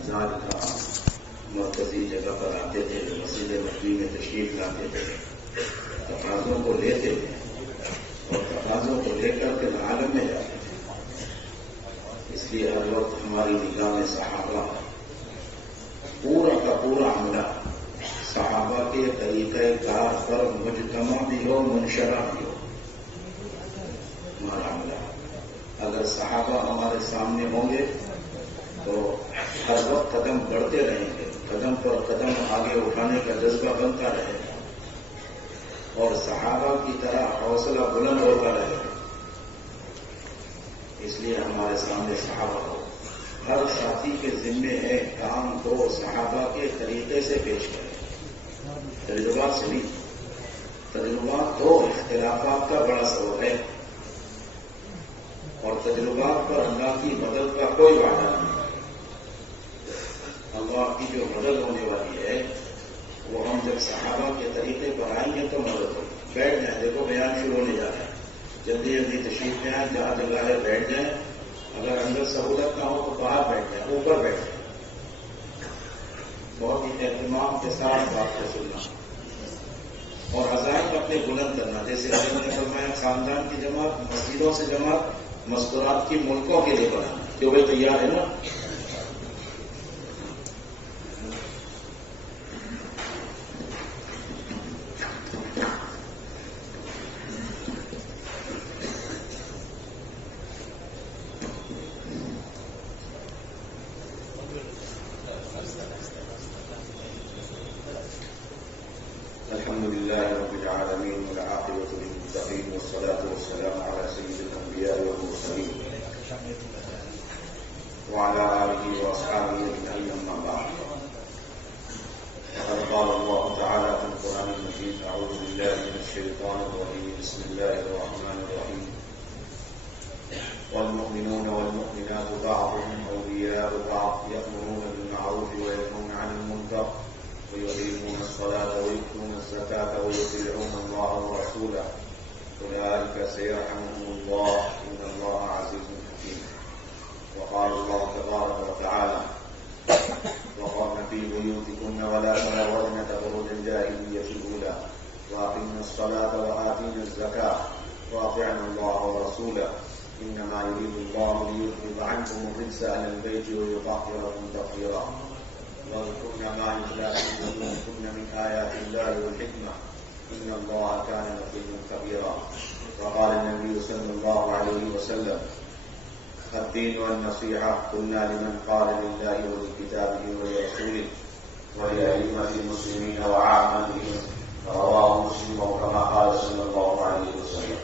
مزاج کا مرکزی جگہ پر آتے تھے، مسجد نبوی میں تشریف لاتے تھے، تقاضوں کو لیتے تھے اور تقاضوں کو لے کر کے عالم میں جاتے تھے. اس لیے ہر وقت ہماری نگاہ میں صحابہ پورا کا پورا عملہ صحابہ کے طریقہ کار پر مجتمع بھی ہو، منشرہ بھی ہو. ہمارا عملہ اگر صحابہ ہمارے سامنے ہوں گے تو ہر وقت قدم بڑھتے رہیں گے، قدم پر قدم آگے اٹھانے کا جذبہ بنتا رہے گا اور صحابہ کی طرح حوصلہ بلند ہوتا رہے گا. اس لیے ہمارے سامنے صحابہ ہو. ہر ساتھی کے ذمے ہے کام کو صحابہ کے طریقے سے پیش کرے، تجربات سے نہیں. تجربات تو اختلافات کا بڑا سبب ہے اور تجربات پر اللہ کی مدد کا کوئی وعدہ نہیں. اللہ کی جو مدد ہونے والی ہے وہ ہم جب صحابہ کے طریقے پر آئیں گے تو مدد ہوگی. بیٹھ جائیں، دیکھو بیان شروع ہونے جا رہا ہے، جلدی جلدی تشریف میں آئیں، جہاں جگہ ہے بیٹھ جائیں. اگر اندر سہولت نہ ہو تو باہر بیٹھ جائیں، اوپر بیٹھ جائیں. بہت ہی اہتمام کے ساتھ بات کو سننا اور عزائم اپنے بلند کرنا. جیسے حضرت نے فرمایا خاندان کی جماعت، مسجدوں سے جماعت مستورات کی ملکوں کے لیے بنانا. کیوں بھائی تیار ہے نا؟ الحمد لله رب العالمين والعاقبة للمتقين والصلاة والسلام على سيد الأنبياء والمرسلين وعلى آله وأصحابه أجمعين. أما بعد، فقد قال الله تعالى في القرآن المجيد: أعوذ بالله من الشيطان الرجيم، بسم الله الرحمن الرحيم. والمؤمنون والمؤمنات بعضهم أولياء بعض يأمرون بالمعروف وينهون عن المنكر ويقيمون الصلاة ويؤتون الزكاة ويطيعون الله ورسوله أولئك سيرحمهم الله إن الله عزيز حكيم. وقال الله تبارك وتعالى: وقرن في بيوتكن ولا تبرجن تبرج الجاهلية الأولى وأقمنا الصلاة وآتينا الزكاة وأطعنا الله ورسوله إنما يريد الله ليذهب عنكم الرجس أهل البيت ويطهركم تطهيرا واذكرن ما يتلى في بيوتكن من آيات الله والحكمة إن الله كان لطيفا خبيرا. وقال النبي صلى الله عليه وسلم: الدين والنصيحة. قلنا لمن؟ قال لله ولكتابه ولرسوله ولأئمة المسلمين وعامتهم. رواه مسلم كما قال صلى الله عليه وسلم.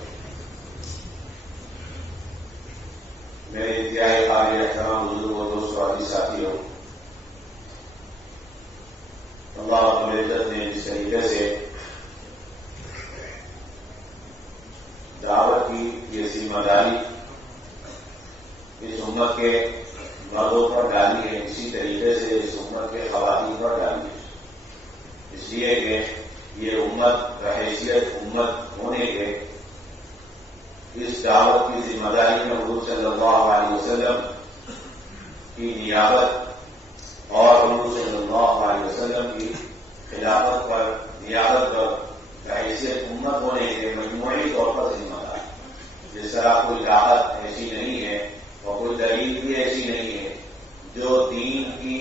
میرے انتہائی قابل احترام بزرگ و دوستوں عزیز ساتھیوں، اللہ رب العزت نے جس طریقے سے دعوت کی یہ ذمہ داری اس امت کے مردوں پر ڈالی ہے، اسی طریقے سے اس امت کے خواتین پر ڈالی ہے. اس لیے کہ یہ امت بحیثیت امت ہونے کے اس دعوت کی ذمہ داری میں حضور صلی اللہ علیہ وسلم کی نیابت اور حضور صلی اللہ علیہ وسلم کی خلافت پر نیابت پر بحیثیت امت ہونے کے مجموعی طور پر ذمہ دار. جس طرح کوئی طاقت ایسی نہیں ہے اور کوئی دلیل بھی ایسی نہیں ہے جو دین کی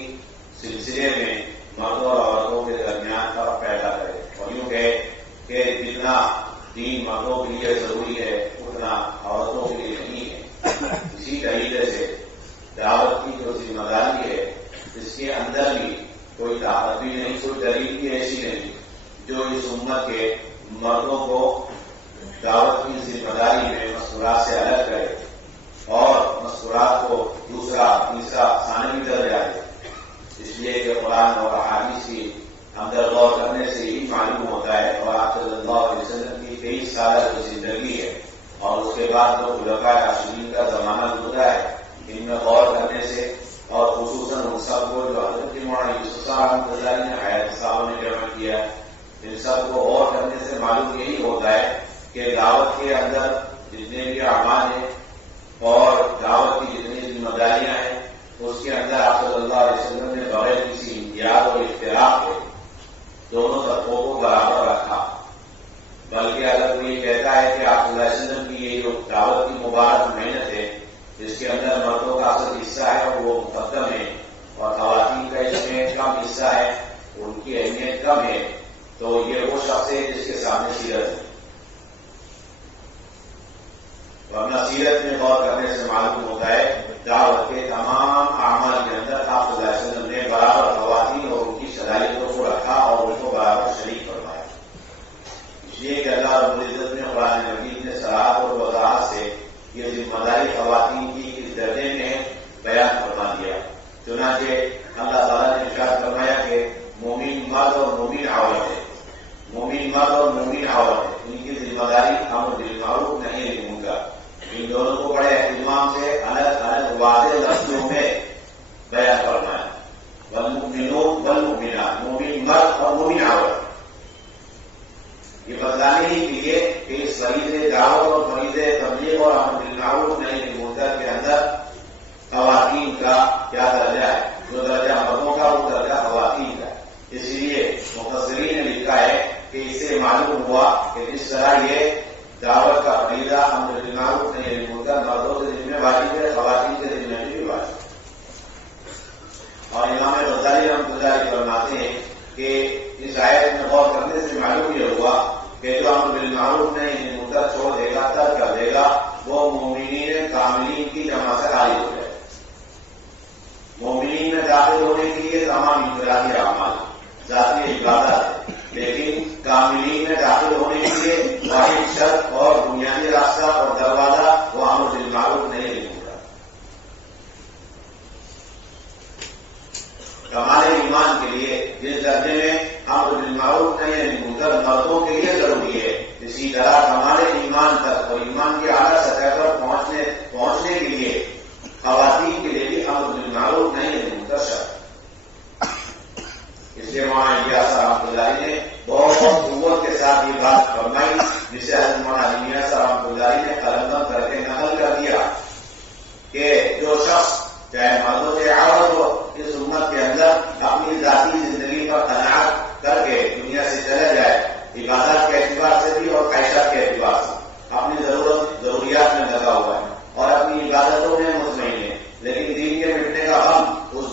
سلسلے میں مردوں اور عورتوں کے درمیان فرق پیدا کرے، اور یوں کہ جتنا دین مردوں کے لیے ضروری ہے اتنا عورتوں کے لیے نہیں ہے. اسی طریقے سے دعوت کی جو ذمہ داری ہے اس کے اندر بھی کوئی طاقت بھی نہیں، کوئی دلیل بھی ایسی نہیں جو اس امت کے مردوں کو دعوت کی ذمہ داری میں مستورات سے الگ کرے اور مستورات کو دوسرا تیسرا ثانوی درجہ دے. اس لیے کہ قرآن اور احادیث کی اندر غور کرنے سے یہی معلوم ہوتا ہے، اور آپ صلی اللہ علیہ وسلم کی 23 سالہ جو زندگی ہے اور اس کے بعد جو خلفائے راشدین کا زمانہ گزرا ہے، ان میں غور کرنے سے اور خصوصاً ان سب کو جو حضرت مولانا یوسف صاحب نے حیات صاحب نے جمع کیا، ان سب کو غور کرنے سے معلوم یہی ہوتا ہے کہ دعوت کے اندر جتنے بھی اعمال ہیں اور دعوت کی جتنی ذمہ داریاں ہیں اس کے اندر آپ صلی اللہ علیہ وسلم نے بغیر کسی امتیاز اور اختلاف کے دونوں طبقوں کو برابر رکھا. بلکہ اگر کوئی کہتا ہے کہ آپ صلی اللہ علیہ وسلم کی یہ جو دعوت کی مبارک محنت ہے جس کے اندر مردوں کا اصل حصہ ہے اور وہ مقدم ہے اور خواتین کا اس میں کم حصہ ہے، ان کی اہمیت کم ہے، تو یہ وہ شخص ہے جس کے سامنے سیرت ہے. ورنہ سیرت میں غور کرنے سے معلوم ہوتا ہے دعوت کے تمام اعمال کے اندر آپ صلی اللہ علیہ وسلم نے برابر خواتین اور ان کی صلاحیتوں کو رکھا اور ان کو برابر شریک فرمایا. اس لیے کہ اللہ رب العزت نے قرآن مجید نے صراحت اور وضاحت سے یہ ذمہ داری خواتین کی کس درجے میں بیان فرما دیا. چنانچہ اللہ تعالیٰ نے ارشاد فرمایا کہ مومن مرد اور مومن عورت ہے، مومن مرد اور مومن عورت ہے، ان کی ذمہ داری امر بالمعروف نہی عن المنکر. ان دونوں کو بڑے اہتمام سے الگ الگ واضح لفظوں میں بیان فرمایا. والمؤمنون والمؤمنات، مومن مرد اور مومن عورت، یہ بتلانے ہی کے لیے کہ اس فریض دعوت اور فریض تبلیغ اور امر بالمعروف نہی عن المنکر کے اندر خواتین کا کیا درجہ ہے. جو درجہ مردوں کا وہ درجہ خواتین کا. اسی لیے مفسرین نے لکھا ہے کہ اس سے معلوم ہوا کہ جس طرح یہ دعوت کا فریضہ امر بالمعروف نہی عن المنکر مردوں سے ذمہ واجب ہے، خواتین سے ذمہ بھی واجب. اور امام غزالی رحمۃ اللہ علیہ فرماتے ہیں کہ اس آیت میں غور کرنے سے معلوم یہ ہوا کہ جو امر بالمعروف نہی عن المنکر چھوڑ دے گا، ترک کر دے گا، وہ مومنین کاملین کی جمع سے خارج ہو جائے. مومنین میں داخل ہونے کے لیے تمام انفرادی اعمال ذاتی عبادت ہے، لیکن کاملین میں داخل ہونے کے لیے واحد شرط اور بنیادی راستہ اور دروازہ وہ امر بالمعروف نہی عن المنکر. کمال ایمان کے لیے جس درجے میں امر بالمعروف نہی عن المنکر مردوں کے لیے ضروری ہے، اسی طرح کمال ایمان تک اور ایمان کی اعلیٰ سطح پر پہنچنے کے لیے خواتین کے لیے بھی امر بالمعروف نہی عن المنکر شرط. اس لیے مولانا الیاس رحمۃ اللہ علیہ نے بہت قوت کے ساتھ یہ بات فرمائی جسے حضرت مولانا الیاس رحمۃ اللہ علیہ نے قلم بند کر کے نقل کر دیا کہ جو شخص چاہے مرد ہو چاہے عورت ہو اس امت کے اندر اپنی ذاتی زندگی پر قناعت کر کے دنیا سے چلا جائے، عبادات کے اعتبار سے بھی اور خواہشات کے اعتبار سے اپنی ضروریات میں لگا ہوا ہے اور اپنی عبادتوں میں مطمئن ہے، لیکن دین کے مٹنے کا غم اس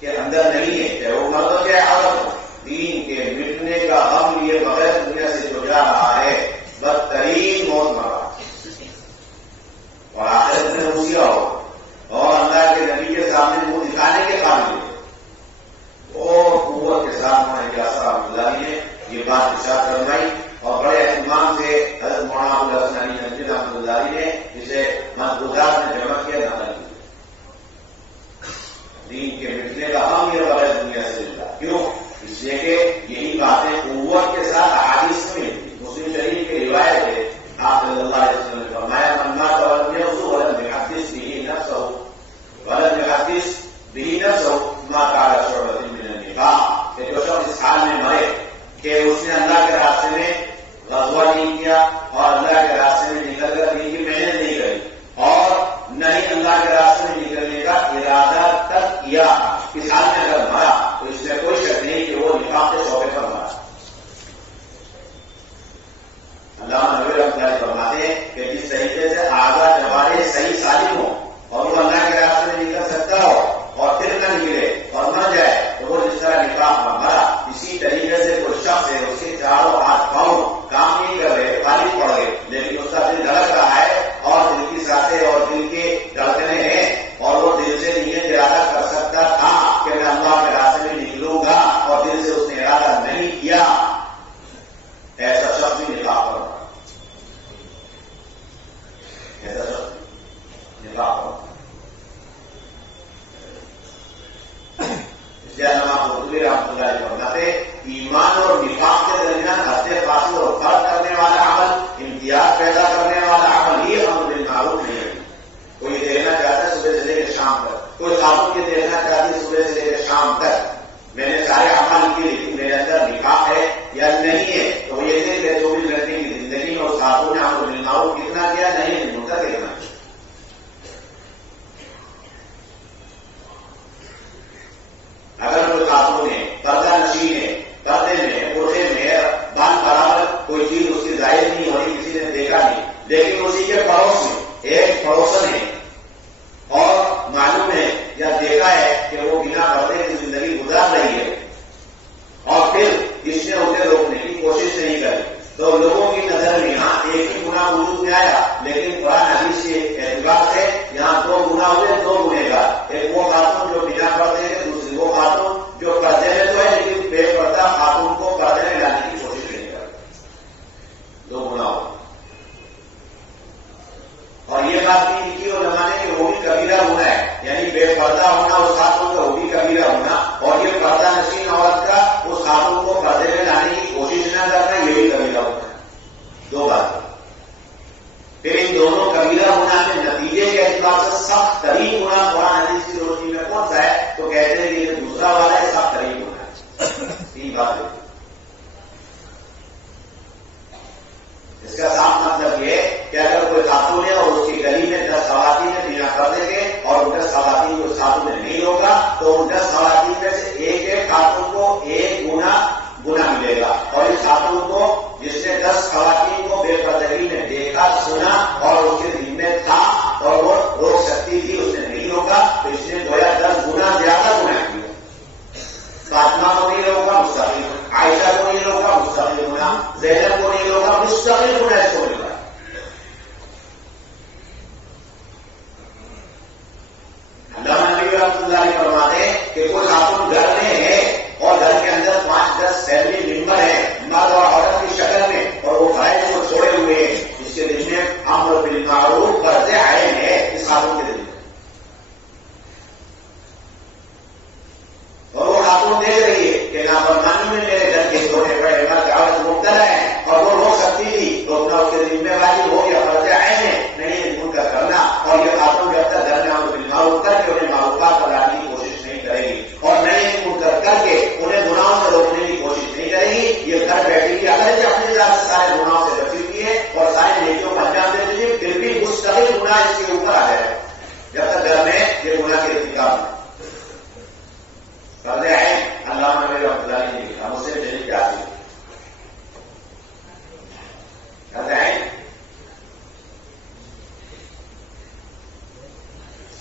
کے اندر نہیں ہے، چاہے وہ مرد ہو چاہے عورت ہو. دین کے مٹنے کا غم لیے بغیر دنیا سے جو جا رہا ہے بدترین موت مرا اور آخرت میں روسیا ہو اور اللہ کے نبی کے سامنے منہ دکھانے کے قابل ہے. اور قوت کے ساتھ مولانا الیاس رحمۃ اللہ علیہ نے یہ بات ارشاد فرمائی اور بڑے اہتمام سے حضرت مولانا ابوالحسن علی ندوی رحمۃ اللہ علیہ نے اسے مضبوطات میں جمع کیا نقل کی. دین کے مٹنے کا غم یہ بغیر دنیا سے ملتا. کیوں؟ اس لیے کہ یہی باتیں قوت کے ساتھ احادیث میں ملتی. مسلم شریف کی روایت ہے آپ صلی اللہ علیہ وسلم نے فرمایا من مات ولم يغزو ولم يحدث به نفسه مات على شعبة من النفاق. کہ جو شخص اس حال میں مرے کہ اس نے اللہ کے راستے میں غزوہ نہیں کیا اور اللہ کے راستے میں نکل کر دین کی محنت نہیں کری اور نہ ہی اللہ کے راستے میں نکلنے کا ارادہ تک کیا، اس حال میں اگر مرا تو اس میں کوئی شک نہیں کہ وہ نفاق کے شعبے پر مرا. علامہ نووی رحمۃ اللہ فرماتے ہیں کہ جس طریقے سے آگاہ جوارے صحیح سالم ہو اور وہ اللہ کے راستے میں نکل سکتا ہو اور پھر نہ نکلے اور مر جائے تو وہ جس طرح نفاق میں مرا، اسی طریقے سے کوئی شخص ہے اس کے چاروں ہاتھ پاؤں کام نہیں کر رہے، خالی پڑ گئے، لیکن اس کا دل دھڑک رہا ہے اور دل کی سانسیں اور دل کے دھڑکنے ہیں اور وہ دل سے نیت ارادہ کر سکتا تھا کہ میں اللہ کے راستے میں نکلوں گا اور دل سے اس نے ارادہ نہیں کیا، ایسا شخص بھی نفاق پر مرا. ایسا شخص نفاق پر. اس لیے علامہ قرطبی رحمۃ اللہ علیہ فرماتے ایمان اور نفاق کے درمیان حد فاصل اور فرق کرنے والا عمل، امتیاز پیدا کرنے والا عمل ہی امر بالمعروف نہیں ہے. کوئی دیکھنا چاہتا ہے صبح سے لے کے شام تک، کوئی خاتون یہ دیکھنا چاہتی ہے صبح سے لے کے شام تک میں نے سارے اعمال کیے لیکن میرے اندر نفاق ہے یا نہیں ہے، تو وہ یہ دیکھ لے 24 گھنٹے کی زندگی میں اس خاتون نے امر بالمعروف کتنا کیا، نہیں منکر کتنا کیا. پردہ ہونا اس خاتون کا وہ بھی کبیرہ ہونا، اور یہ پردہ نشین عورت کا اس خاتون کو پردے میں لانے کی کوشش نہ کرنا یہ بھی کبیرہ ہونا ہے. دو باتیں. پھر ان دونوں کبیرہ ہونا کے نتیجے کے اعتبار سے سخت ترین گناہ قرآن حدیث کی روشنی میں کون سا ہے؟ تو کہتے ہیں کہ یہ دوسرا والا ہے، سخت ترین گناہ ہے. تین باتیں. اس کا صاف مطلب یہ کہ اگر کوئی خاتون ہے اور اس کی گلی میں 10 خواتین ہیں بنا پردے کے اور ان 10 خواتین کو اس خاتون نے نہیں روکا تو ان 10 خواتین میں سے ایک خاتون کو ایک گنا ملے گا، اور اس خاتون کو جس نے 10 خواتین کو بے پردگی میں دیکھا سنا اور اس کے دل میں تھا اور وہ روک سکتی تھی، اس نے نہیں روکا تو اس نے گویا 10 گنا زیادہ گناہ کیا. فاطمہ کو نہیں روکا مستقل، عائشہ کو نہیں روکا مستقل گناہ، زینب کو نہیں روکا مستقل گناہ اس کو مل رہا ہے. اللہ نبی رحمۃ اللہ علیہ فرماتے ہیں کہ کوئی خاتون گھر میں ہے اور گھر کے اندر 5-10 فیملی ممبر ہیں مرد اور عورت کی شکل میں، اور وہ فرائض کو چھوڑے ہوئے ہیں، جس کے دل میں امر بالمعروف فرض عین ہے اس خاتون کے دل میں، اور وہ خاتون دیکھ رہی ہے کہ نافرمانی میں میرے گھر کے چھوٹے بڑے مرد عورت مبتلا ہے اور وہ روک سکتی تھی تو اپنا اس کے دل میں واجب ہو یا فرض عین ہے نہیں ان کا کرنا. اور یہ خاتون جب تک گھر میں امر بالمعروف کر کے انہیں معروفات پر لانے کی کوشش نہیں کرے گی اور نئے منکر کر کے انہیں گناہوں سے روکنے کی کوشش نہیں کرے گی، یہ گھر بیٹھے گی اگر اپنی طرف سے سارے گناہوں سے بچی ہوئی ہے اور سارے نیکیوں کو انجام دے دیجیے، پھر بھی مستقل گناہ اس کے اوپر آ جائے گا جب تک گھر میں یہ گناہ کے ارتکاب ہے. فرض عین اللہ نبی رحمۃ اللہ نے لکھا مسلم شریف کے حدیث فرض عین.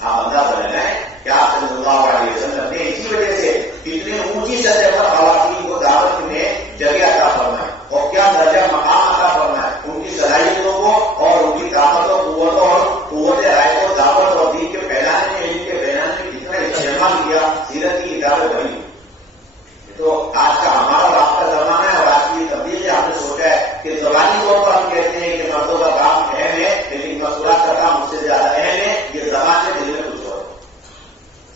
آپ اندازہ لگائیں کہ آپ صلی اللہ علیہ وسلم نے اسی وجہ سے اتنی اونچی سطح پر خواتین کو دعوت میں جگہ عطا فرمائی اور کیا درجہ مقام عطا فرمایا، ان کی صلاحیتوں کو اور ان کی طاقت و قوتوں اور قوت رائے کو دعوت اور دین کے پھیلانے میں علم کے پھیلانے میں کتنا استعمال کیا. سیرت کی کتابیں بنی. تو آج کا ہمارا اور آپ کا زمانہ ہے اور آج کی تبدیلی ہم نے سوچا ہے کہ زبانی طور پر ہم کہتے ہیں کہ مردوں کا کام اہم ہے لیکن مسئولات کا کام اس سے زیادہ اہم ہے. یہ زبان میں دل میں کچھ ہو،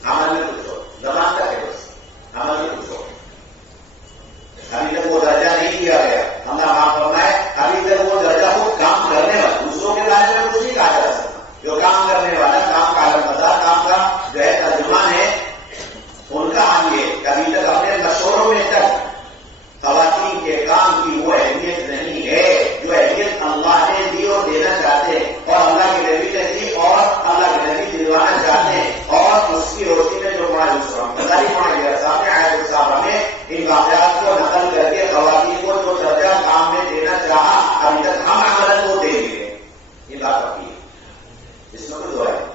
عمل میں کچھ ہو، زبان کا ہے بس، عمل میں کچھ ہو. ابھی تک وہ درجہ نہیں دیا گیا. اللہ معاف فرمائے ابھی تک وہ درجہ کو کام کرنے والا، دوسروں کے بارے میں کچھ نہیں کہا جا سکتا. جو کام کرنے والا، کام کا علمبردار، کام کا جو ہے ترجمان ہے، ان کا حال یہ کہ ابھی تک اپنے مشوروں میں تک خواتین کے کام کی وہ اہمیت نہیں ہے جو اہمیت اللہ نے دی اور دینا چاہتے ہیں اور اللہ کے نبی نے دی اور اللہ کے نبی دلوانا چاہتے ہیں. اور اس کی روشنی میں جو قرآن گیا سامنے آئے صاحب ہمیں ان واقعات کو نقل کر کے خواتین کو جو درجہ کام میں دینا چاہا ابھی تک ہم عمل کو دے دیے. یہ بات آپ کی اس میں کچھ ہو رہا ہے.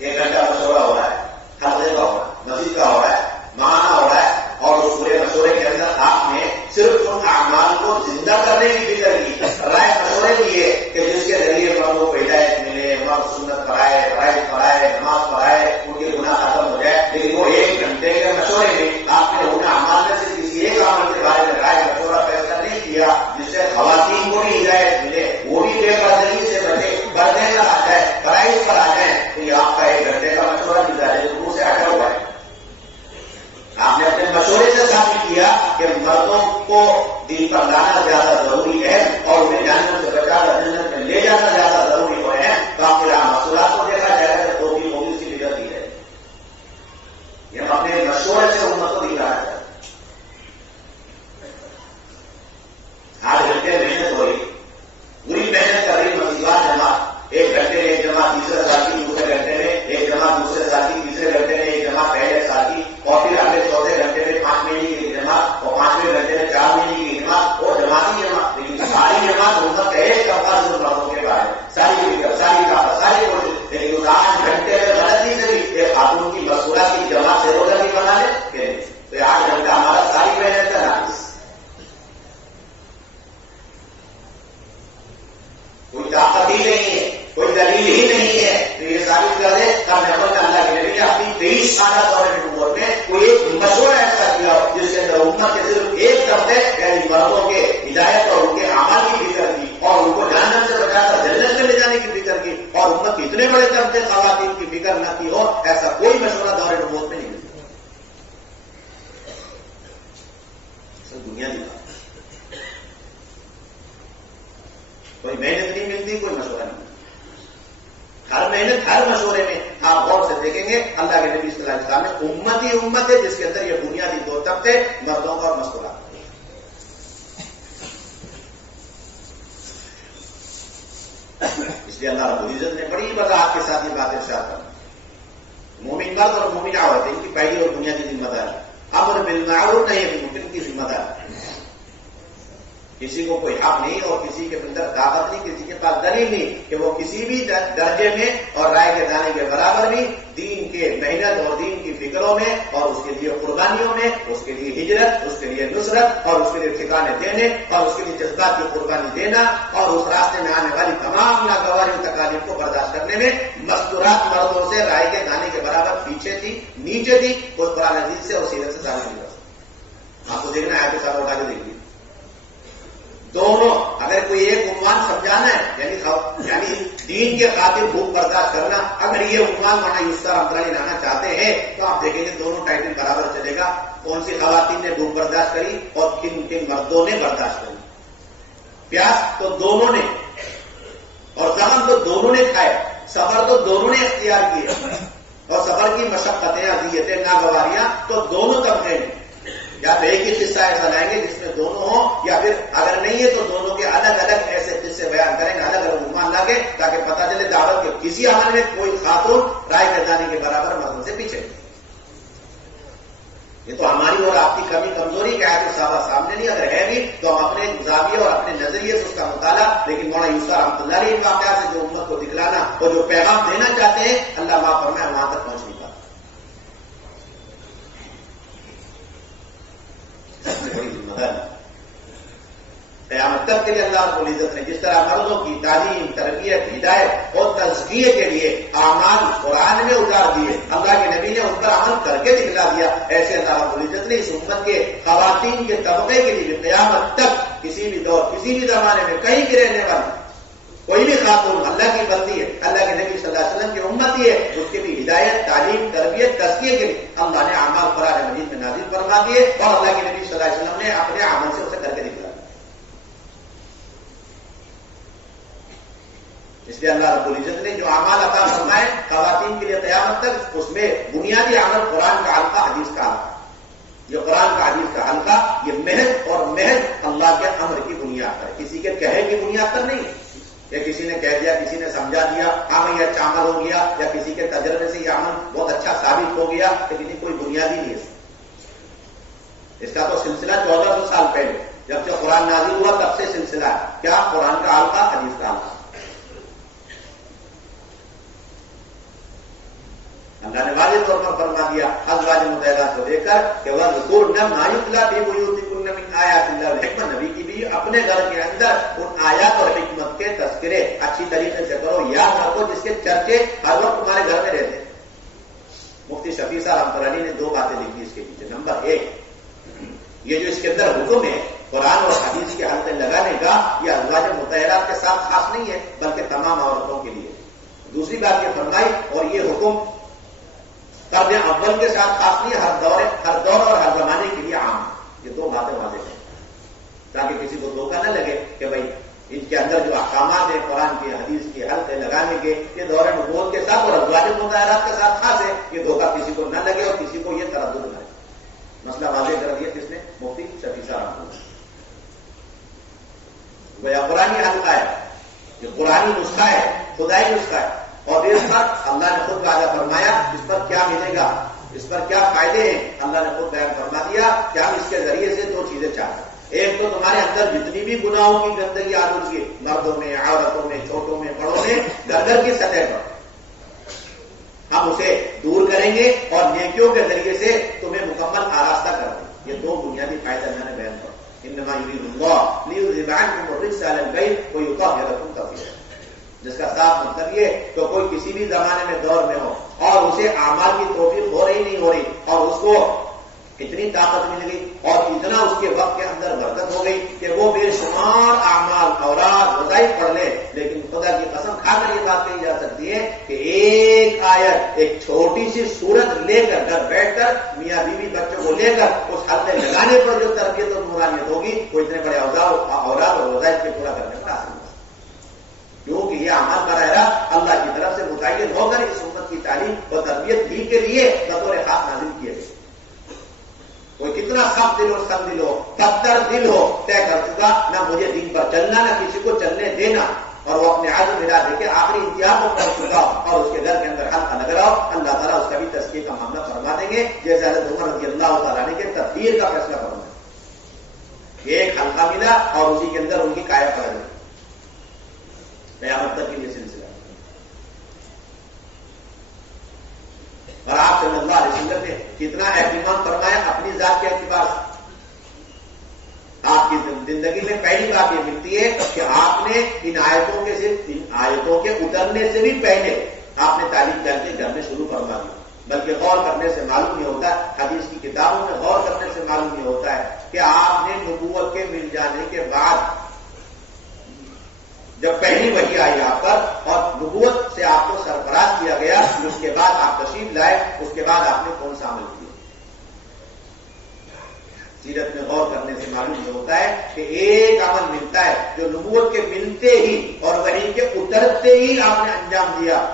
1 گھنٹہ مشورہ ہو رہا ہے، حلقے کا ہو رہا ہے، مسجد کا ہو رہا ہے، ماہانہ ہو رہا ہے، اور اس پورے مشورے کے اندر آپ نے صرف ان اعمال کو زندہ کرنے کی فکر کی، رائے مشورے لیے کہ جس کے ذریعے مردوں کو ہدایت ملے، مرد سنت پڑھائے، فرائض پڑھائے، نماز پڑھائے، ان کے گناہ ختم ہو جائے. لیکن وہ 1 گھنٹے کے مشورے میں آپ نے ان اعمال میں سے کسی ایک عمل کے بارے میں رائے مشورہ فیصلہ نہیں کیا جس سے خواتین کو بھی ہدایت ملے، وہ بھی بے پردگی سے بچے، پردے پر آ جائے، فرائض پر آ جائیں. تو یہ آپ کا 1 گھنٹے اور امت کے اتنے بڑے طبقے خواتین کی فکر نہ کی ہو، ایسا کوئی مشورہ دور نبوت میں نہیں ملتا. دنیا کی بات، کوئی محنت نہیں ملتی، کوئی مشورہ نہیں ملتا. ہر محنت ہر مشورے میں آپ غور سے دیکھیں گے اللہ کے نبی صلی اللہ علیہ وسلم نے امت ہی امت ہے جس کے اندر یہ بنیادی دو طبقے مردوں کا اور مستورات. اس لیے اللہ رب العزت نے بڑی وضاحت کے ساتھ یہ بات ارشاد کرنا. مومن مرد اور مومن عورت ان کی پہلی اور بنیادی ذمہ داری امر بالمعروف نہیں ہے، ممکن کی ذمہ داری. کسی کو کوئی حق نہیں اور کسی کے اندر طاقت نہیں، کسی کے پاس دلیل نہیں کہ وہ کسی بھی درجے میں اور رائے کے دانے کے برابر بھی دین کے محنت اور دین کی فکروں میں اور اس کے لیے قربانیوں میں، اس کے لیے ہجرت، اس کے لیے نصرت اور اس کے لیے ٹھکانے دینے اور اس کے لیے جذبات کی قربانی دینا اور اس راستے میں آنے والی تمام ناگواری تکالیف کو برداشت کرنے میں مستورات مردوں سے رائے کے دانے کے برابر پیچھے تھی، نیچے تھی. کوئی قرآن عزیز سے اور سیرت سے ثابت نہیں کر سکتا. آپ کو دیکھنا ہے کہ سب اٹھا کے دیکھیے دونوں. اگر کوئی ایک عنوان سمجھانا ہے یعنی دین کے خاطر بھوک برداشت کرنا، اگر یہ عنوان مولانا یوسف رحمۃ اللہ لانا چاہتے ہیں تو آپ دیکھیں گے دونوں ٹائٹل برابر چلے گا. کون سی خواتین نے بھوک برداشت کری اور کن کن مردوں نے برداشت کری. پیاس تو دونوں نے اور زخم تو دونوں نے کھائے، سفر تو دونوں نے اختیار کیے اور سفر کی مشقتیں، اذیتیں، ناگواریاں تو دونوں طبقے نے. یا تو ایک ہی قصہ ایسا لائیں گے جس میں دونوں ہوں، یا پھر اگر نہیں ہے تو دونوں کے الگ الگ ایسے قصے بیان کریں گے، الگ الگ عنوان لا کے، تاکہ پتہ چلے دعوت کے کسی عمل میں کوئی خاتون رائے کے جانے کے برابر مردوں سے پیچھے. یہ تو ہماری اور آپ کی کمی کمزوری کیا ہے تو صحابہ سامنے نہیں، اگر ہے بھی تو ہم اپنے زاویے اور اپنے نظریے سے اس کا مطالعہ. لیکن مولانا یوسف رحمۃ اللہ علیہ واقعات سے جو امت کو دکھلانا اور جو پیغام دینا چاہتے ہیں اللہ معاف فرمائے وہاں تک پہنچ نہیں پاتا. بڑی ذمہ داری قیامت تک کے لیے اللہ رب العزت نے جس طرح مردوں کی تعلیم، تربیت، ہدایت اور تزکیے کے لیے اعمال قرآن میں اتار دیے، اللہ کے نبی نے ان پر عمل کر کے دکھلا دیا، ایسے اللہ رب العزت نے اس امت کے خواتین کے طبقے کے لیے قیامت تک کسی بھی دور، کسی بھی زمانے میں کہیں بھی رہنے والی کوئی بھی خاتون اللہ کی بندی ہے، اللہ کے نبی صلی اللہ علیہ وسلم کی امتی ہے، اس کے بھی ہدایت، تعلیم، تربیت، تزکیے کے لیے اللہ نے اعمال قرآن مجید میں نازل فرما دیے اور اللہ کے نبی صلی اللہ علیہ وسلم نے اپنے عمل سے اسے کر کے دکھلا دیا. اس لیے اللہ رب العزت نے جو اعمال عطا فرمائے خواتین کے لیے قیامت تک، اس میں بنیادی عمل قرآن کا حلقہ، حدیث کا حلقہ. یہ قرآن کا حدیث کا حلقہ یہ محض اور محض اللہ کے امر کی بنیاد پر، کسی کے کہے کی بنیاد پر نہیں. یا کسی نے کہہ دیا، کسی نے سمجھا دیا، ہاں میں یہ اچھا عمل ہو گیا، یا کسی کے تجربے سے یہ عمل بہت اچھا ثابت ہو گیا، لیکن کوئی بنیادی نہیں ہے. اس کا تو سلسلہ 1400 سال پہلے جب سے قرآن نازل ہوا تب سے سلسلہ ہے. کیا؟ قرآن کا حلقہ، حدیث کا حلقہ. اللہ نے واضح طور پر فرما دیا ازواج مطہرات کو دیکھ کر کہ وَاذْكُرْنَ مَا يُتْلَىٰ فِي بُيُوتِكُنَّ مِنْ آیَاتِ اللَّهِ وَالْحِکْمَةِ. نبی کی بھی اپنے گھر کے اندر ان آیات اور حکمت کے تذکرے اچھی طریقے سے کرو، یاد رکھو، جس کے چرچے ہر وقت تمہارے گھر میں رہتے. مفتی شفیع صاحب رحمۃ اللہ نے 2 باتیں لکھی اس کے پیچھے. نمبر 1، یہ جو اس کے اندر حکم ہے قرآن اور حدیث کے حلقے لگانے کا، یہ ازواج مطہرات کے ساتھ خاص نہیں ہے بلکہ تمام عورتوں کے لیے. دوسری بات یہ فرمائی اور یہ حکم قرن اول کے ساتھ خاص نہیں، ہر دور اور ہر زمانے کے لیے عام. یہ 2 باتیں واضح ہیں تاکہ کسی کو دھوکہ نہ لگے کہ بھائی ان کے اندر جو احکامات ہیں قرآن کے، حدیث کے حلقے لگانے کے یہ دور نبوت کے ساتھ اور ازواج مطہرات کے ساتھ خاص ہے. یہ دھوکہ کسی کو نہ لگے اور کسی کو یہ تردد نہ لگے. مسئلہ واضح کر دیا کس نے؟ مفتی شفیع صاحب. گویا قرآنی حلقہ ہے، یہ قرآنی نسخہ ہے، خدائی نسخہ ہے. اور اس پر اللہ نے خود وعدہ فرمایا اس پر کیا ملے گا، اس پر کیا فائدے ہیں. اللہ نے خود بیان فرما دیا کہ ہم اس کے ذریعے سے 2 چیزیں چاہتے ہیں. ایک تو تمہارے اندر جتنی بھی گناہوں کی گندگی آلودگی مردوں میں، عورتوں میں، چھوٹوں میں، بڑوں میں، گھر کی سطح پر ہم اسے دور کریں گے اور نیکیوں کے ذریعے سے تمہیں مکمل آراستہ کر دیں. یہ 2 بنیادی فائدے اللہ نے بیان کر. انما یرید اللہ لیذهب عنکم الرجس اہل البیت ویطہرکم تطہیرا. جس کا صاف مطلب یہ کہ کوئی کسی بھی زمانے میں دور میں ہو اور اسے اعمال کی توفیق ہو رہی نہیں ہو رہی اور اس کو اتنی طاقت مل گئی اور اتنا اس کے وقت کے اندر برکت ہو گئی کہ وہ بے شمار اعمال اوراد وظائف پڑھ لے، لیکن خدا کی قسم کھا کر یہ بات کہی جا سکتی ہے کہ ایک آیت، ایک چھوٹی سی سورت لے کر گھر بیٹھ کر میاں بیوی بچوں کو لے کر اس حد میں لگانے پر جو تربیت اور نورانیت ہوگی وہ اتنے بڑے اوراد اور وظائف کے پورا کرنے پر آسان ہوگا، کیونکہ یہ عمل براہ راست اللہ کی طرف سے متعین ہو کر اس امت کی تعلیم اور تربیت ہی کے لیے بطور خاص نازل کیے گئے۔ وہ کتنا سخت دل اور سخت دل ہو، پتھر دل ہو، طے کر چکا نہ مجھے دین پر چلنا نہ کسی کو چلنے دینا، اور وہ اپنے عزم ملا دے کے آخری انتہا کو پہنچ چکا اور اس کے گھر کے اندر حلقہ لگ رہا ہو، اللہ تعالیٰ اس کا بھی تزکیے کا معاملہ فرما دیں گے، جیسے حضرت عمر رضی اللہ تعالیٰ نے کے تدبیر کا فیصلہ فرمایا۔ ایک حلقہ ملا اور اسی کے اندر ان کی کایا پڑ گئی، قیامت تک کے لیے سلسلہ۔ اور آپ صلی اللہ علیہ وسلم نے کتنا اہتمام فرمایا اپنی ذات کے اعتبار سے۔ آپ کی زندگی میں پہلی بات یہ ملتی ہے کہ آپ نے ان آیتوں کے صرف ان آیتوں کے اترنے سے بھی پہلے آپ نے تعلیم کر کے گھر میں شروع کروا دی، بلکہ غور کرنے سے معلوم نہیں ہوتا ہے، حدیث کی کتابوں میں غور کرنے سے معلوم نہیں ہوتا ہے کہ آپ نے نبوت کے مل جانے کے بعد جب پہلی وحی آئی آپ پر اور نبوت سے آپ کو سرفراز کیا گیا، اس کے بعد آپ تشریف لائے، اس کے بعد آپ نے کون سا عمل کیا؟ سیرت میں غور کرنے سے معلوم یہ ہوتا ہے کہ ایک عمل ملتا ہے جو نبوت کے ملتے ہی اور وحی کے اترتے ہی آپ نے انجام دیا،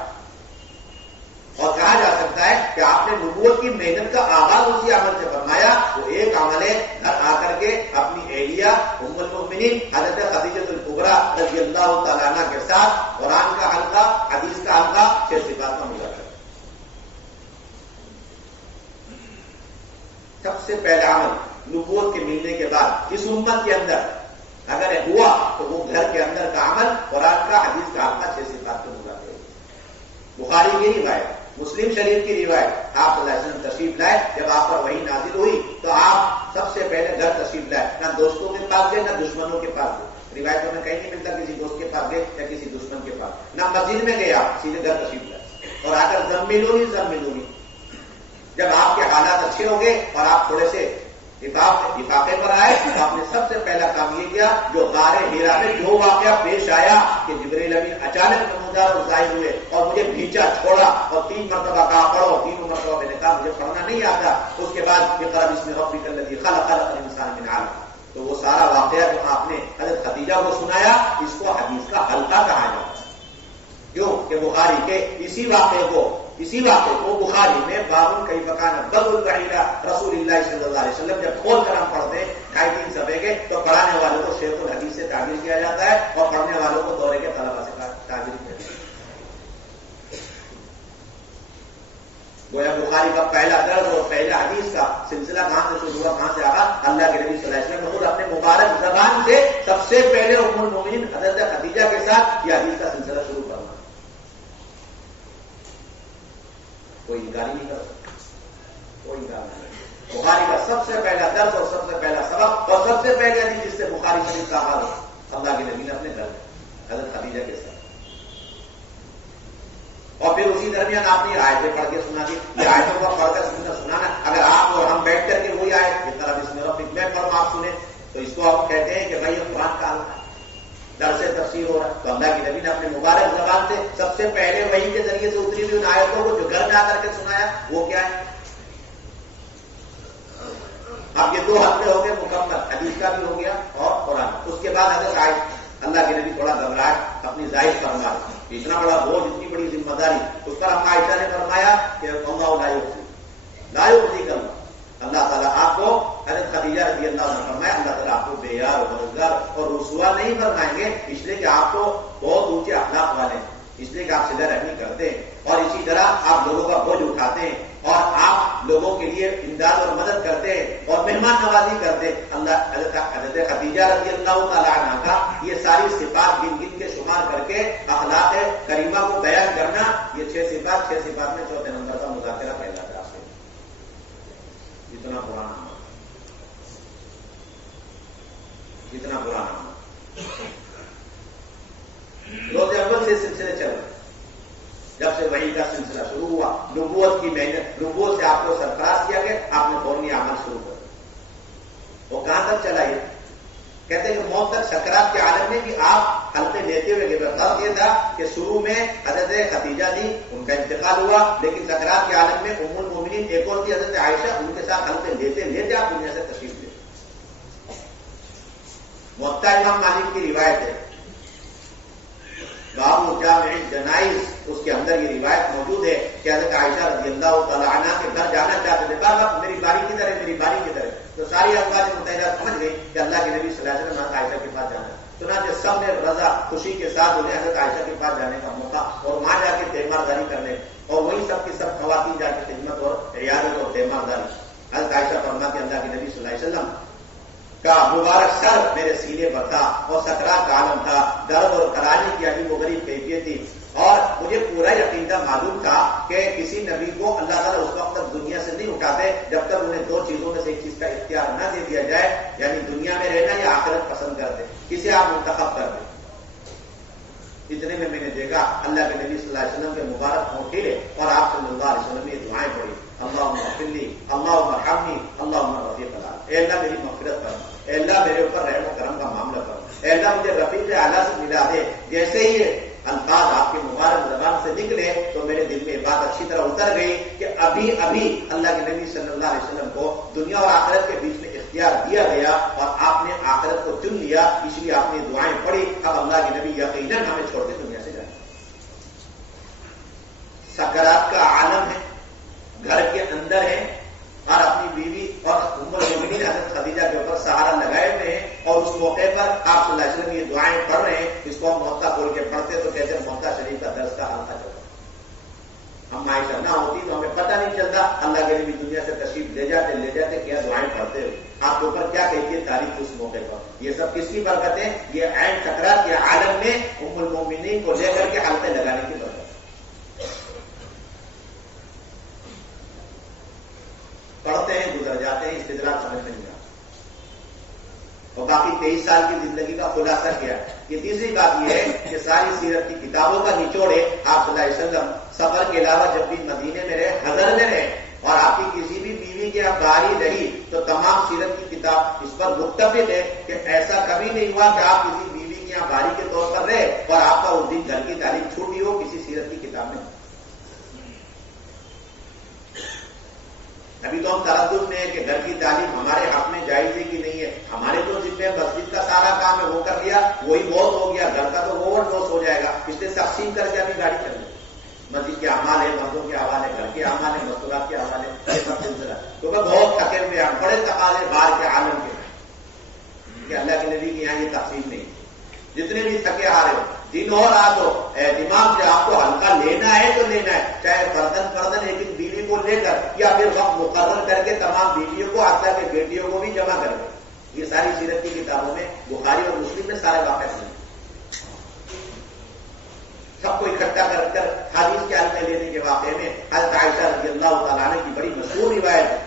اور کہا جا سکتا ہے کہ آپ نے نبوت کی محنت کا آغاز اسی عمل سے فرمایا۔ وہ ایک عمل ہے گھر آ کر کے اپنی اہلیہ ام المؤمنین حضرت خدیجہ الکبریٰ رضی اللہ تعالیٰ عنہ کے ساتھ قرآن کا حلقہ، حدیث کا حلقہ، 6 صفات کا مذاکرہ۔ سب سے پہلا عمل نبوت کے ملنے کے بعد اس امت کے اندر اگر ہوا تو وہ گھر کے اندر کا عمل، قرآن کا، حدیث کا حلقہ، 6 صفات کا مذاکرہ۔ بخاری کی روایت، مسلم شریف کی روایت، آپ صلی اللہ علیہ وسلم تشریف لائے، جب آپ پر وحی نازل ہوئی تو آپ سب سے پہلے گھر تشریف لائے، نہ دوستوں کے پاس گئے نہ دشمنوں کے پاس گئے، روایتوں میں کہیں نہیں ملتا کسی دوست کے پاس گئے یا کسی دشمن کے پاس، نہ مسجد میں گئے، آپ سیدھے گھر تشریف لائے اور آ کر زملونی جب آپ کے حالات اچھے ہو گئے اور آپ تھوڑے سے افاقے پر آئے تو آپ نے سب سے پہلا کام یہ کیا جو غار ہیرا میں جو واقعہ پیش آیا کہ جبرائیل امین اچانک نمودار اور ظاہر ہوئے اور مجھے بھیجا چھوڑا اور 3 مرتبہ کہا پڑھو، 3 مرتبہ میں نے کہا مجھے پڑھنا نہیں آتا، اس کے بعد اقرأ باسم ربک الذی خلق الانسان من علق، تو وہ سارا واقعہ جو آپ نے حضرت خدیجہ کو سنایا اس کو حدیث کا حلقہ کہا جاتا ہے۔ کیوں کہ بخاری کے اسی واقعے کو بخاری میں باب کیف کان بدء الوحی رسول اللہ صلی اللہ علیہ وسلم جب کھول کر ہم پڑھتے ہیں 2.5-3 صفحے کے تو پڑھانے والوں کو شیخ الحدیث سے تعبیر کیا جاتا ہے اور پڑھنے والوں کو دورے کے طلبہ سے تعبیر کیا جاتا ہے۔ گویا بخاری کا پہلا درس اور پہلا حدیث کا سلسلہ کہاں سے شروع ہوا، کہاں سے آگا؟ اللہ کے نبی صلی اللہ علیہ وسلم نے خود اپنے مبارک زبان سے سب سے پہلے ام المؤمنین حضرت خدیجہ کے ساتھ یہ حدیث کا سلسلہ شروع کرنا، کوئی انکار نہیں کر سکتا، کوئی انکار نہیں۔ بخاری کا سب سے پہلا درس اور سب سے پہلا سبق اور سب سے پہلے حدیث جس سے بخاری شریف کا آغاز ہو، اللہ کے نبی نے اپنے گھر حضرت خدیجہ کے ساتھ، اور پھر اسی درمیان آپ نے آیتیں پڑھ کے سنا دی، یہ آیتوں کا پڑھ کر سنانا، اگر آپ اور ہم بیٹھ کر کے وہی آیت جس طرح بسم ربک میں پڑھوں آپ سنیں تو اس کو آپ کہتے ہیں کہ بھائی یہ قرآن کا حلقہ ہے، درس تفسیر ہو رہا ہے، تو اللہ کی نبی نے اپنے مبارک زبان سے سب سے پہلے وحی کے ذریعے سے اتری ہوئی ان آیتوں کو جو گھر میں آ کر کے سنایا وہ کیا ہے؟ اب یہ 2 ہفتے ہو گئے مکمل، حدیث کا بھی ہو گیا اور قرآن، اس کے بعد حضرت عائشہ اللہ کے نبی تھوڑا گھبراہٹ اپنی ظاہر فرما، اتنا بڑا بوجھ، اتنی بڑی ذمہ داری، اس پر ہم عائشہ نے فرمایا کہ لا یخزیک اللہ تعالیٰ آپ کو، حضرت خدیجہ رضی اللہ عنہ نے فرمایا اللہ تعالیٰ آپ کو بے یار و مددگار اور رسوا نہیں فرمائیں گے، اس لیے کہ آپ کو بہت اونچے اخلاق والے ہیں، اس لیے کہ آپ صلہ رحمی کرتے ہیں اور اسی طرح آپ لوگوں کا بوجھ اٹھاتے ہیں اور آپ لوگوں کے لیے امداد اور مدد کرتے ہیں اور مہمان نوازی کرتے ہیں۔ اللہ حضرت خدیجہ رضی اللہ تعالیٰ عنہ کا یہ ساری صفات گن گن کے شمار کر کے اخلاق کریمہ کو بیان کرنا، یہ 6 صفات میں چوتھے نمبر کا مذاکرہ پہلا تھا، اتنا پرانا روز اول سے سلسلے چل رہے، جب سے سے وحی کا سلسلہ شروع ہوا، نبوت کی محنت، نبوت سے آپ کو سرفراز کیا گیا، آپ نے فوری عمل شروع کر دیا۔ وہ کہاں تک چلا یہ؟ کہتے ہیں کہ موت تک سکرات کے عالم میں بھی آپ حلقے لیتے ہوئے گئے۔ فرق یہ تھا کہ شروع میں حضرت خدیجہ تھی، ان کا انتقال ہوا، لیکن سکرات کے عالم میں ام المومنین ایک اور تھی حضرت عائشہ، ان کے ساتھ حلقے لیتے لیتے آپ دنیا سے تشریف لے۔ موطا امام مالک کی روایت ہے، باب جامع الجنائز، اس کے اندر یہ روایت موجود ہے کہ حضرت عائشہ رضی اللہ تعالی عنہ کے گھر جانا چاہتے تھے، بار بار میری باری کدھر ہے، میری باری کدھر ہے، تو ساری ازواج مطہرہ سمجھ گئی کہ اللہ کے نبی صلی اللہ علیہ وسلم حضرت عائشہ کے پاس جانا ہے، چنانچہ سب نے رضا خوشی کے ساتھ انہیں حضرت عائشہ کے پاس جانے کا موقع اور وہاں جا کے تیمارداری کرنے، اور وہی سب کی سب خواتین جا کے خدمت اور عیادت اور تیمارداری۔ حضرت عائشہ فرماتی اللہ کے نبی صلی اللہ علیہ وسلم کا مبارک سر میرے سینے پر تھا اور سکرات کا عالم تھا، درد اور کرانے کی عجیب و غریب کیفیت تھی، اور مجھے پورا یقین معلوم تھا کہ کسی نبی کو اللہ تعالیٰ اس وقت تک دنیا سے نہیں اٹھاتے جب تک انہیں دو چیزوں میں سے ایک چیز کا اختیار نہ دے دیا جائے، یعنی دنیا میں رہنا یا آخرت پسند کرتے، کسے آپ منتخب کر دیں۔ اتنے میں نے دیکھا اللہ کے نبی صلی اللہ علیہ وسلم کے مبارک ہونٹ کھلے اور آپ صلی اللہ علیہ وسلم نے یہ دعائیں پڑھی، اللہم اغفر لی، اللہم ارحمنی، اللہم رفیق الاعلی، اے اللہ میری مغفرت فرما، اے اللہ میرے اوپر رحم و کرم کا معاملہ کرو، اے اللہ مجھے رفیق اعلیٰ سے ملا دے۔ جیسے ہی الفاظ آپ کے مبارک زبان سے نکلے تو میرے دل میں بات اچھی طرح اتر گئی کہ ابھی ابھی اللہ کے نبی صلی اللہ علیہ وسلم کو دنیا اور آخرت کے بیچ میں اختیار دیا گیا اور آپ نے آخرت کو چن لیا، اس لیے آپ نے دعائیں پڑھی، اب اللہ کے نبی یقیناً ہمیں چھوڑ کے دنیا سے جائیں۔ سکرات کا عالم ہے، گھر کے اندر ہے، اور اپنی بیوی اور ام المؤمنین حضرت خدیجہ کے اوپر سہارا لگائے ہوئے ہیں، اور اس موقع پر آپ صلی اللہ علیہ وسلم یہ دعائیں پڑھ رہے ہیں۔ اس کو ہم موتا کھول کے پڑھتے تو کہتے ہیں موتا شریف کا درس کا حلقہ چلتا، ہم عائشہ نہ ہوتی تو ہمیں پتہ نہیں چلتا، اللہ کے نبی دنیا سے تشریف لے جاتے کیا دعائیں پڑھتے ہوئے آپ کے اوپر کیا کہتی ہے تاریخ اس موقع پر۔ یہ سب کس کی برکت ہے؟ یہ عین سکرات کے عالم میں ام المؤمنین کو لے کر کے حلقے لگانے کی برکت۔ پڑھتے ہیں گزر جاتے ہیں، استدراک سمجھ نہیں آتا، اور باقی 23 سال کی زندگی کا خلاصہ کیا ہے۔ یہ تیسری بات یہ ہے کہ ساری سیرت کی کتابوں کا نچوڑ ہے آپ صلی اللہ علیہ وسلم سفر کے علاوہ جب بھی مدینے میں رہے، حضر میں رہے، اور آپ کی کسی بھی بیوی کی اب باری رہی تو تمام سیرت کی کتاب اس پر متفق ہے کہ ایسا کبھی نہیں ہوا کہ آپ کسی بیوی کی یہاں باری کے طور پر رہے اور آپ کا اس دن گھر کی تعلیم چھوٹی ہو کسی سیرت کی کتاب میں۔ ابھی تو ہم تردد میں ہے کہ گھر کی تعلیم ہمارے حق میں جائز ہے کہ نہیں ہے، ہمارے تو ذمہ مسجد کا سارا کام ہے وہ کر لیا، وہی بہت ہو گیا، گھر کا تو اوور ڈوز ہو جائے گا، اس لیے تقسیم کر کے ابھی گاڑی چل رہی ہے۔ مسجد کے اعمال ہے، مردوں کے حوالے، گھر کے اعمال ہے، مستورات کے حوالے، یہ سب سلسلہ کیونکہ بہت تھکے ہوئے ہیں، بڑے تقاضے باہر کے عالم کے کہ اللہ کے نبی کے یہاں یہ تقسیم نہیں۔ جتنے بھی تھکے آ رہے ہو، دن ہو رات ہو، اہتمام سے آپ کو ہلکا لینا ہے تو لینا ہے، چاہے فردن لیکن بیوی کو لے کر یا پھر وقت مقرر کر کے تمام بیویوں کو حتیٰ کہ بیٹیوں کو بھی جمع کر کے۔ یہ ساری سیرت کی کتابوں میں بخاری اور مسلم میں سارے واقع ہیں، سب کو اکٹھا کر کر حدیث کے حلقے لینے کے واقعے میں حضرت عائشہ رضی اللہ تعالیٰ عنہ کی بڑی مشہور روایت ہے،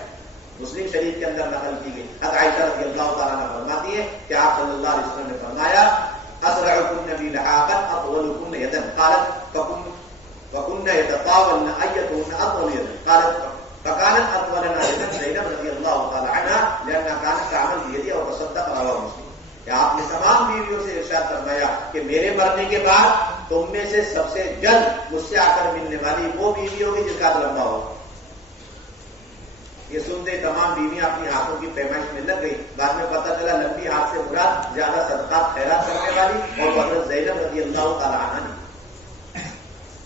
مسلم شریف کے اندر نقل کی گئی۔ حضرت عائشہ رضی اللہ تعالیٰ عنہ فرماتی ہے کہ آپ صلی اللہ علیہ وسلم نے فرمایا اسرعكن بلحاقا اطولكن يدا قالت وكن يتطاولن ايتهن اطول يدا قالت فكانت اطولنا يدا زينب رضی اللہ تعالی عنہا لانها كانت تعمل بيدها وتصدق رواه مسلم۔ کہ آپ نے تمام بیویوں سے ارشاد فرمایا کہ میرے مرنے کے بعد تم میں سے سب سے جلد مجھ سے آ کر ملنے والی وہ بیوی ہوگی جس کا لمبا ہوگا۔ یہ سنتے تمام بیویاں اپنی ہاتھوں کی پیمائش میں لگ گئی، بعد میں پتہ چلا لمبی ہاتھ سے مراد زیادہ صدقات خیرات کرنے والی اور حضرت زینب رضی اللہ تعالی عنہ نے۔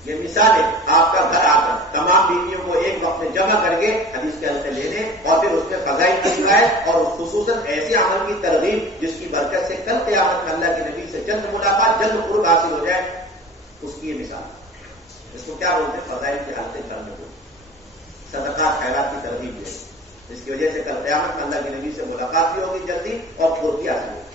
یہ مثال ہے آپ کا گھر آ کر تمام بیویوں کو ایک وقت میں جمع کر کے حدیث کے حلقے لینے اور پھر اس میں فضائل کی شکایت اور خصوصاً ایسے عمل کی ترغیب جس کی برکت سے کل قیامت میں اللہ کے نبی سے جلد ملاقات، جلد قرب حاصل ہو جائے، اس کی یہ مثال۔ اس کو کیا بولتے ہیں؟ فضائل کے حلقے کرنے کو، صدقات خیرات کی ترغیب ہے، جس کی وجہ سے کل قیامت میں اللہ کے نبی سے ملاقات بھی ہوگی جلدی اور قرب بھی حاصل ہوگی۔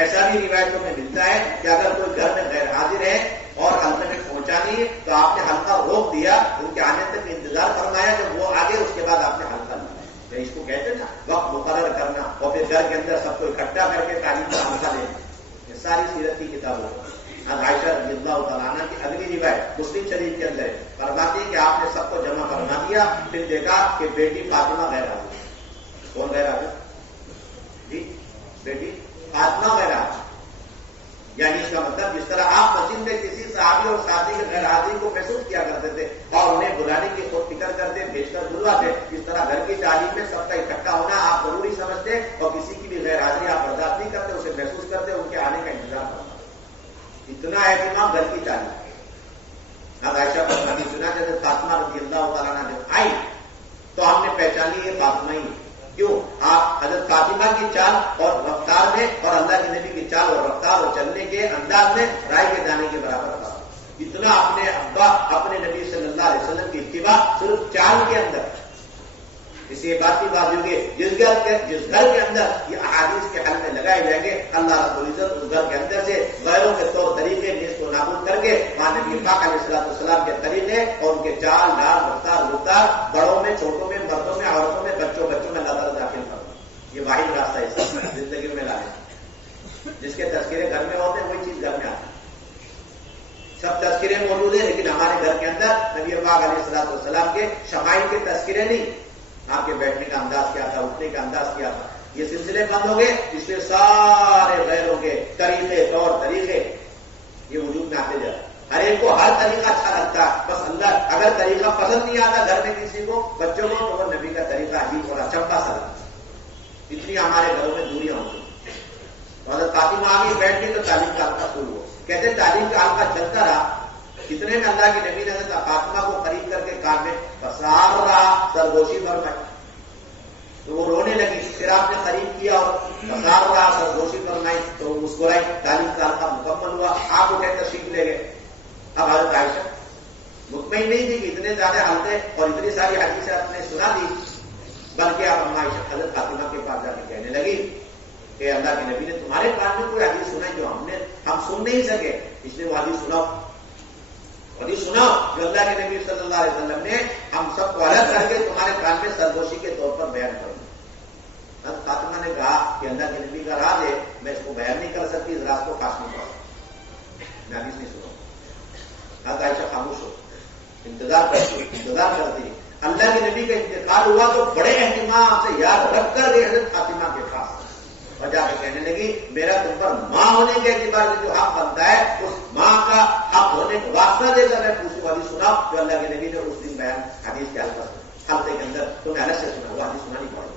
ایسا بھی روایتوں میں ملتا ہے کہ اگر کوئی گھر میں غیر حاضر ہے اور حلقے میں پہنچا نہیں ہے تو آپ نے حلقہ روک دیا، ان کے آنے تک انتظار فرمایا، جب وہ آگے اس کے بعد آپ نے حلقہ لیا۔ اس کو کہتے ہیں نا وقت مقرر کرنا، اور پھر گھر کے اندر سب کو اکٹھا کر کے تعلیم کا حلقہ لینا۔ یہ ساری سیرت کی کتابوں۔ عائشہ رضی اللہ تعالیٰ عنہ کی اگلی کی روایت مسلم شریف کے اندر فرماتی ہے کہ آپ نے سب کو جمع فرما دیا، پھر دیکھا کہ بیٹی فاطمہ غیر حاضر. کون غیر حاضر؟ جی بیٹی فاطمہ غیر حاضر. یعنی اس کا مطلب جس طرح آپ مسجد میں کسی صحابی اور ساتھی کے غیر حاضری کو محسوس کیا کرتے تھے اور انہیں بلانے کی خود فکر کرتے بھیج کر بلواتے، اس طرح گھر کی تعلیم میں سب کا اکٹھا ہونا آپ ضروری سمجھتے اور کسی کی بھی غیر حاضری آپ برداشت نہیں کرتے، اسے محسوس کرتے، ان کے آنے کا انتظار کرنا. اتنا اہتمام گھر کی تعلیم. اب عائشہ پر حدیث سنا کہ فاطمہ رضی اللہ تعالیٰ عنہ جب آئی تو ہم نے پہچان لی یہ فاطمہ ہی. کیوں؟ آپ حضرت فاطمہ کی چال اور رفتار میں اور اللہ کے نبی کی چال اور رفتار اور چلنے کے انداز میں رائے کے دانے کے برابر تھا. اتنا اپنے ابا اپنے نبی صلی اللہ علیہ وسلم کی اتباع صرف چال کے اندر. اس یہ بات کی بات ہوگی جس گھر کے اندر یہ احادیث کے حل میں لگائے جائیں گے، اللہ رب العزت اس گھر کے اندر سے غیروں کے طور طریقے نیز کو نابود کر کے وہاں نبی پاک علیہ الصلوۃ والسلام کے طریقے اور ان کے چال ڈال رفتار بڑوں میں چھوٹوں میں مردوں میں عورتوں میں بچوں میں اللہ تعالیٰ داخل کرنا. یہ واحد راستہ ہے زندگی میں لانے. جس کے تذکرے گھر میں ہوتے ہیں وہی چیز گھر میں آتی ہے. سب تذکرے موجود ہیں لیکن ہمارے گھر کے اندر نبی پاک علیہ الصلوۃ والسلام کے شمائل کے تذکرے نہیں. آپ کے بیٹھنے کا انداز کیا تھا، اٹھنے کا انداز کیا تھا. یہ سلسلے بند ہو گئے، اس میں سارے غیروں کے طریقے طور طریقے یہ وجود میں آتے جائے. ہر ایک کو ہر طریقہ اچھا لگتا ہے، بس اللہ اگر طریقہ پسند نہیں آتا گھر میں کسی کو بچوں کو تو وہ نبی کا طریقہ عجیب اور چمپا سا لگتا. اتنی ہمارے گھروں میں دوریاں ہوتی ہیں. حضرت فاطمہ آگے بیٹھ گئی تو تعلیم کا حلقہ شروع ہو. کہتے ہیں تعلیم کا حلقہ چلتا رہا. اتنے میں اللہ کے نبی نے حضرت فاطمہ کو قریب کر کے کان میں پسار رہا، سرگوشی فرمائی تو وہ رونے لگی. پھر آپ نے قریب کیا اور پسار رہا، سرگوشی فرمائی تو وہ مسکرائی. تعلیم کا حلقہ مکمل ہوا. آپ اٹھے تشریف لے گئے. اب حضرت عائشہ مطمئن نہیں تھی کہ اتنے زیادہ حلقے اور اتنی ساری حدیثیں آپ نے سنا دی، بلکہ آپ اما عائشہ حضرت فاطمہ کے پاس جا کے کہنے لگی کہ اللہ کے نبی نے تمہارے کان میں کوئی حدیث سنائی جو ہم سن نہیں سکے، اس لیے وہ حدیث سناؤ جو اللہ کے نبی صلی اللہ علیہ وسلم نے ہم سب کو الگ کر کے تمہارے کان میں سرگوشی کے طور پر بیان کر دیا. حضرت فاطمہ نے کہا کہ اللہ کے نبی کا راز ہے، میں اس کو بیان نہیں کر سکتی، اس راز کو فاش نہیں کر سکتی، میں حدیث نہیں سنا. حضرت عائشہ خاموش ہو انتظار کرتی. اللہ کے نبی کا انتقال ہوا تو بڑے اہتمام سے یاد رکھ کر گئے حضرت فاطمہ کے پاس اور جا کے کہنے لگی میرا تم پر ماں ہونے کے اعتبار سے جو حق بنتا ہے اس ماں کا حق ہونے کا واسطہ دے کر میں پوچھوں حدیث سنا جو اللہ کے نبی نے اس دن بیان حدیث کے حلقے کے اندر تمہیں الگ سے سنا، وہ حدیث سنانی پڑی.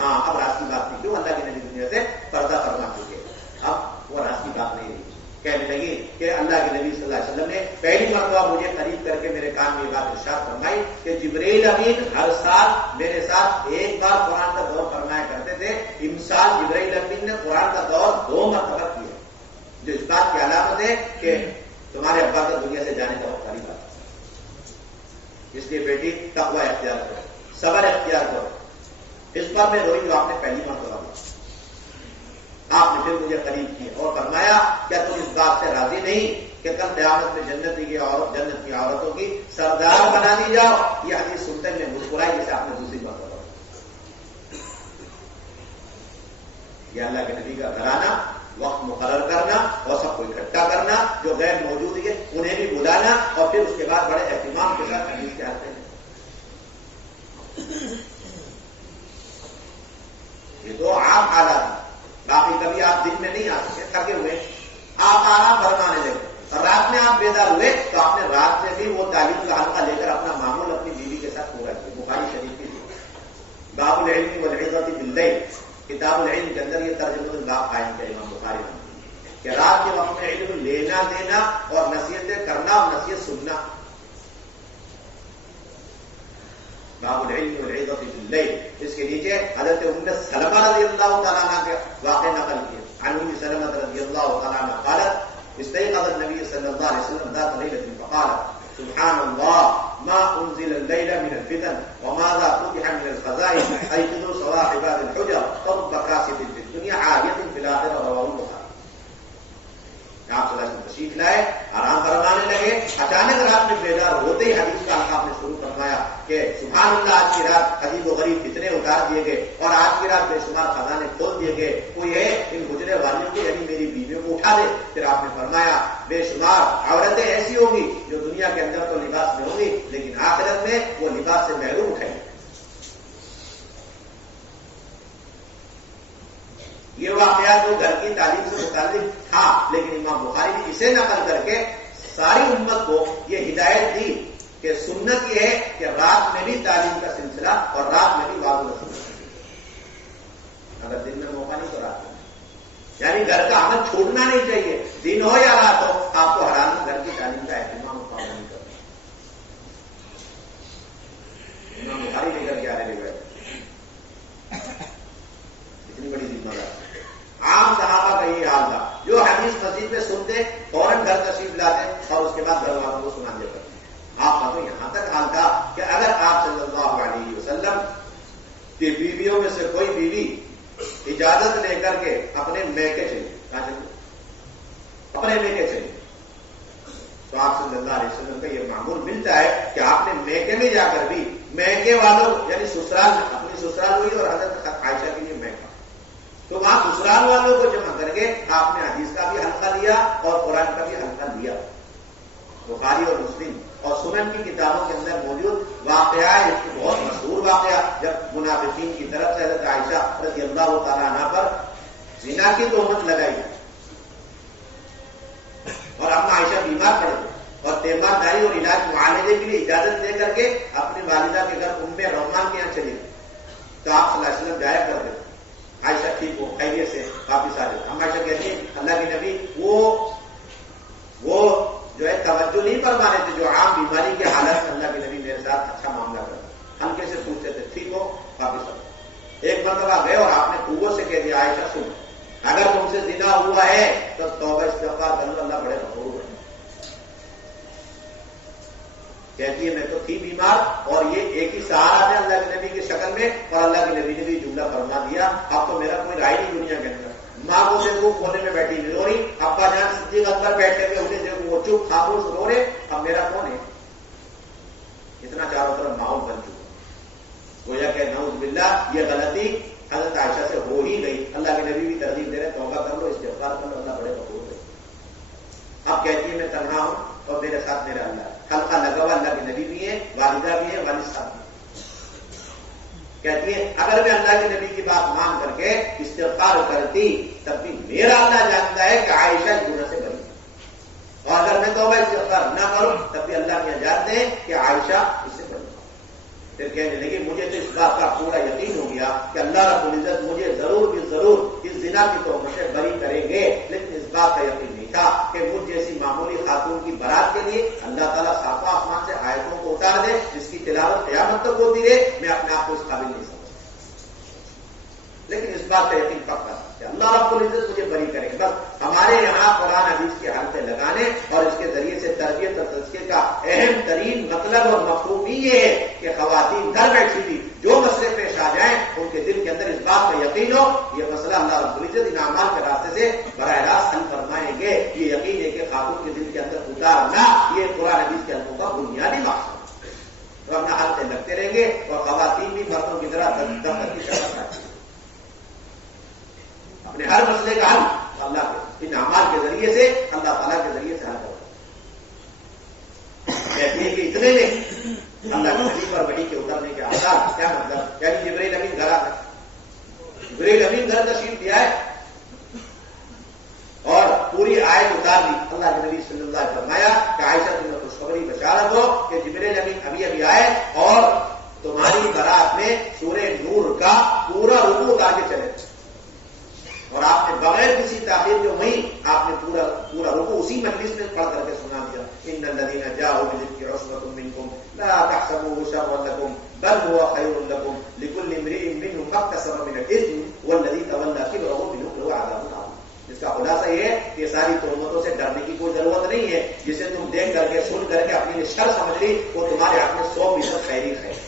ہاں اب راز کی بات نہیں، کیوں اللہ کے نبی دنیا سے پردہ فرما چکے، اب وہ راز کی بات نہیں رہی. کہنے لگی کہ اللہ کے نبی صلی اللہ علیہ وسلم نے پہلی مرتبہ مجھے قریب کر کے میرے کان میں یہ بات ارشاد فرمائی کہ جبرائیل امین ہر سال میرے ساتھ ایک بار قرآن کا دور فرمایا کرتے تھے. امسال جبرائیل امین نے قرآن کا دور 2 مرتبہ کیا، جو اس بات کی علامت ہے کہ تمہارے ابا کا دنیا سے جانے کا وقت قریب آتا. اس لیے بیٹی تقوی اختیار کرو، صبر اختیار کرو. اس پر میں روئی جو آپ نے پہلی مرتبہ کی. آپ نے پھر مجھے قریب کیا اور فرمایا کیا تم اس بات سے راضی نہیں کہ کل قیامت میں جنت کی عورتوں کی سردار بنا دی جاؤ؟ یہ حدیث سنتے میں مسکرائی جیسے آپ نے دوسری بات بتا. یہ اللہ کے نبی کا گھرانا، وقت مقرر کرنا اور سب کو اکٹھا کرنا، جو غیر موجود ہے انہیں بھی بلانا اور پھر اس کے بعد بڑے اہتمام کے ساتھ حدیث کے آتے ہیں. یہ تو عام حالات ہیں. باقی کبھی آپ دن میں نہیں آ سکتے، تھکے ہوئے آپ آرام فرمانے لگے اور رات میں آپ بیدار ہوئے تو آپ نے رات میں بھی وہ تعلیم کا حلقہ لے کر اپنا معمول اپنی بیوی کے ساتھ پورا کیا. بخاری شریف کی باب العلم والعظۃ باللیل، کتاب العلم کے اندر یہ ترجمہ الباب قائم کیا امام بخاری نے کہ رات کے وقت میں علم لینا دینا اور نصیحتیں کرنا اور نصیحت سننا. باب العلم والعظۃ باللیل. اس کے نیچے حضرت ام سلمہ رضی اللہ تعالیٰ عنہ کے واقع نقل کیا. عن ام سلمہ رضی اللہ تعالیٰ عنہ قالت استيقظ النبي صلى الله عليه وسلم ذات ليلة فقال سبحان الله ما أنزل الليل من الفتن وماذا فتح من الخزائن أيقظوا صواحب هذه الحجر فرب كاسد في الدنيا عارية في الآخرة. رواه البخاري. آپ صلی اللہ علیہ وسلم تشریف لائے، آرام فرمانے لگے. اچانک رات میں بیدار ہوتے ہی حدیث کا آپ نے شروع فرمایا کہ سبحان اللہ آج کی رات عجیب و غریب فتنے اتار دیے گئے اور آج کی رات بے شمار خزانے کھول دیے گئے. کوئی ہے ان گزرے والیوں کو یعنی میری بیویوں کو اٹھا دے. پھر آپ نے فرمایا بے شمار عورتیں ایسی وہ گھر کی تعلیم سے متعلق تھا، لیکن امام بخاری نے اسے نقل کر کے ساری امت کو یہ ہدایت دی کہ سنت یہ ہے کہ رات میں بھی تعلیم کا سلسلہ اور رات میں بھی واضح سنت، اگر دن میں موقع نہیں تو رات میں، یعنی گھر کا عمل چھوڑنا نہیں چاہیے، دن ہو یا رات ہو آپ کو حرام گھر کی تعلیم کا اہتمام و پابند نہیں کرنا۔ امام بخاری لے کر کے آ رہے ہوئے اتنی بڑی ذمہ داری، عام صحابہ کا یہ حال تھا، جو حدیث مسجد میں سنتے فوراً گھر تشریف لاتے اور اس کے بعد گھر والوں کو سنا دیتے۔ آپ کا تو یہاں تک حال تھا کہ اگر آپ صلی اللہ علیہ وسلم کی بیویوں میں سے کوئی بیوی اجازت لے کر کے اپنے میکے چلی، اپنے میکے چلی، تو آپ صلی اللہ علیہ وسلم کا یہ معمول ملتا ہے کہ آپ نے میکے میں جا کر بھی میکے والوں یعنی سسرال، اپنی سسرال ہوئی اور حضرت عائشہ کے لیے میکا، تو وہاں سسرال والوں کو جمع کر کے آپ نے حدیث کا بھی حلقہ لیا اور قرآن کا بھی حلقہ لیا۔ بخاری اور مسلم اور سنن کی کتابوں کے اندر موجود واقعہ ہے، اس بہت مشہور واقعہ جب منافقین کی طرف سے حضرت عائشہ رضی اللہ تعالیٰ عنہ پر زنا کی تہمت لگائی اور اپنا عائشہ بیمار پڑ گئی اور تیمارداری اور علاج معالجے کے لیے اجازت دے کر کے اپنی والدہ کے گھر ام رومان کے یہاں چلی گئی، تو آپ صلی اللہ علیہ وسلم جایا کرتے عائشہ ٹھیک ہو خیریت سے واپس آ جائے۔ ہم عائشہ کہتے ہیں اللہ کے نبی وہ جو ہے توجہ نہیں فرما رہے تھے، جو عام بیماری کے حالت میں اللہ کے نبی میرے ساتھ اچھا معاملہ کرتے، ہلکے سے پوچھتے تھے ٹھیک ہو واپس آ۔ ایک مرتبہ گئے اور آپ نے قوت سے کہہ دیا عائشہ سن، اگر تم سے زنا ہوا ہے تو توبہ استغفار کر لو، اللہ بڑے غفور ہے۔ کہتی ہے میں تو تھی بیمار اور یہ ایک ہی سہارا تھا اللہ کے نبی کی شکل میں، اور اللہ کے نبی نے بھی جملہ فرما دیا اب تو میرا کوئی رائے نہیں دنیا کے اندر۔ ماں کو دیکھو کونے میں بیٹھی ہوئی رو رہی، ابا جان صدیق اکبر بیٹھے ہوئے انہیں دیکھو وہ چپ خاموش رو رہے، اب میرا کون ہے؟ اتنا چاروں طرف ماحول بن چکا، گویا کہ نعوذ باللہ یہ غلطی حضرت عائشہ سے ہو ہی گئی۔ اللہ کے نبی بھی ترغیب دے رہے توبہ کر لو استغفار کر لو، اللہ بڑے غفور ہے۔ اب کہتی ہے میں تنہا ہوں اور میرے ساتھ میرا اللہ، حلقہ لگا ہوا اللہ کے نبی بھی ہے، والدہ بھی ہے، والد صاحب بھی ہے۔ کہتی ہے اگر میں اللہ کے نبی کی بات مان کر کے استغفار کرتی تب بھی میرا اللہ جانتا ہے کہ عائشہ اس گناہ سے بری ہے، اور اگر میں توبہ استغفار نہ کروں تب بھی اللہ میاں جانتے ہیں کہ عائشہ اس سے بری ہے۔ پھر کہنے لگی مجھے تو اس بات کا پورا یقین ہو گیا کہ اللہ رب العزت مجھے ضرور بھی ضرور اس زنا کی تہمت سے بری کریں گے، لیکن اس بات کا یقین نہیں تھا کہ مجھ جیسی معمولی خاتون کی برات کے لیے اللہ تعالیٰ صافہ آسمان سے آیتوں کو اتار دے جس کی تلاوت قیامت تک ہوتی رہے، میں اپنے آپ کو اس قابل نہیں سمجھتا، لیکن اس بات کا یقین پکا کہ اللہ رب العزت مجھے بری کرے گا۔ بس ہمارے یہاں قرآن حدیث کے حلقے لگانے اور اس کے ذریعے سے تربیت اور تزکیے کا اہم ترین مطلب اور مفہوم یہ ہے کہ خواتین گھر بیٹھی بھی جو مسئلے پیش آ جائیں ان کے دل کے اندر اس بات کا یقین ہو یہ مسئلہ اللہ رب العزت ان اعمال کے راستے سے براہ راست حل فرمائیں گے۔ یہ یقین ہے کہ خاتون کے دل کے اندر اتارنا یہ قرآن حدیث کے حلقوں کا بنیادی مقصد ہے، تو اپنا حلقے لگتے رہیں گے اور خواتین بھی مردوں کی طرح دفتر کی شکل رکھیں، اپنے ہر مسئلے کا حل اللہ کے ان اعمال کے ذریعے سے اللہ تعالیٰ کے ذریعے سے حل کرو۔ کہتی ہے کہ اتنے میں اللہ کے نبی پر وحی کے اترنے کے آثار کیا مطلب، یعنی جبرائیل امین گھر آتا ہے، جبرائیل امین گھر تشریف دیا ہے اور پوری آیت اتار دی۔ اللہ کے نبی صلی اللہ علیہ وسلم فرمایا کہ عائشہ تمہیں خوشخبری بشارت ہو کہ جبرائیل امین ابھی ابھی آئے اور تمہاری برات میں سورہ نور کا پورا رکوع اتار کے چلے، اور آپ نے بغیر کسی تاخیر کے وہیں آپ نے پورا رکوع اسی مجلس میں پڑھ کر کے سنا دیا۔ ان الذين جاءوا بالإفك عصبة منكم لا تحسبوه شرا لكم بل هو خير لكم لكل امرئ منهم ما اكتسب من الإثم والذي تولى كبره منهم له عذاب عظيم۔ اس کا خلاصہ یہ ہے کہ ساری تہمتوں سے ڈرنے کی کوئی ضرورت نہیں ہے، جسے تم دیکھ کر کے سن کر کے اپنے لیے شر سمجھ لی وہ تمہارے حق میں 100% خیری ہے۔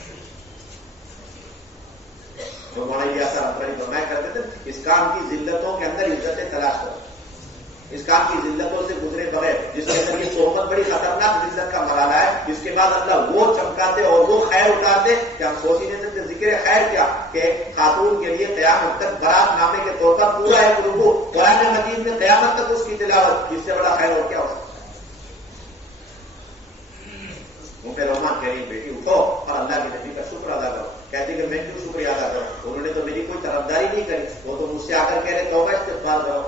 جو مولانا یاسر افغانی فرمایا کرتے تھے اس کام کی ذلتوں کے اندر عزتیں تلاش کرو، اس کام کی ذلتوں سے گزرے بغیر جس کے اندر یہ تہمت بڑی خطرناک ذلت کا مرحلہ ہے، جس کے بعد اللہ وہ چمکاتے اور وہ خیر اٹھاتے کہ ہم سوچ ہی نہیں سکتے۔ ذکر خیر کیا کہ خاتون کے لیے قیامت تک برات نامے کے طور پر پورا ایک رکوع قرآن مجید میں قیامت تک اس کی تلاوت، اس سے بڑا خیر اور کیا ہو سکتا ہے۔ پہ رحمان کہہ رہی بیٹی اٹھو اور اللہ کے نبی کا شکر ادا کرو۔ کہتے کہ میں کیوں شکریہ ادا کروں، انہوں نے تو میری کوئی طرفداری نہیں کری، وہ تو مجھ سے آ کر کہہ رہے توبہ استغفار کرو،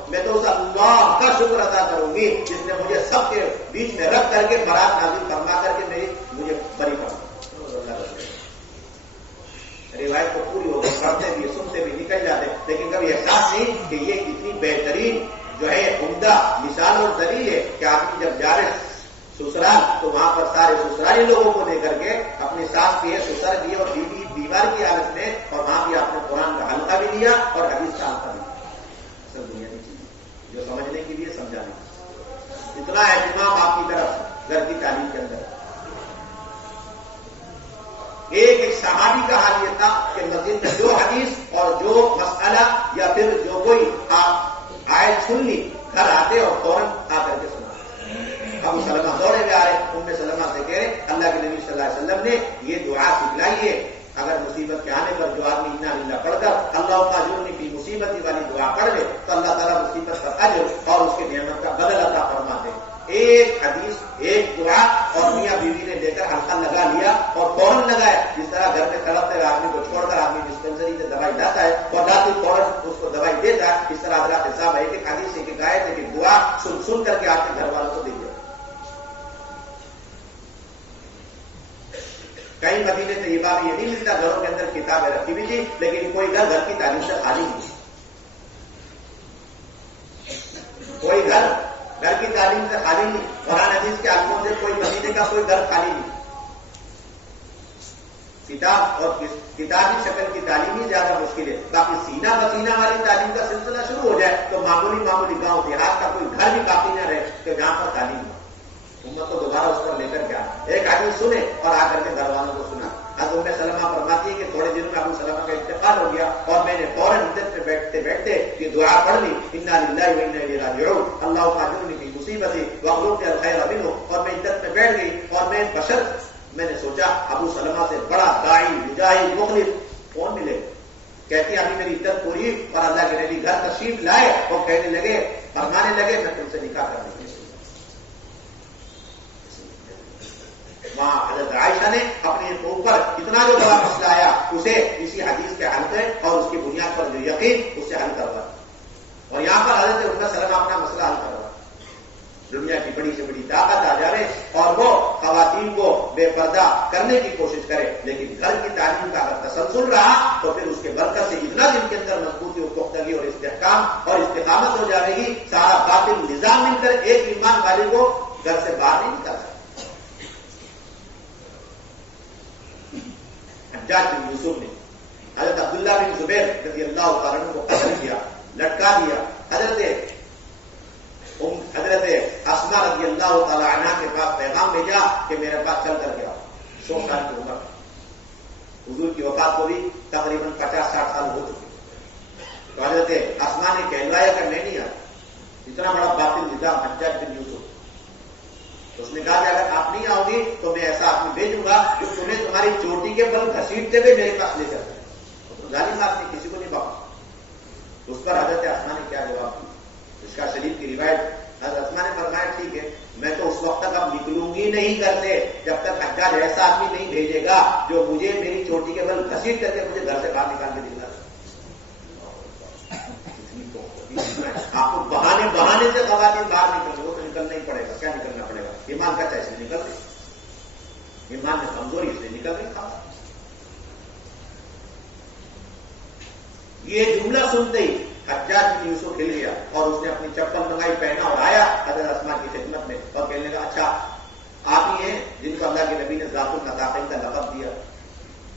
بیچ میں رکھ کر کے برات نازل فرما کر کے مجھے بری فرما. روایت کو پوری ہو گئی، پڑھتے بھی سنتے بھی نکل جاتے، لیکن کبھی احساس نہیں کہ یہ کتنی بہترین جو ہے عمدہ مثال اور دلیل ہے کہ آدمی جب جا رہے سسرال تو وہاں پر سارے سسرالی لوگوں کو دے کر کے اپنی ساس بھی ہے، سسر بھی ہے اور بیوی بیمار کی حالت میں، اور وہاں بھی آپ نے قرآن کا حلقہ بھی لیا اور حدیث کا حلقہ بھی لیا. اصل بنیادی چیز جو سمجھنے کے لیے سمجھانے کی، اتنا اہتمام آپ کی طرف گھر کی تعلیم کے اندر. ایک صحابی کا حال یہ تھا کہ مسجد میں جو حدیث اور جو مسئلہ یا پھر جو کوئی آپ آیت سن لی، گھر آتے اور فوراً آ کر کے سنا. ابو سلمہ دوڑے ہوئے آ رہے، ام سلمہ سے کہہ رہے اللہ کے نبی صلی اللہ علیہ وسلم نے یہ دعا سکھلائی ہے، اگر مصیبت کے آنے پر جو آدمی انا للہ پڑھ کر اللہ اجرنی فی مصیبتی والی دعا پڑھ لے تو اللہ تعالیٰ مصیبت کا اجر اور اس کے نعمت کا بدل عطا فرما دے. ایک حدیث، ایک دعا، اور میاں بیوی نے لے کر حلقہ لگا لیا اور فوراً لگایا. جس طرح گھر میں تڑپتے ہوئے آدمی کو چھوڑ کر آدمی ڈسپینسری سے دوائی لاتا ہے اور رات فوراً اس کو دوائی دیتا ہے، اس طرح حضرات صاحب ایک حدیث ایک آیت ایک دعا سن کر کے آپ کے گھر والوں کو دے دیا. کئی مدینے طیبہ میں یہ نہیں ملتا، گھروں کے اندر کتابیں رکھی ہوئی تھی لیکن کوئی گھر کی تعلیم سے خالی نہیں. کوئی گھر کی تعلیم سے خالی نہیں. قرآن حدیث کے حلقوں سے کوئی مدینے کا کوئی گھر خالی نہیں. کتاب اور کتابی شکل کی تعلیم ہی زیادہ مشکل ہے. باقی سینہ بسینہ والی تعلیم کا سلسلہ شروع ہو جائے تو معمولی گاؤں دیہات کا کوئی گھر بھی باقی نہ رہے کہ جہاں پر تعلیم ہو. امت کو دوبارہ اس پر لے کر کے ایک حدیث سنے اور آ کر کے گھر والوں کو سنا. اب ام سلمہ فرماتی ہے کہ تھوڑے دنوں میں ابو سلمہ کا انتقال ہو گیا اور میں نے فوراً عدت میں بیٹھتے بیٹھتے یہ دعا پڑھ لی، انا للہ و انا الیہ راجعون اللہم اجرنی فی مصیبتی واخلف لی الخیر منہ. اور میں عدت میں بیٹھ گئی اور میں نے سوچا ابو سلمہ سے بڑا داعی مجاہد مخلص کون ملے. کہتی ابھی میری عدت پوری اور اللہ کے نبی گھر تشریف لائے اور کہنے لگے، فرمانے لگے میں تم سے نکاح کرنے کی. وہاں حضرت عائشہ نے اپنے اوپر اتنا جو بڑا مسئلہ آیا اسے اسی حدیث کے حل سے اور اس کی بنیاد پر جو یقین اس سے حل کروا. اور یہاں پر حضرت ام سلمہ اپنا مسئلہ حل کروا. دنیا کی بڑی سے بڑی طاقت آ جائے اور وہ خواتین کو بے پردہ کرنے کی کوشش کرے، لیکن گھر کی تعلیم کا اگر تسلسل رہا تو پھر اس کے برکت سے اتنا دن کے اندر مضبوطی اور پختگی اور استحکام اور استقامت ہو جائے گی. سارا باطل نظام مل کر ایک ایمان والے کو گھر سے باہر نہیں نکال سکتا. حجاج بن یوسف نے حضرت عبداللہ بن زبیر رضی اللہ تعالیٰ عنہ کو قتل کیا، لٹکا دیا. حضرت اسماء رضی اللہ تعالیٰ عنہ کے پاس پیغام بھیجا کہ میرے پاس چل کر کے آؤ. 100 سال کی عمر، حضور کی وفات کو بھی تقریباً 50-60 سال ہو چکے. تو حضرت اسماء نے کہلوایا کہ میں نہیں آتا. اتنا بڑا باطل نظام حجاج بن یوسف. تو اس نے کہا کہ اگر آپ نہیں آؤ گی تو میں ایسا آدمی بھیجوں گا جو تمہیں تمہاری چوٹی کے بل گھسیٹتے ہوئے میرے پاس لے کر جائے. ظالم آدمی کسی کو نہیں باقی. اس پر حضرت اسماء نے کیا جواب دیا؟ اس کا شریف کی روایت حضرت اسماء نے فرمایا ٹھیک ہے میں تو اس وقت تک اب نکلوں گی نہیں کرتے جب تک حجاج ایسا آدمی نہیں بھیجے گا جو مجھے میری چوٹی کے بل گھسیٹ کر کے مجھے گھر سے باہر نکال کے دکھا. آپ کو بہانے سے خواتین باہر نکل وہ تو نکلنا ہی پڑے گا. کیا نکلنا پڑے گا؟ ایمان کا چاہے نکل رہی، ایمان میں کمزوری اس لیے نکل رہی تھا. یہ جملہ سنتے ہی حجاج بن یوسف ہل گیا اور اس نے اپنی چپل منگائی، پہنا اور آیا حضرت اسماء کی خدمت میں اور کہنے لگا اچھا آپ ہی ہیں جن کو اللہ کے نبی نے ذات النطاقین کا لقب دیا؟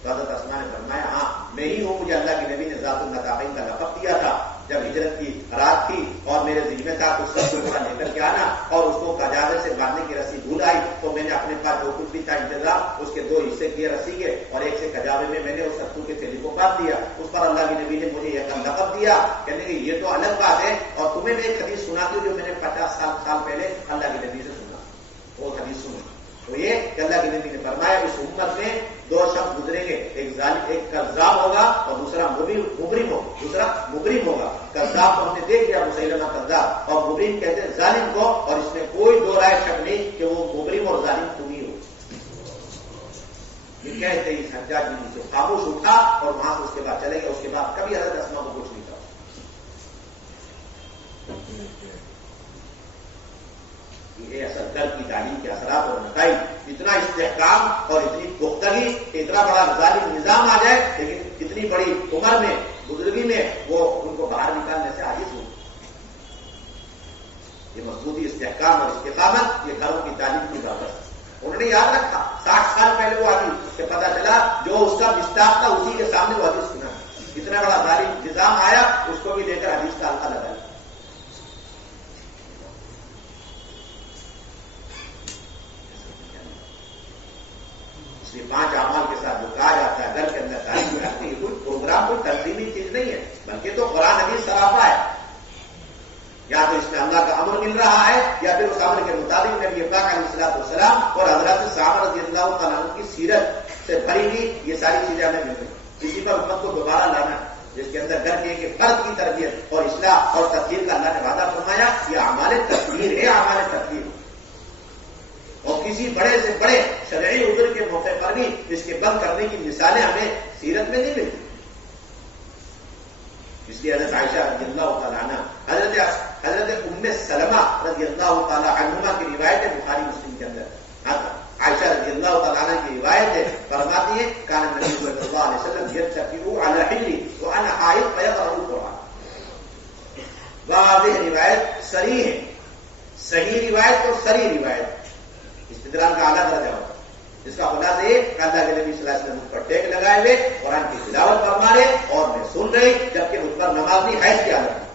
تو حضرت اسماء نے فرمایا ہاں میں ہی ہوں، مجھے اللہ کے نبی نے ذات النطاقین کا لقب دیا تھا جب ہجرت کی رات تھی اور میرے ذمہ تھا کچھ سب کو تھوڑا لے کر کے آنا اور اس کو قجازے سے باندھنے کی رسی بھول آئی تو میں نے اپنے پاس جو کچھ بھی تھا انتظام اس کے 2 حصے کیے رسی کے اور ایک سے قجازے میں نے اس ستو کے تھیلی کو باندھ دیا. اس پر اللہ کے نبی نے مجھے یہ لقب دیا. کہنے کہ یہ تو الگ بات ہے اور تمہیں میں ایک حدیث سناتی ہوں جو میں نے 50 سال پہلے اللہ کے نبی سے سنا. وہ حدیث سنو تو یہ کہ اللہ کے نبی نے فرمایا اس امت میں 2 شخص گزریں گے، ایک کذاب ہوگا اور دوسرا مبرم ہوگا. کذاب کو ہم نے دیکھ لیا مسیلمہ کذاب، اور مبرم کہتے ہیں ظالم کو، اور اس میں کوئی 2 رائے شک نہیں کہ وہ مبرم اور ظالم تم ہی ہو. یہ کہتے ہی حجاج بن یوسف خاموش اٹھا اور وہاں سے اس کے بعد چلے گئے. اس کے بعد کبھی حضرت اسماء کو کچھ نہیں کہا. یہ اصل گھر کی استحکام اور اتنی پختگی کہ اتنا بڑا ظالم نظام آ جائے لیکن اتنی بڑی عمر میں بزرگی میں وہ ان کو باہر نکالنے سے عاجز ہو. یہ مضبوطی استحکام اور استقامت یہ گھروں کی تعلیم کی برکت. انہوں نے یاد رکھا 60 سال پہلے وہ حدیث کہ پتا چلا جو اس کا مستاق تھا اسی کے سامنے وہ حدیث سنا. اتنا بڑا ظالم نظام آیا اس کو بھی لے کر حدیث کا حلقہ لگایا. اس لیے 5 اعمال کے ساتھ جو کہا جاتا ہے گھر کے اندر تعلیم رکھتی ہے کوئی پروگرام کوئی تنظیمی چیز نہیں ہے بلکہ تو قرآن حدیث سراپا ہے. یا تو اس میں اللہ کا امر مل رہا ہے یا پھر اس امر کے مطابق نبی پاک علیہ الصلوۃ والسلام اور حضرات صحابہ رضی اللہ تعالیٰ عنہ کی سیرت سے بھری ہوئی یہ ساری چیزیں ہمیں مل رہی. اسی پر امت کو دوبارہ لانا جس کے اندر گھر کے ایک فرد کی تربیت اور اصلاح اور تطہیر کا اللہ نے وعدہ فرمایا. یہ اعمال تطہیر ہے اعمال تطہیر. اور کسی بڑے سے بڑے شرعی عذر کے موقع پر بھی اس کے بند کرنے کی مثالیں ہمیں سیرت میں نہیں ملتی. اس لیے حضرت عائشہ رضی اللہ تعالیٰ عنہ حضرت ام سلمہ رضی اللہ تعالیٰ عنہما کی روایت ہے بخاری مسلم کے اندر. عائشہ رضی اللہ تعالیٰ عنہ کی روایت ہے فرماتی ہے کان نبی صلی اللہ علیہ وسلم یتکئ علی حجری وانا حائض فیقرأ القرآن. واضح روایت صریح ہے. صحیح روایت اور صریح روایت استدلال کا اعلیٰ درجہ ہوتا ہے. جس کا خلاصہ یہ کہ اللہ کے نبی صلی اللہ علیہ وسلم اس پر ٹیک لگائے ہوئے قرآن کی تلاوت فرما رہے اور میں سن رہی جبکہ اس پر نماز نہیں حیض کی حالت.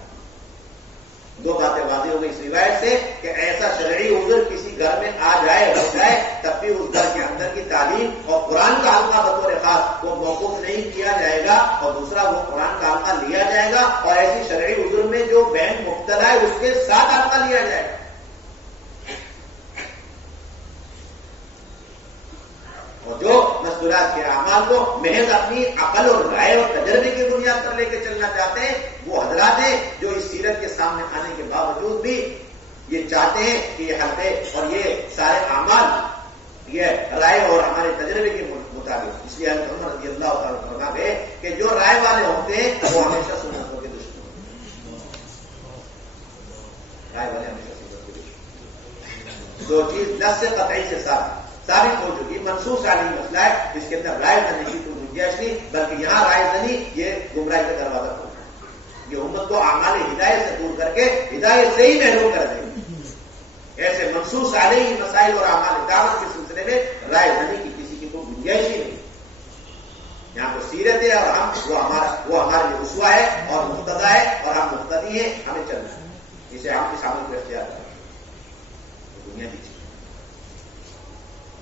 2 باتیں واضح ہو گئی اس روایت سے کہ ایسا شرعی عذر کسی گھر میں آ جائے ہو جائے تب بھی اس گھر کے اندر کی تعلیم اور قرآن کا حلقہ بطور خاص وہ موقوف نہیں کیا جائے گا اور دوسرا وہ قرآن کا حلقہ لیا جائے گا اور ایسی شرعی عذر میں جو بہن مبتلا ہے اس کے ساتھ حلقہ لیا جائے گا. اور جو مستورات کے اعمال کو محض اپنی عقل اور رائے اور تجربے کی بنیاد پر لے کے چلنا چاہتے ہیں وہ حضرات ہیں جو اس سیرت کے سامنے آنے کے باوجود بھی یہ چاہتے ہیں کہ یہ حلقے اور یہ سارے اعمال یہ رائے اور ہمارے تجربے کے مطابق. اس لیے حضرت عمر رضی اللہ تعالیٰ فرما گئے کہ جو رائے والے ہوتے ہیں وہ ہمیشہ سنتوں کے دشمن. رائے والے ہمیشہ سنتوں کے دشمن. جو چیز نص سے قطعی سے ثابت ہو چکی منصوص علیہ مسئلہ ہے جس کے اندر رائے زنی کی کوئی گنجائش نہیں بلکہ یہاں رائے زنی یہ گمراہی کا دروازہ کھولنا ہے. یہ امت کو اعمال ہدایت سے دور کر کے ہدایت سے ہی محروم کر دیں گے. ایسے منصوص علیہ مسائل اور اعمال دعوت کے سلسلے میں رائے زنی کی کسی کی کوئی گنجائش ہی نہیں. یہاں تو سیرت ہے اور وہ ہمارے لیے اسوہ ہے اور مقتدی ہے اور ہم مقتدی ہیں ہمیں چلنا ہے. اسے ہم اس عمل کو اختیار کریں. دنیا کی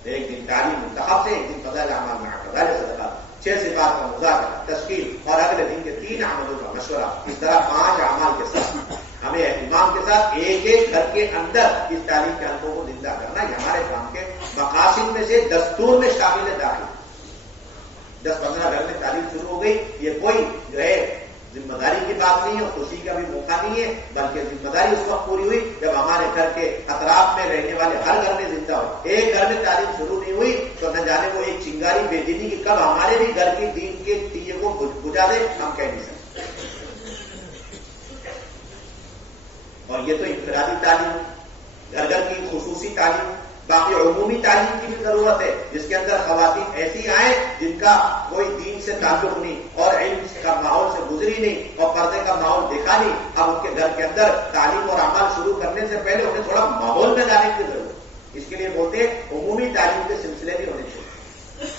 ایک دن تعلیم منتخب سے ایک دن فضائل اعمال میں فضائل صدقات 6 صفات کا مذاکرہ تشکیل اور اگلے دن کے 3 عملوں کا مشورہ. اس طرح 5 اعمال کے ساتھ ہمیں اہتمام کے ساتھ ایک ایک گھر کے اندر اس تعلیم کے حلقوں کو زندہ کرنا یہ ہمارے کام کے مقاصد میں سے دستور میں شامل داخل. 10-15 گھر میں تعلیم شروع ہو گئی یہ کوئی جو ہے ذمہ داری کی بات نہیں ہے اور خوشی کا بھی موقع نہیں ہے بلکہ ذمہ داری اس وقت پوری ہوئی جب ہمارے گھر کے اطراف میں رہنے والے ہر گھر میں زندہ ہو. ایک گھر میں تعلیم شروع نہیں ہوئی تو نہ جانے وہ ایک چنگاری بے دینی کی کب ہمارے بھی گھر کی دین کے دیے کو بجھا دے ہم کہہ نہیں سکتے. اور یہ تو انفرادی تعلیم گھر گھر کی خصوصی تعلیم باقی عمومی تعلیم کی بھی ضرورت ہے جس کے اندر خواتین ایسی آئیں جن کا کوئی دین سے تعلق نہیں اور علم کا ماحول سے گزری نہیں اور پردے کا ماحول دیکھا نہیں. اب ان کے گھر کے اندر تعلیم اور عمل شروع کرنے سے پہلے انہیں تھوڑا ماحول میں لانے کی ضرورت ہے. اس کے لیے بولتے ہیں عمومی تعلیم کے سلسلے بھی ہونے چاہیے.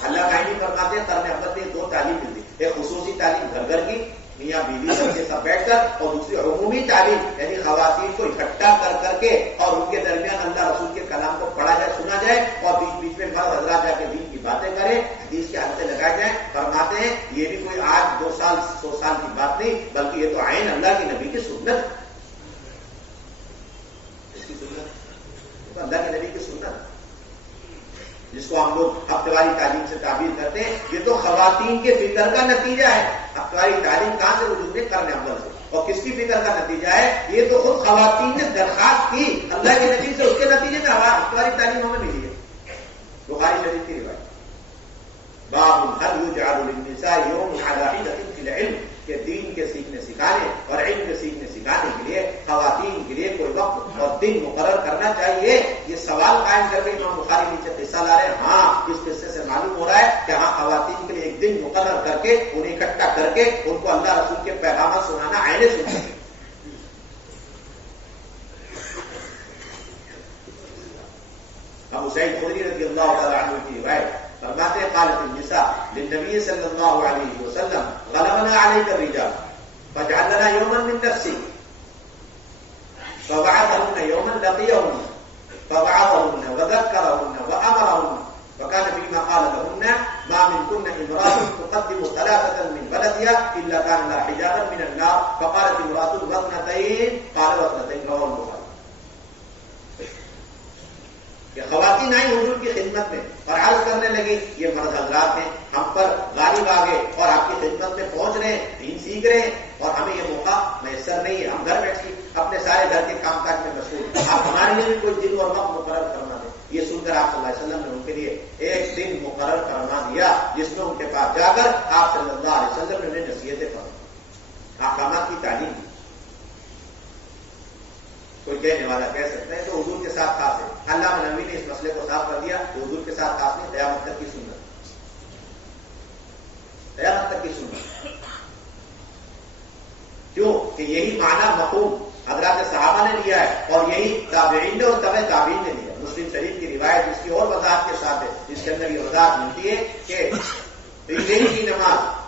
اللہ کا نہیں فرماتے ہیں قرن اول میں 2 تعلیم ملتی. ایک خصوصی تعلیم گھر گھر کی میاں بیوی سب کے سب بیٹھ کر اور دوسری عمومی تعلیم یعنی خواتین کو اکٹھا کر کے اور ان کے درمیان اللہ رسول کے کلام کو پڑھا جائے سنا جائے اور بیچ بیچ میں مرد حضرات جا کے دین کی باتیں کریں حدیث کے حلقے لگائے جائیں. فرماتے ہیں یہ بھی کوئی آج 2 سال 100 سال کی بات نہیں بلکہ یہ تو عین اللہ کے نبی کی سنت. اس کی سنت تو اللہ کے نبی کی سنت جس کو ہم لوگ ہفتےواری تعلیم سے تعبیر کرتے ہیں یہ تو خواتین کے فکر کا نتیجہ ہے. ہفتےواری تعلیم کہاں سے وجود میں کرنے عمل سے اور کس کی فکر کا نتیجہ ہے یہ تو خود خواتین نے درخواست کی اللہ کے نبی سے اس کے نتیجے میں ہفتےواری تعلیم ہمیں ملی ہے. بخاری شریف کی روایت باب هل يجعل للنساء يوم على حدة في العلم کہ دین کے سیکھنے سکھانے اور علم کے سیکھنے سکھانے کے لیے خواتین کے لیے کوئی وقت اور دن مقرر کرنا چاہیے. یہ سوال قائم کر کے امام بخاری نیچے قصہ نقل آ رہے ہیں. ہاں اس قصے سے معلوم ہو رہا ہے کہ ہاں خواتین کے لیے ایک دن مقرر کر کے انہیں اکٹھا کر کے ان کو اللہ رسول کے پیغامات سنانا عین سنت ہے. ابو سعید خدری رضی اللہ تعالیٰ عنہ کی روایت فرماتے ہیں قالت النساء للنبي صلی اللہ علیہ وسلم غلبنا عليك الرجال فاجعل لنا يوما من نفسك فبعثهن يوما لقيهن فبعثهن وذكرهن وامرهن فكان فيما قال لهن ما منكن امرأة تقدم ثلاثة من بلدها الا كان لها حجابا من النار فقالت امرأة واثنتين قال واثنتين رواه البخاري. کہ خواتین آئی حضور کی خدمت میں اور عرض کرنے لگی یہ مرد حضرات ہیں ہم پر غالب آ گئے اور آپ کی خدمت میں پہنچ رہے ہیں, دین سیکھ رہے ہیں اور ہمیں یہ موقع میسر نہیں ہے. ہم گھر بیٹھے اپنے سارے گھر کے کام کاج میں مشغول, آپ ہمارے لیے بھی کوئی دن اور وقت مقرر فرما دیں. یہ سن کر آپ صلی اللہ علیہ وسلم نے ان کے لیے ایک دن مقرر فرما دیا جس میں ان کے پاس جا کر آپ صلی اللہ علیہ وسلم نے انہیں نصیحتیں فرمائیں, احکامات کی تعلیم دی. کوئی کہنے والا کہہ سکتا ہے تو حضور کے ساتھ خاص ہے. علامہ نبوی نے اس مسئلے کو صاف کر دیا کہ حضور کے ساتھ خاص نہیں, قیامت تک کی سنت, قیامت تک کی سنت. کیوں کہ یہی معنی مفہوم حضرات صحابہ نے لیا ہے اور یہی تابعین نے اور تبع تابعین نے لیا. مسلم شریف کی روایت جس کی اور وضاحت کے ساتھ ہے, جس کے اندر یہ وضاحت ملتی ہے کہ عیدین کی نماز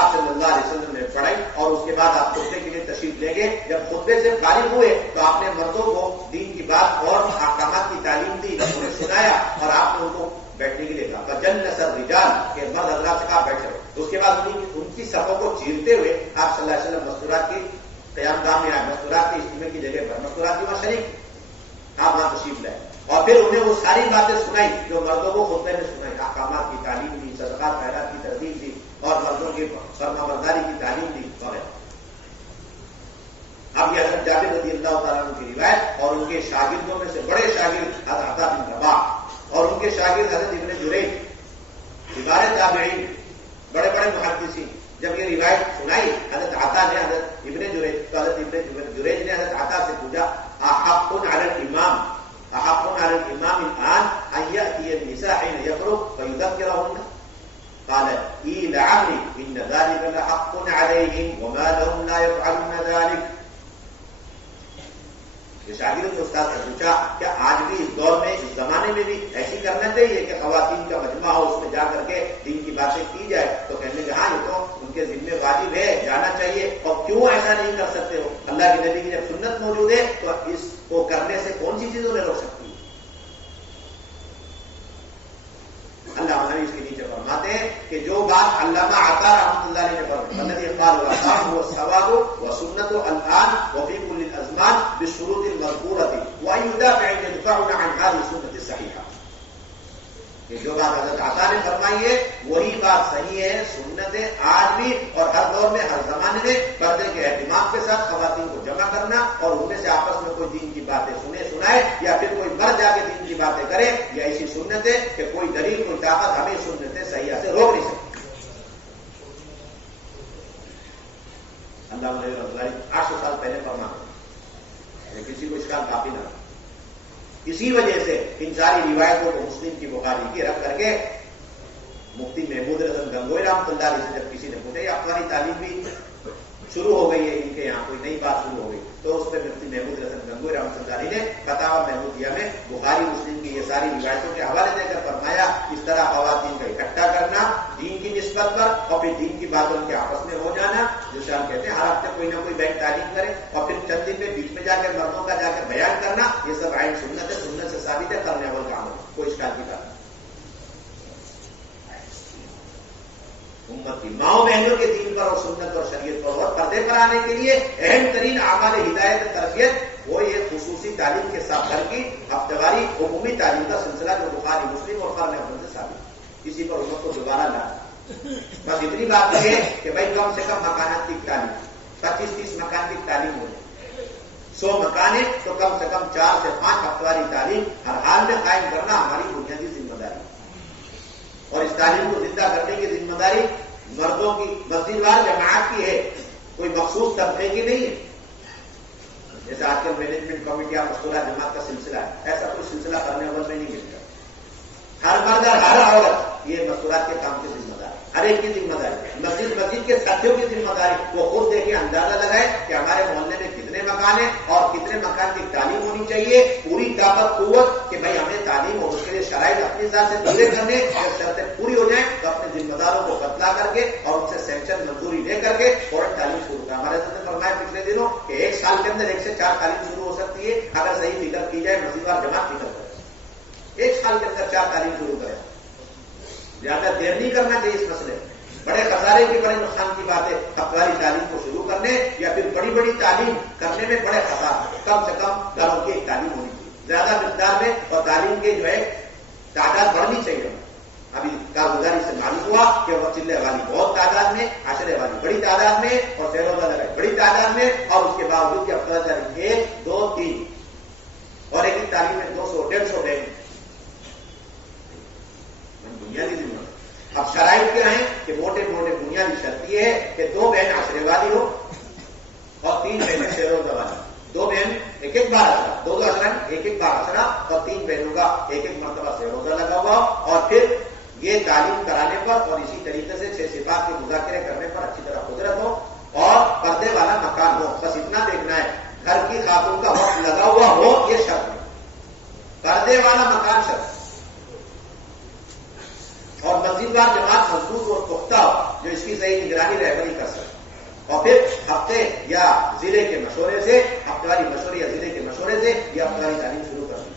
آپ صلی اللہ علیہ وسلم نے پڑھائی اور اس کے بعد آپ خطبے کے لیے تشریف لے گئے. جب خطبے سے فارغ ہوئے تو آپ نے مردوں کو دین کی بات اور احکامات کی تعلیم دی, انہیں سنایا اور آپ نے ان کو بیٹھنے کے لیے کہا جنس الرجال کہ مرد حضرات سے کہا بیٹھے. اس کے بعد ان کی صفوں کو چیرتے ہوئے آپ صلی اللہ علیہ وسلم مستورات کی قیام گاہ میں آئے, مستورات کے اجتماع کی جگہ پر, مستورات کی وہاں شریک آپ وہاں تشریف لائے اور پھر انہیں وہ ساری باتیں سنائی جو مردوں کو خطبے میں سنائی. احکامات کی تعلیم دی, صدقات خیرات کی ترغیب دی اور مردوں کی فرما برداری کی تعلیم دی وغیرہ. اب یہ حضرت جابر رضی اللہ تعالیٰ عنہ کی روایت اور ان کے شاگردوں میں سے بڑے شاگرد حضرت عطا بن رباح اور ان کے شاگرد حضرت ابن جریج, کبار تابعین, بڑے بڑے محدثین, جب یہ روایت سنائی حضرت عطا نے حضرت ابن جریج تو حضرت ابن جریج نے حضرت عطا سے پوچھا احق علی الامام احق علی الامام الان ان یاتی النساء حين يفرغ فيذكرهن قال اي لعمري ان ذلك لحق عليهم وما لهم لا يفعلون ذلك. یہ شاگرد نے استاد سے پوچھا کیا آج بھی اس دور میں اس زمانے میں بھی ایسی کرنا چاہیے کہ خواتین کا مجمع ہو, اس میں جا کر کے دین کی باتیں کی جائے؟ تو کہنے لگے ہاں یہ تو ان کے ذمہ واجب ہے, جانا چاہیے. اور کیوں ایسا نہیں کر سکتے ہو؟ اللہ کے نبی کی جب سنت موجود ہے تو اس کو کرنے سے کون سی چیزوں نے روک سکتی ہے؟ اللہ نبی اس کے نیچے فرماتے ہیں کہ جو بات علامہ عطا رحمۃ اللہ علیہ نے فرمائی قال العطاء هو الثواب وسنت الان وفي كل الازمان بالشروط المذكوره وان يدافع يدفعنا عن هذه السنه الصحيحه. کہ جو بات حضرت عطا نے فرمائی ہے وہی بات صحیح ہے, سنت ہے آج بھی اور ہر دور میں ہر زمانے میں. پردے کے اہتمام کے ساتھ خواتین کو جمع کرنا اور ان میں سے آپس میں کوئی دین کی باتیں سنائے یا پھر کوئی مرد جا کے دین کی باتیں کرے, یہ ایسی سنت ہے کہ کوئی دلیل کوئی طاقت ہمیں سنتیں صحیح سے روک نہیں سکتی. اللہ علیہ 800 سال پہلے فرمایا, کسی کو اشکال باقی نہ رہا. اسی وجہ سے ان ساری روایتوں کو مسلم کی بخاری کی رکھ کر کے مفتی محمود رضا گنگوئی رحمۃ اللہ علیہ سے جب کسی نے پوچھا یہ افغانی تعلیم بھی شروع ہو گئی ہے, ان کے یہاں کوئی نئی بات شروع ہو گئی, تو اس پہ مفتی محمود رضا گنگوئی رحمۃ اللہ علیہ نے فتاوی محمودیہ میں بخاری مسلم کی یہ ساری روایتوں کے حوالے دے کر فرمایا اس طرح خواتین کا اکٹھا کرنا دین کی نسبت پر اور پھر دین کی باتوں کے آپس میں ہو جانا, جسے ہم کہتے ہیں ہر ہفتے کوئی نہ کوئی بینک تعلیم کرے اور پھر چند دن میں بیچ میں جا کر مردوں کا جا کر بیان کرنا, یہ سب عین سنت ہے, سنت سے ثابت ہے, کرنے والے کام ہے, کوئی اشکال کی بات نہیں. امت کی ماؤں بہنوں کے دین پر اور سنت اور شریعت پر اور پردے پر آنے کے لیے اہم ترین اعمال ہدایت تربیت وہ یہ خصوصی تعلیم کے ساتھ گھر کی ہفتہ واری عمومی تعلیم کا سلسلہ جو بخاری مسلم اور قرن اول سے ثابت, اسی پر امت کو دوبارہ لانا. بس اتنی بات یہ ہے کہ بھائی کم سے کم مکانات کی تعلیم 25-30 مکان کی تعلیم ہو جائے, 100 مکان ہے تو کم سے کم 4 سے 5 ہفتہ واری تعلیم ہر حال میں قائم کرنا ہماری بنیادی ذمہ داری ہے. اور اس تعلیم کو زندہ کرنے کی ذمہ داری مردوں کی مسجد وار جماعت کی ہے, کوئی مخصوص طبقے کی نہیں ہے. جیسے آج کل مینجمنٹ کمیٹی یا مستورہ جماعت کا سلسلہ ہے, ایسا کوئی سلسلہ کرنے والے میں نہیں ملتا. اندر ہر عورت یہ مستورات کے کام کی ذمہ دار، ہر ایک کی ذمہ داری، مسجد کے ساتھیوں کی ذمہ داری، وہ خود دیکھے اندازہ لگائے کہ ہمارے محلے میں کتنے مکان ہیں اور کتنے مکان کی تعلیم ہونی چاہیے، پوری طاقت قوت کہ بھائی ہمیں تعلیم اور اس کے لیے شرائط اپنے ساتھ سے پورے کرنے، جب شرطیں پوری ہو جائیں تو اپنے ذمہ داروں کو بتلا کر کے اور ان سے سینکشن منظوری لے کر کے فوراً تعلیم شروع کریں۔ ہمارے ساتھ نے فرمایا پچھلے دنوں کہ 1 سال کے اندر 1 سے 4 تعلیم شروع ہو سکتی ہے اگر صحیح فکر کی جائے، مسجد اور جماعت فکر کرے، 1 سال کے اندر 4 تعلیم شروع کریں، زیادہ دیر نہیں کرنا چاہیے اس مسئلے میں۔ بڑے خسارے کی، بڑے نقصان کی بات ہے حق والی تعلیم کو شروع کرنے یا پھر بڑی بڑی تعلیم کرنے میں بڑے خسارے، کم سے کم گھروں کی ایک تعلیم ہونی چاہیے زیادہ مقدار میں، اور تعلیم کے جو ہے تعداد بڑھنی چاہیے۔ ابھی کارگزاری سے معلوم ہوا کہ وہ چلے والی بہت تعداد میں، عشرے والی بڑی تعداد میں، اور سیروزہ لگائی بڑی تعداد میں، اور اس کے باوجود کہ افطار تعلیم 1 2 3 اور ایک ہی تعلیم میں 200 150 بہن بنیادی ذمہ۔ اب شرائط کیا ہیں کہ موٹے موٹے بنیادی شرط یہ ہے کہ 2 بہن عشرے والی ہو اور 3 بہنیں سیروزہ والی، 2 بہن 1 بار عشرہ، 2 عشرہ 1 بار عشرہ، اور 3 بہنوں کا 1 مرتبہ سیروزہ لگا ہوا، اور پھر یہ تعلیم کرانے پر اور اسی طریقے سے 6 صفات کے مذاکرے کرنے پر اچھی طرح قدرت ہو اور پردے والا مکان ہو۔ بس اتنا دیکھنا ہے، گھر کی خاتون کا وقت لگا ہوا ہو یہ شرط ہے، پردے والا مکان شرط، اور مسجد وار جماعت مضبوط اور پختہ ہو جو اس کی صحیح نگرانی رہبری کر سکے، اور پھر ہفتے یا ضلع کے مشورے سے، ہفتے والی مشورے یا ضلع کے مشورے سے یہ ہفتے والی تعلیم شروع کر دی۔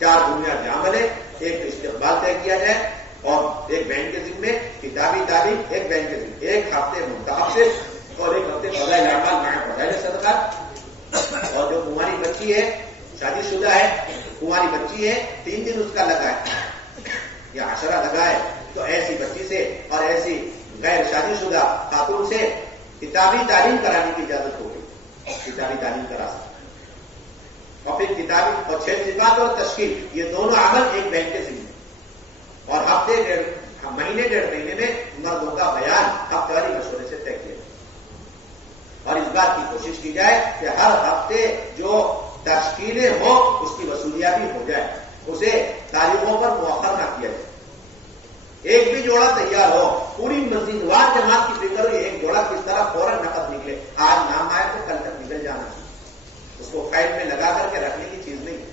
4 بنیادی عمل ہے، ایک استقبال طے کیا جائے اور ایک بہن کے ذمے کتابی تعلیم، ایک بہن کے ذمے 1 ہفتے منتخب سے اور 1 ہفتے فضائل اعمال مع فضائل صدقات، اور جو کماری بچی ہے شادی شدہ ہے، کماری بچی ہے 3 دن اس کا لگا ہے یا عشرہ لگا ہے، تو ایسی بچی سے اور ایسی غیر شادی شدہ خاتون سے کتابی تعلیم کرانے کی اجازت ہو گئی، کتابی تعلیم کرا سکتے، اور پھر کتابی اور 6 صفات اور تشکیل یہ دونوں عمل ایک بہن کے ذمہ، اور ہفتے 1.5 مہینے میں مردوں کا بیان ہفتے والی مشورے سے طے کیا، اور اس بات کی کوشش کی جائے کہ ہر ہفتے جو تشکیلیں ہو اس کی وصولیابی ہو جائے، اسے تاریخوں پر مؤخر نہ کیا جائے، ایک بھی جوڑا تیار ہو، پوری مسجد وار جماعت کی فکر ہوئی ایک جوڑا کس طرح فوراً نقد نکلے، آج نام آئے تو کل تک نکل جانا، اس کو فائل میں لگا کر کے رکھنے کی چیز نہیں،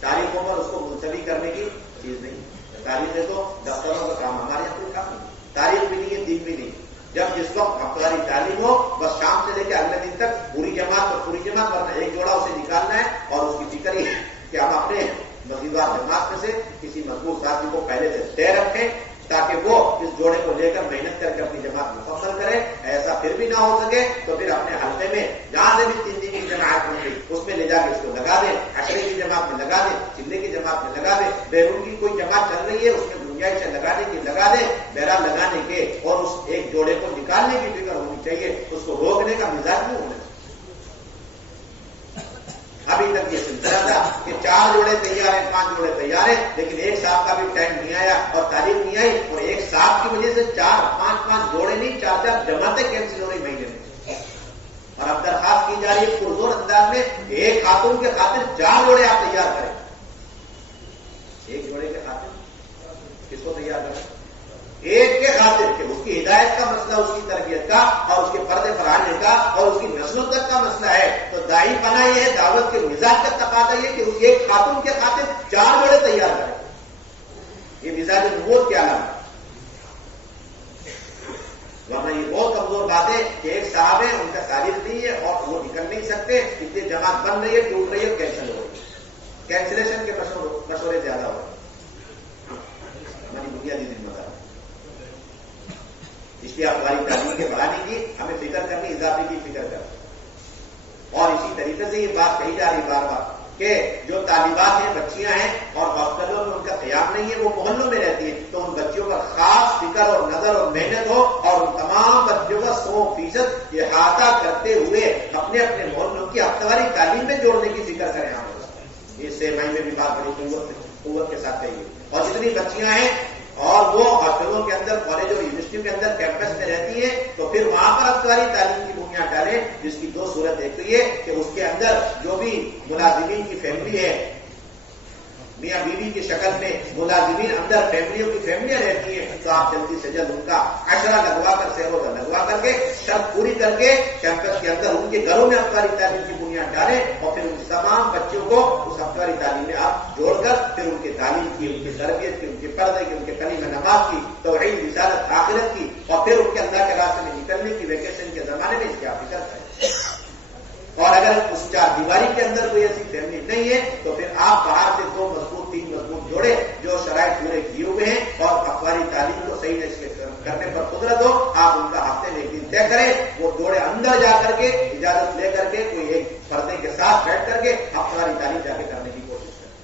تاریخوں پر اس کو ملتوی کرنے کی چیز نہیں۔ تاریخیں تو دفتروں کا کام، ہمارے یہاں کوئی کام نہیں، تاریخ بھی نہیں ہے، دن بھی نہیں، جب جس وقت ہفتواری تعلیم ہو بس شام سے لے کے اگلے دن تک پوری جماعت اور پوری جماعت، ورنہ ایک جوڑا اسے نکالنا ہے، اور اس کی فکر یہ کہ ہم اپنے مسجدوار جماعت میں سے کسی مضبوط ساتھی کو پہلے سے طے رکھیں تاکہ وہ اس جوڑے کو لے کر محنت کر کے اپنی جماعت مکمل کرے۔ ایسا پھر بھی نہ ہو سکے تو پھر اپنے حلقے میں جہاں سے بھی 3 دن کی جماعت بن گئی اس میں لے جا کے اس کو لگا دیں، عشرے کی جماعت میں لگا دیں، چلے کی جماعت میں لگا دیں، بیرون کی کوئی جماعت چل رہی ہے اس میں گنجائش ہے لگانے کی لگا دیں، بہرحال لگانے کے اور اس ایک جوڑے کو نکالنے کی فکر ہونی چاہیے، اس کو روکنے کا مزاج نہیں ہونا چاہیے۔ ابھی تک یہ سلسلہ تھا کہ 4 جوڑے تیار ہیں، 5 جوڑے تیار ہیں، لیکن ایک صاحب کا بھی ٹائم نہیں آیا اور تعلیم نہیں آئی، اور ایک صاحب کی وجہ سے 4 5 جوڑے نہیں 4 جماعتیں کینسل ہو رہی مہینے میں، اور اب درخواست کی جا رہی ہے پرزور انداز میں ایک خاتون کے خاطر 4 جوڑے آپ تیار کریں، ایک جوڑے کے خاطر کس کو تیار کریں؟ ایک کے خاطر کہ اس کی ہدایت کا مسئلہ، اس کی تربیت کا اور اس کے پردے پڑھانے کا اور اس کی نسلوں تک کا مسئلہ ہے، تو داعی بنا یہ ہے، دعوت کے مزاج کا تقاضا یہ کہ اس ایک خاتون کے خاطر 4 جوڑے تیار کریں، یہ مزاج نبوت کی علامت ہے، ورنہ یہ بہت کمزور بات ہے کہ ایک صاحب ہے ان کا تاریخ نہیں ہے اور وہ نکل نہیں سکتے، اس لیے جماعت بن رہی ہے، ٹوٹ رہی ہے، کینسل ہو رہی ہے، کینسلیشن کے مشورے زیادہ ہو رہے ہیں، ہماری بنیادی ذمہ داری اس لیے ہماری تعلیم کے بڑھانے کی ہمیں فکر کرنی، اضافے کی فکر کرنی، اور اسی طریقے سے یہ بات کہی جا رہی بار بار کہ جو طالبات ہیں، بچیاں ہیں اور ہاسٹلوں میں ان کا قیام نہیں ہے، وہ محلوں میں رہتی ہیں، تو ان بچیوں پر خاص فکر اور نظر اور محنت ہو، اور ان تمام بچوں کا 100% احاطہ کرتے ہوئے اپنے اپنے محلوں کی ہفتواری تعلیم میں جوڑنے کی فکر کریں۔ ہم اس سے میں بھی بات بڑی قوت کے ساتھ کہیے، اور جتنی بچیاں ہیں اور وہ ہاسٹلوں کے اندر، کالج اور یونیورسٹی کے اندر کیمپس میں رہتی ہیں، تو پھر وہاں پر ہفتواری تعلیم کی بنیاد ڈالیں، جس کی 2 صورت ایک تو یہ کہ اس کے اندر جو بھی ملازمین کی فیملی ہے میاں بیوی کی شکل میں ملازمین اندر فیملیوں کی فیملیاں رہتی ہیں، تو آپ جلدی سے جلد ان کا عشرہ لگوا کر سیروزہ لگوا کر کے شرط پوری کر کے کیمپس کے اندر ان کے گھروں میں افطاری تعلیم کی بنیاد ڈالیں اور پھر ان تمام بچوں کو اس افطاری تعلیم میں آپ جوڑ کر پھر ان کی تعلیم کی، ان کی تربیت کی، ان کے پردے کی، ان کے کلمہ نماز کی، توحید رسالت آخرت کی، اور پھر ان کے اللہ کے راستے میں نکلنے کی ویکیشن کے زمانے میں اس کی آپ فکر کریں۔ اور اگر اس چار دیواری کے اندر کوئی ایسی فیملی نہیں ہے تو پھر آپ باہر سے 2 مضبوط 3 مضبوط جوڑے جو شرائط پورے کیے ہوئے ہیں اور افطاری تعلیم کو صحیح کرنے پر قدرت ہو، آپ ان کا ہفتے میں ایک دن طے کریں، وہ جوڑے اندر جا کر کے اجازت لے کر کے کوئی ایک پردے کے ساتھ بیٹھ کر کے افطاری تعلیم جا کے کرنے کی کوشش کریں،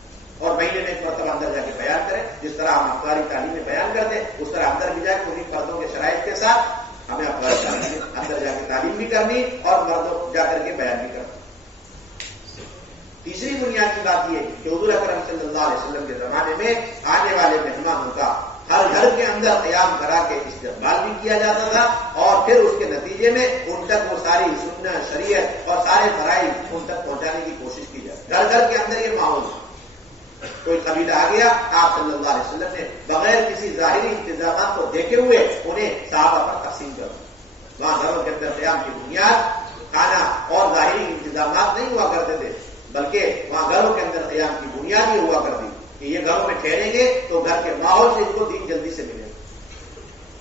اور مہینے میں ایک مرتبہ اندر جا کے بیان کریں، جس طرح ہم افطاری تعلیم میں بیان کرتے ہیں اس طرح اندر بھی جائے انہیں پردوں کے شرائط کے ساتھ ہمیں افطاری تعلیم اندر جا کے تعلیم بھی کرنی اور مردوں جا کر کے بیان بھی کرنا۔ تیسری بنیاد کی بات یہ کہ حضور اکرم صلی اللہ علیہ وسلم کے زمانے میں آنے والے مہمانوں کا ہر گھر کے اندر قیام کرا کے استقبال بھی کیا جاتا تھا، اور پھر اس کے نتیجے میں ان تک وہ ساری سنت شریعت اور سارے فرائض ان تک پہنچانے کی کوشش کی جائے۔ گھر گھر کے اندر یہ ماحول، کوئی قبیلہ آ گیا، آپ صلی اللہ علیہ وسلم نے بغیر کسی ظاہری انتظامات کو دیکھے ہوئے انہیں صحابہ پر تقسیم کر دیا۔ وہاں گھروں کے اندر قیام کی بنیاد کھانا اور ظاہری انتظامات نہیں ہوا کرتے تھے، بلکہ وہاں گھروں کے اندر قیام کی بنیاد ہی ہوا کرتی کہ یہ گھروں میں ٹھہریں گے تو گھر کے ماحول سے ان کو دین جلدی سے ملے گا۔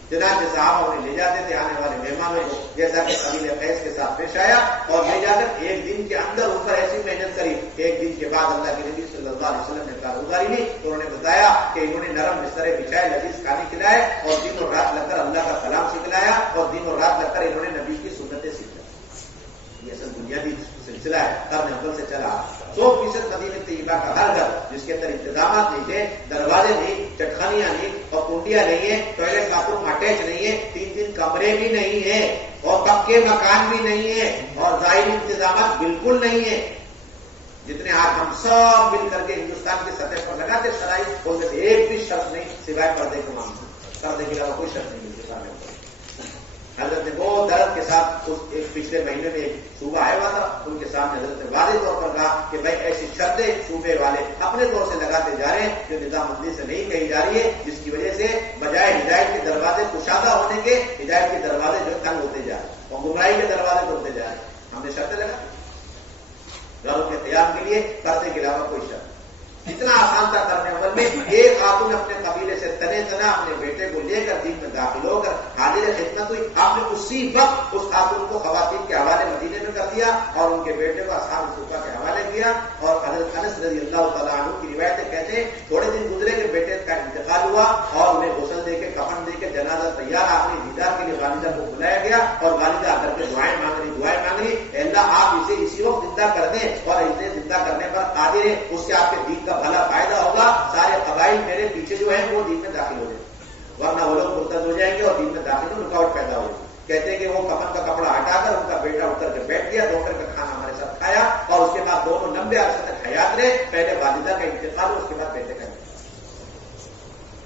چنانچہ صحابہ انہیں لے جاتے تھے آنے والے مہمانوں کو، جیسا کہ قبیلہ قیس کے ساتھ پیش آیا، اور لے جا کر ایک دن کے اندر ان پر ایسی محنت کری کہ ایک دن کے بعد اللہ کے نبی صلی اللہ علیہ وسلم نے کارگزاری لی تو انہوں نے بتایا کہ انہوں نے نرم بسترے بچھائے، لذیذ کھانے کھلائے، اور دن اور رات لگ کر اللہ کا کلام سکھلایا، اور دن اور رات لگ کر انہوں نے نبی کی سنتیں سکھلائی۔ یہ سب بنیادی سلسلہ ہے، قرن اول سے چلا۔ 100% مدینہ طیبہ کا ہر گھر جس کے اندر انتظامات نہیں تھے، دروازے نہیں، چٹخانیاں نہیں اور کنڈیاں نہیں ہیں، ٹوائلٹ باتھ روم اٹیچ نہیں ہے، 3 کمرے بھی نہیں ہیں، اور پکے مکان بھی نہیں ہیں، اور ظاہری انتظامات بالکل نہیں ہیں، جتنے آج ہم سب مل کر کے ہندوستان کی سطح پر لگاتے شرائط بولتے تھے، ایک بھی شرط نہیں سوائے پردے کے معاملے، پردے کے علاوہ کوئی شرط نہیں ملتی سامنے۔ حضرت نے بہت درد کے ساتھ اس ایک پچھلے مہینے میں ایک صوبہ آیا ہوا تھا، ان کے سامنے حضرت نے واضح طور پر کہا کہ بھائی ایسی شرطیں صوبے والے اپنے طور سے لگاتے جا رہے ہیں جو نظام بندی سے نہیں کہی جا رہی ہے، جس کی وجہ سے بجائے ہدایت کے دروازے کشادہ ہونے کے ہدایت کے دروازے جو تنگ ہوتے جا رہے ہیں اور گمراہی کے دروازے کھولتے جا رہے ہیں۔ ہم نے شرطیں لگا گھروں کے قیام کے لیے پردے کے علاوہ کوئی شرط، اتنا آسان تھا کرنے عمل میں۔ ایک خاتون اپنے قبیلے سے تنے تنا اپنے بیٹے کو لے کر دین میں داخل ہو کر حاضر خدمت ہوئی، آپ نے اسی وقت اس خاتون کو خواتین کے حوالے مدینے میں کر دیا اور ان کے بیٹے کو اصحاب الصفہ کے حوالے کیا، اور حضرت انس رضی اللہ تعالیٰ عنہ کی روایتیں کہتے ہیں تھوڑے دن گزرے کہ بیٹے کا انتقال ہوا اور انہیں غسل دے کے کفن دے کے جنازہ تیار، اپنی دیدار کے لیے والدہ کو بلایا گیا اور والدہ آ کر کے دعائیں مانگ رہی، اللہ آپ اسے اسی وقت زندہ کر دیں اور اسے زندہ کرنے پر قادر ہیں، اس سے آپ کے دین کا بھلا فائدہ ہوگا، سارے قبائل میرے پیچھے جو ہیں وہ دین میں داخل ہو جائیں، ورنہ وہ لوگ مرتد ہو جائیں گے اور دین میں داخل ہو رکاوٹ پیدا ہوگی۔ کہتے ہیں کہ وہ کفن کا کپڑا ہٹا کر ان کا بیٹا اٹھ کر کے بیٹھ گیا، دوپہر کا کھانا ہمارے ساتھ کھایا، اور اس کے بعد دونوں لمبے عرصے تک حیات رہے، پہلے والدہ کا انتقال ہو اس کے بعد بیٹے کا انتقال۔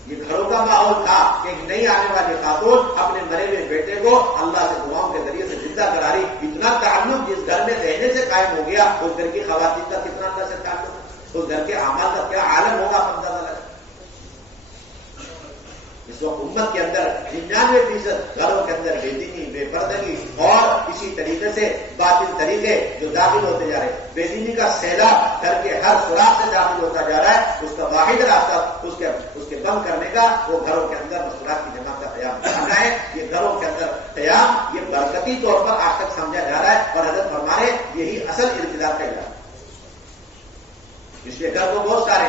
یہ گھروں کا ماحول تھا کہ نئی آنے والی خاتون اپنے مرے ہوئے بیٹے کو اللہ سے دعاؤں کے ذریعے سے زندہ کرا رہی، اتنا تعلق جس گھر میں رہنے سے قائم ہو گیا اس گھر کی خواتین کا کتنا اللہ سے تعلق، اس گھر کے اعمال کا کیا عالم ہوگا اندازہ لگا۔ اس وقت امت کے اندر 99% گھروں کے اندر بے دینی، بے پردگی اور اسی طریقے سے باطل طریقے جو داخل ہوتے جا رہے ہیں، بے دینی کا سیلاب گھر کے ہر سوراخ سے داخل ہوتا جا رہا ہے، اس کا واحد راستہ اس کے بند کرنے کا وہ گھروں کے اندر مسکرات کی جماعت کا قیام کرنا ہے۔ یہ گھروں کے اندر قیام یہ برکتی طور پر آج تک سمجھا جا رہا ہے، اور حضرت فرمائے یہی اصل ارتداد کا علاج۔ اس لیے گھر کو بہت سارے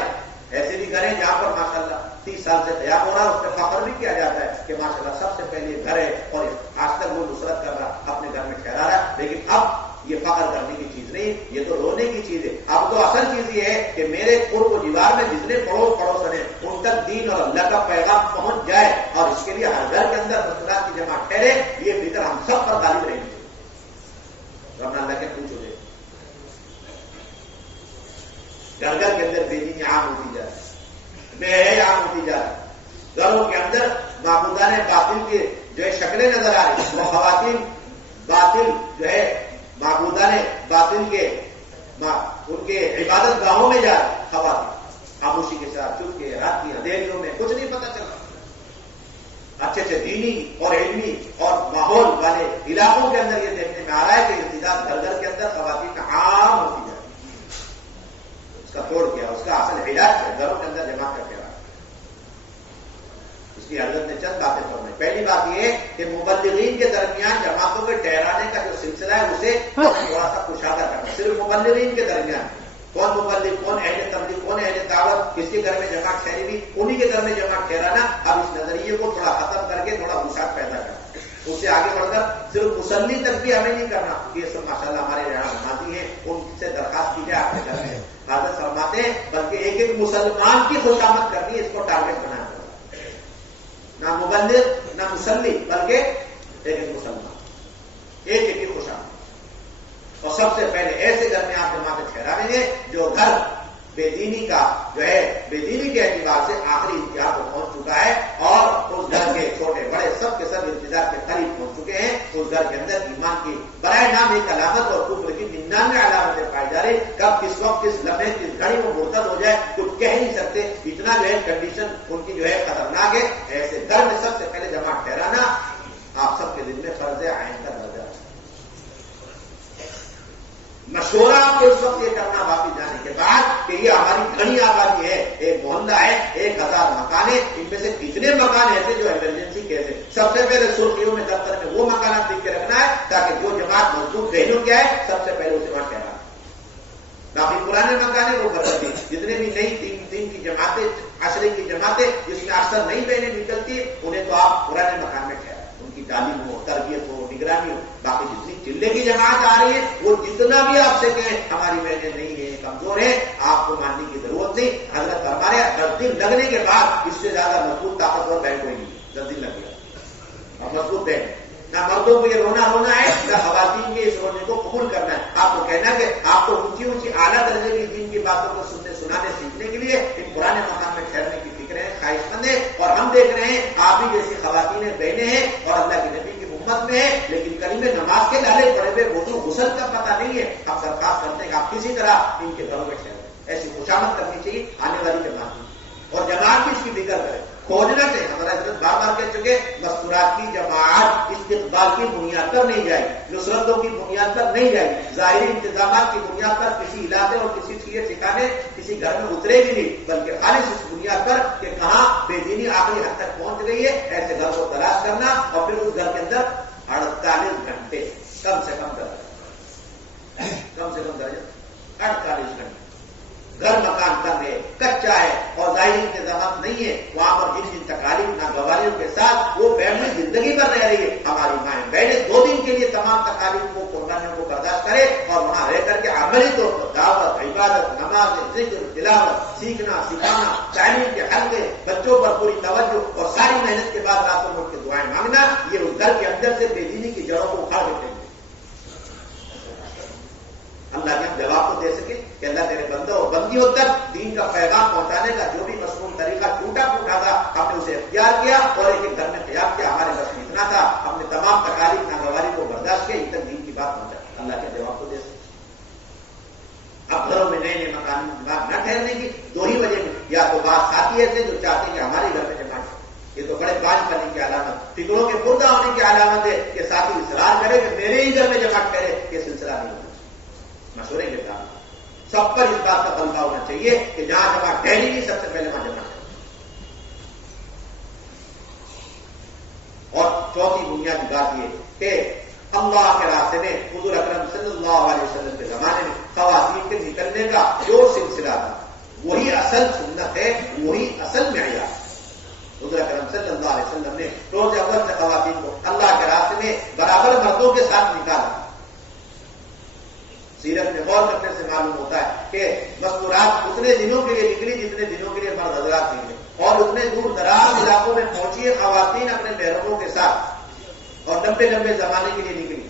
ایسے بھی گھر ہیں جہاں پر ماشاءاللہ 30 سال سے قیام ہو رہا ہے، اس پہ فخر بھی کیا جاتا ہے کہ ماشاءاللہ سب سے پہلے گھر ہے اور آج تک وہ نصرت کر رہا اپنے گھر میں ٹھہرا رہا ہے، لیکن اب یہ فخر کرنے کی چیز نہیں، یہ تو رونے کی چیز ہے۔ اب تو اصل چیز یہ ہے کہ میرے قرب و جوار میں جتنے پڑوس ہیں ان تک دین اور اللہ کا پیغام پہنچ جائے، اور اس کے لیے ہر گھر کے اندر مسکرات کی جماعت ٹھہرے، یہ فکر ہم سب پر غالب رہے گی۔ ربنا اللہ کے پوچھو گے گھر گھر کے اندر بے دینی عام ہوتی جا رہی، بے حیائی عام ہوتی جا رہی، گھروں کے اندر معبودان باطل کی جو ہے شکلیں نظر آ رہی، وہ خواتین باطل جو ہے معبودان باطل کے ان کے عبادت گاہوں میں جا رہی خواتین، خاموشی کے ساتھ چپ کے رات کی اندھیریوں میں کچھ نہیں پتا چلا. اچھے اچھے دینی اور علمی اور ماحول والے علاقوں کے اندر یہ دیکھنے میں آ رہا ہے کہ ارتداد گھر گھر کے اندر خواتین عام ہوتی جائے. اس کا توڑ کیا، اس کا اصل علاج ہے گھروں کے اندر جمع کر کے رہا. اس کی حضرت نے چند باتیں فرمائی. پہلی بات یہ کہ مبلغین کے درمیان جماعتوں کے ٹھہرانے کا جو سلسلہ ہے اسے تھوڑا سا کشادہ کرنا. صرف مبلغین کے درمیان کون مبلغ، کون اہل تبلیغ، کون اہل دعوت، کس کے گھر میں جماعت ٹھہری ہوئی، انہی کے گھر میں جماعت ٹھہرانا. اب اس نظریے کو تھوڑا ختم کر کے تھوڑا وسعت پیدا کرنا. اس سے آگے بڑھ کر صرف مسلی تک بھی ہمیں نہیں کرنا. یہ سب ماشاءاللہ ہمارے یہاں نمازی ہیں، ان سے درخواست کی جائے آپ کے گھر میں حاضر فرماتے ہیں، بلکہ ایک ایک مسلمان کی خوشامد کرنی ہے، اس کو ٹارگیٹ بنانا. نہ مبلغ نہ مسلی، بلکہ ایک ایک مسلمان، ایک ایک کی خوشامد. اور سب سے پہلے ایسے گھر میں آپ جماعتیں ٹھہراویں گے جو گھر بے دینی کا جو ہے بے دینی کے اعتبار سے آخری انتہا کو پہنچ چکا ہے اور اس گھر کے چھوٹے بڑے سب کے سب ارتداد کے قریب پہنچ چکے ہیں. اس گھر کے اندر ایمان کی برائے نام ایک علامت اور کفر کی 99 علامتیں پائی جا رہی. کب کس وقت کس لمحے کس گھڑی وہ مرتد ہو جائے کچھ کہہ نہیں سکتے. اتنا جو ہے کنڈیشن ان کی جو ہے خطرناک ہے. ایسے گھر میں سب سے پہلے جماعت ٹھہرانا آپ سب کے دل میں فرض عین کا درجہ ہے. مشورہ آپ کو اس وقت یہ کرنا واپس جانے کے بعد کہ یہ ہماری گھنی آبادی ہے، ایک محلہ ہے، 1000 مکان ہے، ان میں سے کتنے مکان ایسے جو ایمرجنسی کیسے. سب سے پہلے سرخیوں میں دفتر میں وہ مکانات لکھ کے رکھنا ہے تاکہ جو جماعت مضبوط بہنوں کیا ہے سب سے پہلے اسے وہاں کہنا. باقی پرانے مکان ہیں وہ بدلتی، جتنے بھی نئی دین کی جماعتیں، عشرے کی جماعتیں جس میں اکثر نئی بہنیں نکلتی انہیں تو آپ پرانے مکان میں ٹھہرا. ان کی تعلیم ہو، تربیت ہو، نگرانی ہو. باقی جتنی چلے کی جماعت آ رہی ہے وہ جتنا بھی آپ سے کہیں ہماری بہنیں نہیں ہیں، کمزور ہیں، آپ کو ماننے کی ضرورت نہیں. حضرت ہمارے 10 دن لگنے کے بعد اس سے زیادہ مضبوط طاقتور بہن کوئی نہیں. 10 دن لگ گیا اور مضبوط بہن. نہ مردوں کو یہ رونا ہے نہ خواتین کے اس رونے کو قبول کرنا ہے. آپ کو کہنا کہ آپ کو اونچی اونچی اعلیٰ درجے کی دین کی باتوں کو سنانے سیکھنے کے لیے ان پرانے مکان میں ٹھہرنے کی فکر ہے، خواہش مند ہے. اور ہم دیکھ رہے ہیں آپ ہی جیسی خواتین بہنیں ہیں اور اللہ کے نبی کی امت میں ہیں، لیکن کلیم نماز کے لالے بڑے بڑے وضو غسل کا پتہ نہیں ہے. آپ درخواست کرتے ہیں کہ آپ کسی طرح ان کے گھروں میں ٹھہریں. ایسی خوشامد کرنی چاہیے آنے والی جماعت کی. اور جماعت کی اس کی فکر کرے، کھوجنا چاہیے. ہمارا حضرت بار بار کہہ چکے مستورات کی جماعت استقبال کی بنیاد پر نہیں جائے، نصرتوں کی بنیاد پر نہیں جائے، ظاہری انتظامات کی بنیاد پر کسی علاقے اور کسی ٹھکانے کسی گھر میں اترے گی نہیں، بلکہ خالص اس بنیاد پر کہ کہاں بے دینی آخری حد تک پہنچ گئی ہے ایسے گھر کو تلاش کرنا اور پھر اس گھر کے اندر 48 گھنٹے کم سے کم درجہ 48 گھنٹے گھر مکان کر رہے، کچا ہے اور ظاہری انتظامات نہیں ہے، وہاں پر جن تکالیف ناگواریوں کے ساتھ وہ فیملی زندگی بھر رہ رہی ہے. ہماری مائیں بہنیں 2 دن کے لیے تمام تکالیف کو قربانیوں کو برداشت کرے اور وہاں رہ کر کے عملی طور پر دعوت، عبادت، نماز، ذکر، تلاوت، سیکھنا سکھانا، تعلیم کے حلقے، بچوں پر پوری توجہ اور ساری محنت کے بعد راتوں میں اٹھ کے دعائیں مانگنا، یہ اس گھر کے اندر سے بے دینی کی جڑوں کو اکھاڑ دیتے ہیں. اللہ کے ہم جواب کو دے سکے کہ اللہ تیرے بندوں اور بندیوں تک دین کا پیغام پہنچانے کا جو بھی مصنون طریقہ ٹوٹا پھوٹا تھا ہم نے اسے اختیار کیا اور ایک ایک گھر میں قیام کیا. ہمارے بس میں اتنا تھا، ہم نے تمام تکالیف ناگواری کو برداشت کیا، ان تک دین کی بات پہنچا. اللہ کے جواب کو دے سکے. اب گھروں میں نئے مکان نہ ٹھہرنے کی 2 ہی وجہ میں، یا تو بات ساتھی ایسے جو چاہتے ہیں کہ ہمارے گھر میں جمع، یہ تو بڑے باز کرنے کی علامت، فکروں کے پردہ ہونے کی علامت ہے کہ ساتھی اصرار کرے کہ میرے ہی گھر میں جمع کرے. یہ سلسلہ نہیں ہونا. مشورے کے ساتھ سب پر اس بات کا بلوا ہونا چاہیے کہ جہاں جمع ٹھہری نہیں سب سے پہلے وہاں جمع کریں. اور چوتھی بنیادی بات یہ کہ اللہ کے راستے میں حضور اکرم صلی اللہ علیہ وسلم کے زمانے میں خواتین کے نکلنے کا جو سلسلہ تھا وہی اصل سنت ہے، وہی اصل معیار. حضور اکرم صلی اللہ علیہ وسلم نے روز اول سے خواتین کو اللہ کے راستے میں برابر مردوں کے ساتھ نکالا. سیرت میں غور کرنے سے معلوم ہوتا ہے کہ مستورات اتنے دنوں کے لیے نکلی جتنے دنوں کے لیے مرد حضرات نکلے، اور اتنے دور دراز علاقوں میں پہنچی خواتین اپنے محرموں کے ساتھ اور لمبے لمبے زمانے کے لیے نکلی.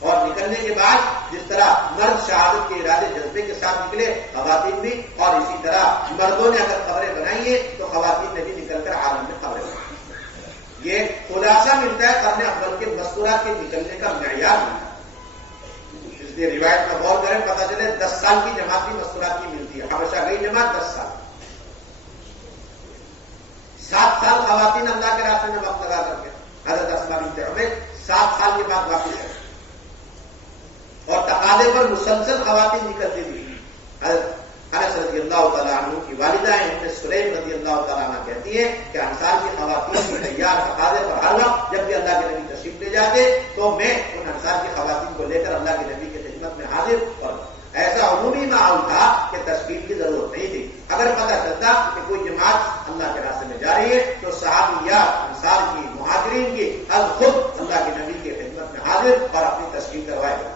اور نکلنے کے بعد جس طرح مرد شہادت کے ارادے جذبے کے ساتھ نکلے، خواتین بھی، اور اسی طرح مردوں نے اگر خبریں بنائی ہیں تو خواتین نے بھی نکل کر عالم میں خبریں بنائی. یہ خلاصہ ملتا ہے قرن اول کے مستورات کے نکلنے کا معیار ملتا ہے. روایت کا غور کریں پتہ چلے 10 سال کی جماعت بھی مستورات کی ملتی ہے. حبشہ گئی جماعت 10 سال، 7 سال خواتین اللہ کے راستے میں وقت لگا کر کے حضرت اسماء بنت عمیس 7 سال کے بعد واپس آئے اور تقاضے پر مسلسل خواتین نکلتی تھی. حضرت انس رضی اللہ تعالیٰ عنہ کی والدہ ہیں ام سلیم رضی اللہ تعالیٰ عنہ کہتی ہیں کہ انصار کی خواتین کی تیار تقاضے پر ہر وقت جب بھی اللہ کے نبی تشریف لے جاتے تو میں ان انصار کی خواتین کو لے کر اللہ کے نبی کی خدمت میں حاضر، اور ایسا عمومی ماحول تھا کہ تشکیل کی ضرورت نہیں تھی. اگر پتہ چلتا کہ کوئی جماعت اللہ کے راستے میں جا رہی ہے تو صحابیات انصار کی مہاجرین کی از خود اللہ کے نبی کی خدمت میں حاضر اور اپنی تشکیل کروائے.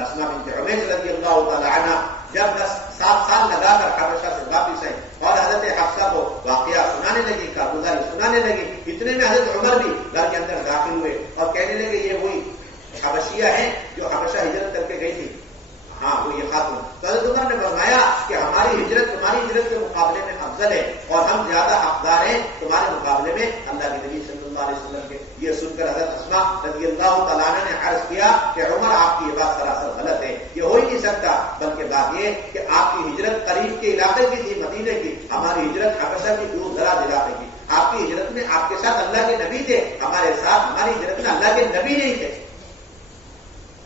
اسماء بنت عمیس رضی اللہ تعالی عنہ جب 7 سال لگا کر حبشہ سے واپس آئے اور حضرت حفصہ کو واقعہ سنانے لگی، کارگزاری سنانے لگی، اتنے میں حضرت عمر بھی گھر کے اندر داخل ہوئے اور کہنے لگے یہ وہی حبشیہ ہیں جو حبشہ ہجرت کر کے گئی تھی. ہاں وہ یہ خاتون. تو حضرت عمر نے فرمایا کہ ہماری ہجرت تمہاری ہجرت کے مقابلے میں افضل ہے اور ہم زیادہ حقدار ہیں تمہارے مقابلے میں اللہ کے نبی صلی اللہ علیہ وسلم کے. یہ سن کر حضرت اسماء رضی اللہ تعالیٰ عنہ نے عرض کیا کہ عمر آپ کی یہ بات سراسر غلط ہے، یہ ہو ہی نہیں سکتا، بلکہ بات یہ کہ آپ کی ہجرت قریب کے علاقے کی تھی، مدینے کی، ہماری ہجرت حبشہ کی دور دراز علاقے کی. آپ کی ہجرت میں آپ کے ساتھ اللہ کے نبی تھے، ہمارے ساتھ ہماری ہجرت میں اللہ کے نبی نہیں تھے.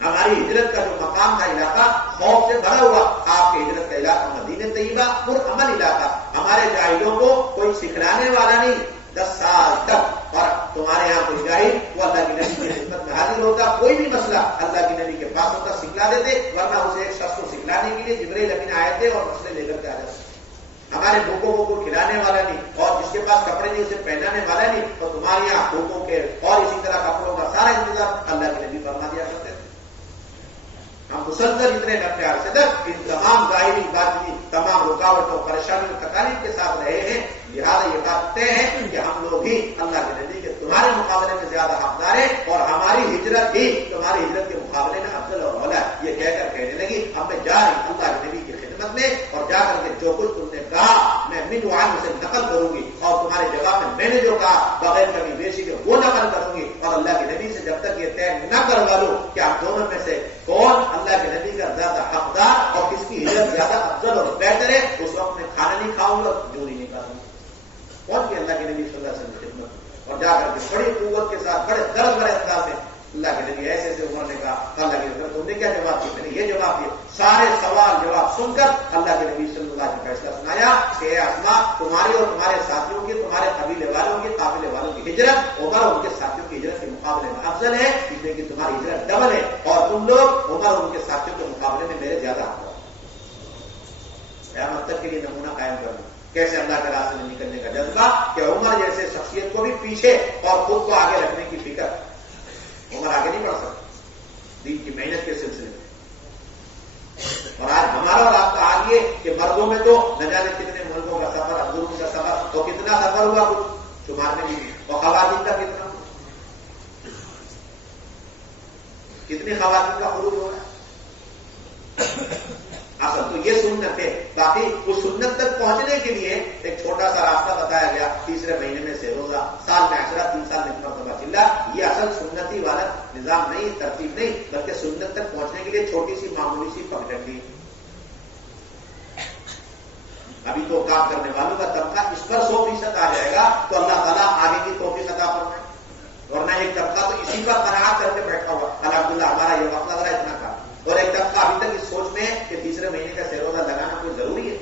ہماری ہجرت کا جو مقام تھا علاقہ خوف سے بھرا ہوا، آپ کی ہجرت کا علاقہ مدینہ طیبہ پر عمل علاقہ. ہمارے جاہلوں کو کوئی سکھلانے والا نہیں 10 سال تک، اور تمہارے یہاں کوئی جاہل وہ اللہ کے نبی کی خدمت میں حاضر ہوتا، کوئی بھی مسئلہ اللہ کے نبی کے پاس ہوتا سکھلا دیتے، ورنہ اسے ایک شخص کو سکھلانے کے لیے جبرائیل امین آئے تھے اور مسئلے لے کر کے آ جاتے. ہمارے بھوکوں کو کوئی کھلانے والا نہیں اور جس کے پاس کپڑے نہیں اسے پہنانے والا نہیں، اور تمہارے یہاں بھوکوں کے اور اسی طرح کپڑوں کا سارا انتظام اللہ کے نبی فرما دیا کرتے تھے. ہم مسلسل اتنے لمبے عرصے تک ان تمام ظاہری باطنی تمام رکاوٹوں پریشانیوں تکالیف کے ساتھ رہے ہیں. لہٰذا یہ بات طے ہے کہ ہم لوگ ہی اللہ کے نبی کے تمہارے مقابلے میں زیادہ حقدار ہیں اور ہماری ہجرت ہی تمہاری ہجرت کے مقابلے میں افضل اور اولا ہے. یہ کہہ کر کہنے لگی اب میں جا رہی اللہ کے نبی کی خدمت میں اور جا کر کے جو کچھ تم نے کہا میں من وعن سے نقل کروں گی اور تمہارے جواب میں نے جو کہا بغیر کمی بیشی کے وہ نقل کروں گی. اور اللہ کے نبی سے جب تک یہ طے نہ کروا لوں کہ آپ دونوں میں سے کون اللہ کے نبی کا زیادہ حقدار اور کس کی ہجرت زیادہ افضل اور بہتر ہے، اس وقت میں کھانا نہیں کھاؤں گا اور جوری نہیں کروں گا. کون کی اللہ کے نبی صلی اللہ علیہ وسلم کی خدمت اور جا کر کے بڑی قوت کے ساتھ بڑے درد بڑے انداز میں اللہ کے نبی ایسے ایسے عمر نے کہا. اللہ کے نبی تم نے کیا جواب دیا؟ میں نے یہ جواب دیا. سارے سوال جواب سن کر اللہ کے نبی صلی اللہ علیہ وسلم نے فیصلہ سنایا کہ اے اسماء تمہاری اور تمہارے ساتھیوں کی، تمہارے قبیلے والوں کی، قافلے والوں کی ہجرت عمر اور ان کے ساتھیوں کی ہجرت کے مقابلے میں افضل ہے، اس لیے کہ تمہاری ہجرت ڈبل ہے اور تم لوگ عمر اور ان کے ساتھیوں کے مقابلے میں میرے زیادہ حق ہو. قیامت تک کے لیے نمونہ قائم کر دوں کیسے اللہ کے راستے میں نکلنے کا جذبہ کہ عمر جیسے شخصیت کو بھی پیچھے اور خود کو آگے رکھنے کی فکر. عمر آگے نہیں بڑھ سکتا دین کی محنت کے سلسلے میں. اور آج ہمارا اور آپ کا حال یہ کہ مردوں میں تو نہ جانے کتنے ملکوں کا سفر، اندرون کا سفر، تو کتنا سفر ہوا کچھ شمار میں نہیں، اور خواتین کا کتنا، کتنی خواتین کا خروج ہو رہا ہے. اصل تو یہ سنت ہے. باقی اس سنت تک پہنچنے کے لیے ایک چھوٹا سا راستہ بتایا گیا، تیسرے مہینے میں سے روزہ، سال میں عشرہ، 3 سال میں مرتبہ چلا. یہ اصل سنتی والا نظام نہیں، ترتیب نہیں، بلکہ سنت تک پہنچنے کے لیے چھوٹی سی معمولی سی پگڈنڈی. ابھی تو کام کرنے والوں کا طبقہ اس پر 100% آ جائے گا تو اللہ تعالیٰ آگے کی توفیق عطا فرمائے. ورنہ ایک طبقہ تو اسی پر قناعت کر کے بیٹھا ہوا، الحمدللہ ہمارا یہ وقت لگ رہا ہے اتنا کام. اور ایک طبقہ ابھی تک اس سوچ میں ہے کہ تیسرے مہینے کا سیروزہ لگانا کوئی ضروری ہے.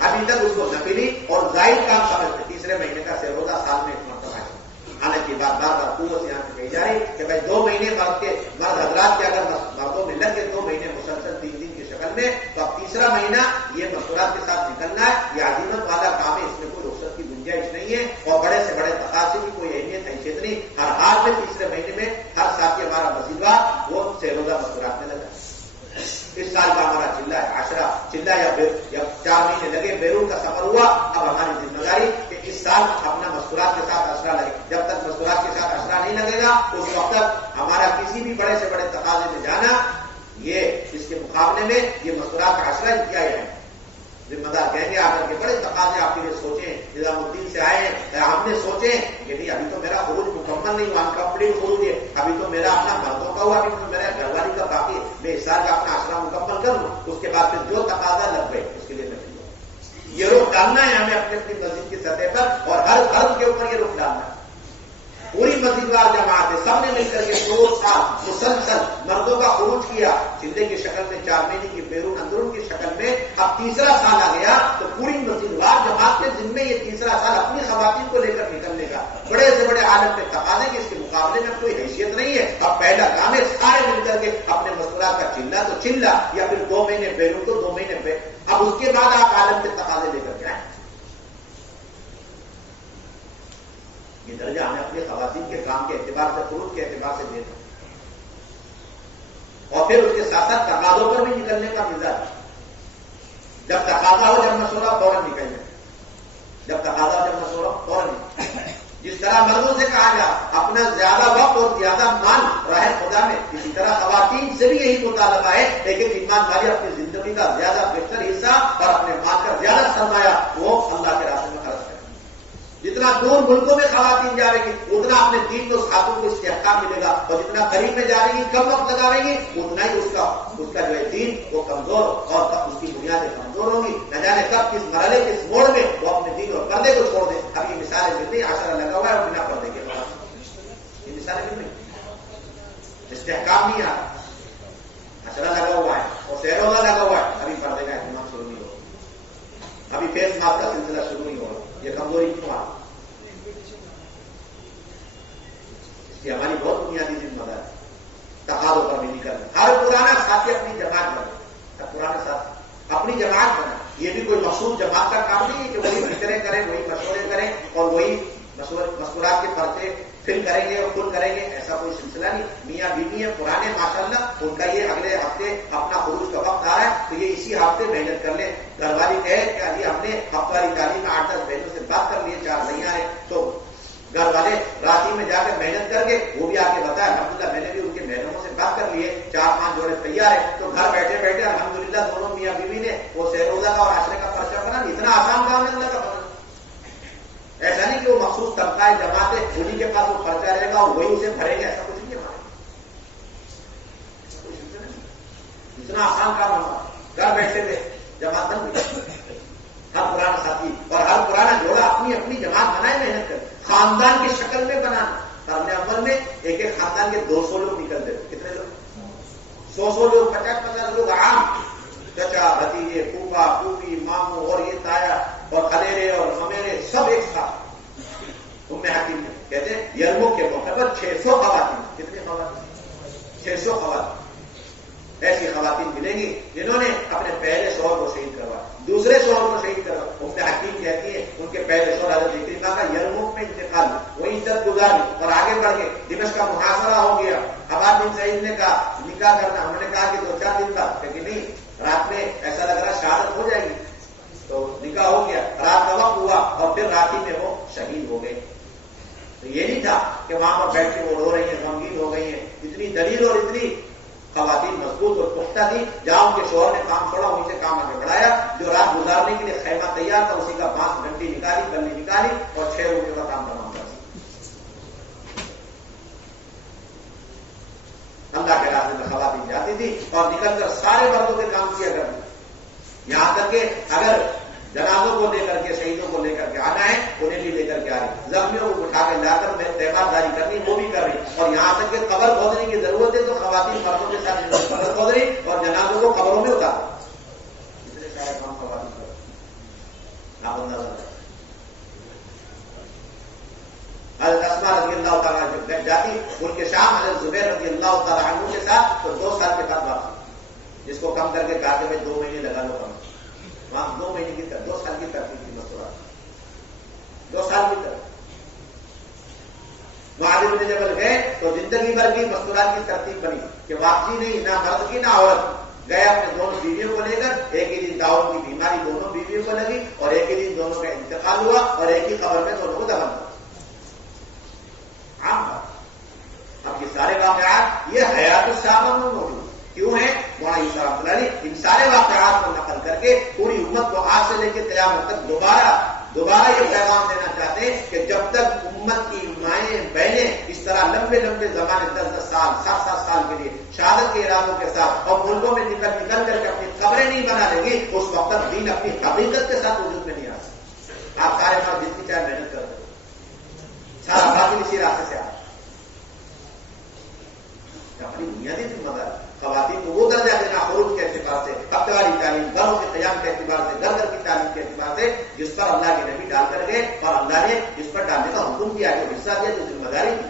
ابھی تک اس کو نفلی اور زائد کام سمجھتے. تیسرے مہینے کا سیروزہ سال میں ایک مرتبہ ہے. حالانکہ بات بار بار قوت سے یہاں سے کہی جا رہی کہ بھائی 2 مہینے مرد حضرات کے اگر مردوں میں لگ کے 2 مہینے مسلسل 3 دن کی شکل میں، تو اب تیسرا مہینہ یہ مستورات کے ساتھ نکلنا ہے. یہ عظیمت والا کام ہے، اس میں کوئی رخصت کی گنجائش نہیں ہے اور بڑے سے بڑے تقاضے کی کوئی اہمیت حیثیت نہیں. ہر حال میں تیسرے مہینے میں ہر ساتھی ہمارا وظیفہ وہ سیروزہ مستورات میں لگا. اس سال کا ہمارا چلہ ہے عشرہ، چلہ یا 4 مہینے لگے، بیرون کا سفر ہوا. اب ہماری ذمہ داری کہ اس سال اپنا مستورات کے ساتھ عشرہ لگے. جب تک مستورات کے ساتھ عشرہ نہیں لگے گا اس وقت تک ہمارا کسی بھی بڑے سے بڑے تقاضے میں جانا، یہ اس کے مقابلے میں یہ مستورات کا عشرہ کیا ہے. ذمہ دار کہیں گے آ کر کے بڑے تقاضے آپ کے لیے سوچیں، نظام الدین سے آئے ہیں، ہم نے سوچے کہ نہیں ابھی تو میرا خروج مکمل مکمل نہیں ہوا، کمپلیٹ خروج ہے، ابھی تو میرا اپنا مردوں کا ہوا، ابھی تو میرا گھر والی کا باقی ہے، میں اس سال کا اپنا آسرا مکمل کر لوں، اس کے بعد پھر جو تقاضا لگ گئے اس کے لیے میں یہ رخ ڈالنا ہے ہمیں اپنی اپنی مسجد کی سطح پر، اور ہر فرد کے اوپر یہ رخ ڈالنا ہے. پوری مسجد وار جماعت ہے، سب نے مل کر کے 2 سال مسلسل مردوں کا خروج کیا، چندے کی شکل میں، 4 مہینے کی بیرون اندرون کی شکل میں. اب تیسرا سال آ گیا تو پوری مسجد وار جماعت کے ذمے یہ تیسرا سال اپنی خواتین کو لے کر نکلنے کا. بڑے سے بڑے عالم میں تقاضے کہ اس کے مقابلے میں کوئی حیثیت نہیں ہے. اب پہلا کام ہے سارے مل کر کے اپنے مسئلات کا چلا تو چلا، یا پھر 2 مہینے بیرون تو 2 مہینے بیرون. اب اس کے بعد آپ عالم کے تقاضے لے کر کے آئیں. یہ درجہ ہمیں اپنے خواتین کے کام کے اعتبار سے، فروغ کے اعتبار سے دینا، اور پھر اس کے ساتھ ساتھ تقاضوں پر بھی نکلنے کا مزاج. جب تقاضا ہو، جب مشورہ فوراً نکلنا، جب تقاضا ہو، جب مشورہ فوراً. جس طرح مردوں سے کہا گیا اپنا زیادہ وقت اور زیادہ مان راہ خدا میں، اسی طرح خواتین سے بھی یہی مطالبہ ہے، لیکن ایمان والی اپنی زندگی کا زیادہ بہتر حصہ اور اپنے مال کا زیادہ سرمایہ وہ اللہ کے راستے میں خرچ کریں. جتنا دور ملکوں میں خواتین جا رہی گی اتنا اپنے دین کو خاتون کو استحکام ملے گا، اور جتنا قریب میں جا رہی گی، کم وقت لگا رہی گی، اتنا ہی اس کا جو ہے دین وہ کمزور اور اس کی بنیادیں کمزور ہوں گی. نہ جانے کب کس مرحلے کس موڑ میں وہ اپنے دین اور پردے کو چھوڑ دیں. اب یہ مثالیں مل رہی، آشرا لگا ہوا ہے اور بنا پردے کے بعد یہ مثالیں مل رہی. استحکام نہیں آ رہا، آشرا لگا ہوا ہے اور سہروزہ لگا ہوا ہے، ابھی پردے کا اہتمام شروع نہیں ہو، ابھی فیس ماسک کا سلسلہ شروع نہیں ہو رہا. یہ کمزوری کیوں آ رہی؟ یہ ہماری بہت بنیادی ذمہ داری. تقاضوں پر بھی نکلنا. ہر پرانا ساتھی اپنی جماعت بنا، ہر پرانا ساتھی اپنی جماعت بنا. یہ بھی کوئی مخصوص جماعت کا کام نہیں ہے کہ وہی فکریں کریں، وہی مشورے کریں اور وہی مشورات کے پرچے فل کریں گے اور کل کریں گے، ایسا کوئی سلسلہ نہیں. میاں بیوی ہیں پرانے ماشاءاللہ، ان کا یہ اگلے ہفتے اپنا خروج کا وقت آ رہا ہے تو یہ اسی ہفتے محنت کر لیں. گھر والی کہے کہ ابھی ہم نے ہفتہ والی تعلیم 8-10 بہنوں سے بات کر لی، 4 نہیں آ رہے، تو گھر والے رات ہی میں جا کر محنت کر کے وہ بھی آ کے بتایا الحمدللہ میں نے بھی ان کے محرموں سے بات کر لیے، 4-5 جوڑے تیار ہے. تو گھر بیٹھے بیٹھے الحمدللہ دونوں میاں بیوی نے وہ سہروزہ کا اور عاشرے کا پرچہ بنا. اتنا آسان کام ہے اللہ کا پرچہ. ایسا نہیں کہ وہ مخصوص طبقہ ہے، جماعت ہے، انہیں کے پاس وہ پرچہ رہے گا اور وہی اسے بھریں گے، ایسا کچھ نہیں ہے. اتنا آسان کام ہمارا. گھر بیٹھے ہوئے جماعت بن گئی. ہر پرانا ساتھی اور ہر پرانا جوڑا اپنی اپنی جماعت بنائے، محنت کر خاندان کی شکل میں بنانا. کرنے عمل میں ایک ایک خاندان کے 200 لوگ نکلتے تھے. کتنے لوگ؟ 100 لوگ، 50 لوگ عام، چچا بھتیجے، پھوپھا پھوپھی، ماموں اور یہ تایا اور خلیرے اور ممیرے سب ایک ساتھ. ام حکیم میں کہتے ہیں یرموک کے موقع پر 600 خواتین. کتنے خواتین؟ 600 خواتین. ایسی خواتین ملیں گی جنہوں نے اپنے پہلے شوہر کو شہید کروا، دوسرے شوہر کو شہید کروا. ام حکیم کہتی ہے ان کے پہلے شوہر حضرت اکرمہ کا یرموک میں انتقال، وہی عزت گزاری اور آگے بڑھ کے دمشق کا محاصرہ ہو گیا. حباب بن سعید نے کہا نکاح کرنا، ہم نے کہا کہ 2-4 دن کا، لیکن نہیں، رات میں ایسا لگ رہا شہادت ہو جائے گی، تو نکاح ہو گیا. رات کا وقت ہوا اور پھر رات ہی میں وہ شہید ہو گئے. تو یہ نہیں تھا کہ وہاں پر بیٹھ کے وہ رو رہی ہیں، غمگین ہو گئی ہیں. اتنی دلیل اور اتنی خواتین مضبوط اور پختہ تھی. جہاں ان کے شوہر نے کام چھوڑا وہیں سے کام آگے بڑھایا. جو رات گزارنے کے لیے خیمہ تیار تھا اسی کا 5 گھنٹی نکالی، گلی نکالی اور 6 روپے کا کام تمام کر دیا. اللہ کے راستے میں خواتین جاتی تھی اور نکل کر سارے مردوں کے کام کیا کرتی. یہاں تک کہ اگر جنازوں کو لے کر کے، شہیدوں کو لے کر کے آنا ہے انہیں بھی لے کر کے آ رہی، زخمیوں کو اٹھا کے لا کر تیمارداری کرنی وہ بھی کر رہی. اور یہاں تک کہ قبر کھودنے کی ضرورت ہے تو خواتین مردوں کے ساتھ قبر کھود رہی اور جنازوں کو قبروں میں اتار. اتنے سارے کام خواتین کر. آپ اندازہ کریں. حضرت اسماء رضی اللہ تعالیٰ جب جاتی ان کے شام حضرت زبیر رضی اللہ تعالیٰ عنہ کے ساتھ تو 2 سال کے بعد واپسی. جس کو کم کر کے کہتے ہوئے 2 مہینے لگا لو کم، وہاں 2 مہینے کی 2 سال کی ترتیب تھی مستورات. 2 سال کی ترتیب. معاذ بن جبل گئے تو زندگی بھر کی مستورات کی ترتیب بنی کہ واپسی نہیں، نہ مرد کی نہ عورت. گئے اپنے دونوں بیویوں کو لے کر. ایک ہی دن داؤد کی بیماری دونوں بیویوں کو لگی اور ایک ہی دن دونوں کا انتقال ہوا اور ایک ہی قبر میں دونوں کو دفن ہوا. عام بات. اب یہ سارے واقعات یہ حیات الصحابہ میں موجود کیوں ہیں؟ مولانا عیسیٰ رحمۃ اللہ علیہ ان سارے واقعات کو نقل کر کے پوری امت کو آج سے لے کے قیامت تک دوبارہ یہ پیغام دینا چاہتے ہیں کہ جب تک امت کی مائیں بہنیں اس لمبے لمبے زمانے 10-10 سال 7-7 سال کے لیے شہادت کے ارادوں کے ساتھ اور ملکوں میں نکل کر کے اپنی قبریں نہیں بنا لیں گی، اس وقت دین اپنی حقیقت کے ساتھ وجود میں نہیں آ سکتا۔ آپ سارے مرد جتنی چاہے محنت کر دو، سارا باطل اسی راستے سے آ اپنی بنیادی ذمہ داری خواتین کو وہ درجہ دینا خروج کے اعتبار سے، ہفتہ واری تعلیم، گھروں کے قیام کے اعتبار سے، گھر گھر کی تعلیم کے اعتبار سے، جس پر اللہ کے نبی ڈال کر گئے اور اللہ نے جس پر ڈالنے کا حکم کیا، جو حصہ دیا، جو ذمہ داری دی،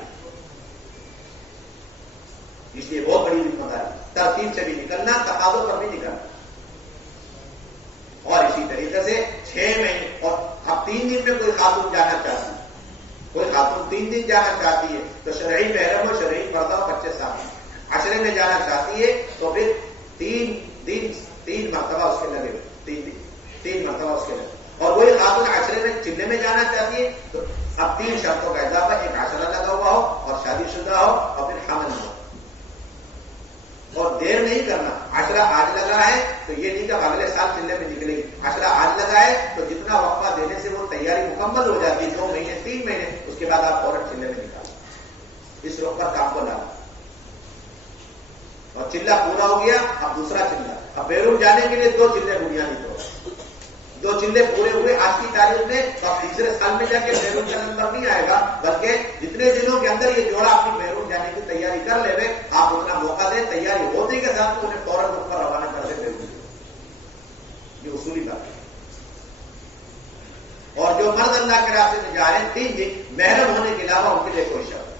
اس لیے بہت بڑی ذمہ داری، ترتیب سے بھی نکلنا، تقاضوں پر بھی نکلنا۔ اور اسی طریقے سے 6 مہینے اور اب 3 دن میں کوئی خاتون جانا چاہتی ہے، کوئی خاتون 3 دن جانا چاہتی ہے تو شرعی محرم اور شرعی پردہ اور 25 سال عشرے میں جانا چاہتی ہے تو پھر 3 مرتبہ اس کے لگے، 3 مرتبہ اس کے لگے۔ اور وہی خاتون عشرے میں چلے میں جانا چاہتی ہے تو اب 3 شرطوں کا اضافہ، ایک عشرہ لگا ہوا ہو اور شادی شدہ ہو اور پھر حمل ہو، اور دیر نہیں کرنا۔ عشرہ آج لگا ہے تو یہ نہیں کہ اگلے سال چلے میں نکلے گی، عشرہ آج لگا ہے تو جتنا وقفہ دینے سے وہ تیاری مکمل ہو جاتی ہے، 2 مہینے 3 مہینے، اس کے بعد آپ فوراً چلے میں نکالیں، اس رخ پر کام کو لاؤ۔ اور چلہ پورا ہو گیا، اب دوسرا چلہ، اب بیرون جانے کے لیے 2 چلے بنیادی طور پر، 2 چلے پورے ہوئے آج کی تاریخ میں، تو اب تیسرے سال میں جا کے بیرون کا نمبر نہیں آئے گا، بلکہ جتنے دنوں کے اندر یہ جوڑا اپنی بیرون جانے کی تیاری کر لے گئے، آپ اتنا موقع دیں، تیاری ہونے کے ساتھ انہیں فوراً رخ پر روانہ کر دیں بیرون۔ یہ اصولی بات ہے۔ اور جو مرد اللہ کے راستے میں جا رہے ہیں 3 دن محرم ہونے کے علاوہ ان کے لیے کوئی شرط،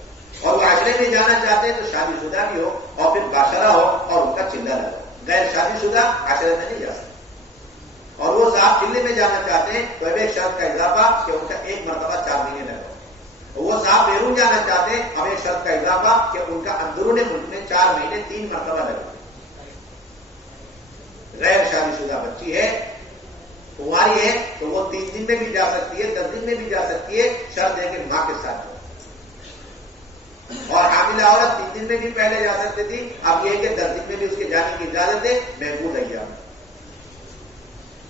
اور وہ عشرے میں جانا چاہتے ہیں تو شادی شدہ بھی ہو اور پھر باشرہ ہو اور ان کا چلہ لگا، غیر شادی شدہ عشرے میں نہیں جا سکتے۔ اور وہ صاحب چلے میں جانا چاہتے ہیں تو اب ایک شرط کا اضافہ کہ ان کا 1 مرتبہ 4 مہینے لگا، وہ صاحب بیرون جانا چاہتے ہیں، اب ایک شرط کا اضافہ کہ ان کا اندرون ملک میں 4 مہینے 3 مرتبہ لگا۔ غیر شادی شدہ بچی ہے، کنواری ہے تو وہ 3 دن میں بھی جا سکتی ہے، 10 دن میں بھی جا سکتی ہے، شرط ہے کہ ماں کے ساتھ۔ اور حاملہ عورت 3 دن میں بھی پہلے جا سکتی تھی، اب یہ کہ 10 دن میں بھی اس کے جانے کی اجازت ہے، محفوظ ایام۔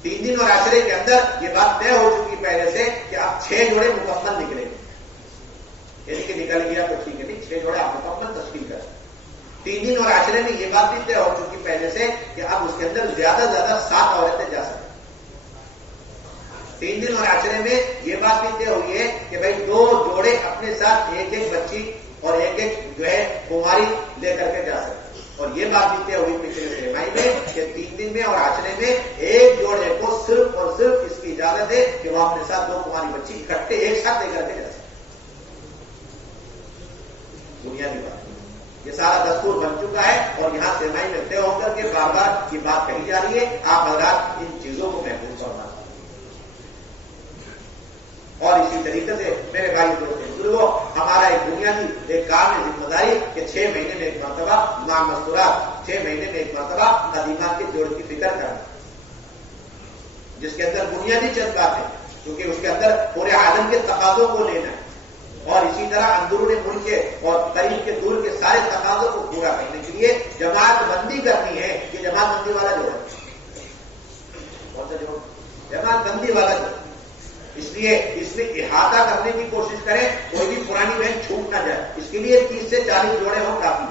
3 دن اور عشرے کے اندر یہ بات طے ہو چکی پہلے سے کہ اب 6 جوڑے مکمل نکلیں گے، یعنی کہ نکل گیا تو ٹھیک ہے، نہیں 6 جوڑے آپ مکمل تشکیل کریں۔ 3 دن اور عشرے میں یہ بات بھی طے ہو چکی پہلے سے کہ اب اس کے اندر زیادہ سے زیادہ 7 عورتیں جا سکیں۔ 3 دن اور عشرے میں یہ بات بھی طے ہوئی ہے کہ بھائی 2 جوڑے اپنے ساتھ ایک بچی اور ایک جو ہے کنواری لے کر کے جا سکتے، اور یہ بات بھی طے ہوئی پچھلے سرمائی میں کہ 3 دن میں اور عشرے میں ایک جوڑے کو صرف اور صرف اس کی اجازت ہے کہ وہ اپنے ساتھ 2 کنواری بچی اکٹھے ایک ساتھ لے کر کے جا سکتے۔ بنیادی بات یہ سارا دستور بن چکا ہے، اور یہاں سرمائی میں طے ہو کر کے بار بار یہ بات کہی جا رہی ہے، آپ حضرات ان چیزوں کو محفوظ کرنا۔ اور اسی طریقے سے میرے بھائی دوست بزرگوں، ہمارا ایک بنیادی ایک کام ہے، ذمہ داری کہ 6 مہینے میں ایک مرتبہ نام مستورات، 6 مہینے میں ایک مرتبہ قدیمات کے جوڑ کی فکر کرنا، جس کے اندر بنیادی چند باتیں، کیونکہ اس کے اندر پورے عالم کے تقاضوں کو لینا ہے، اور اسی طرح اندرون ملک کے اور قریب کے دور کے سارے تقاضوں کو پورا کرنے کے لیے جماعت بندی کرنی ہے۔ یہ جماعت بندی والا جو ہے، کون سا جو جماعت بندی والا جو، اس لیے اس میں احاطہ کرنے کی کوشش کریں، کوئی بھی پرانی بہن چھوٹ نہ جائے، اس کے لیے 30 سے 40 جوڑے ہوں کافی،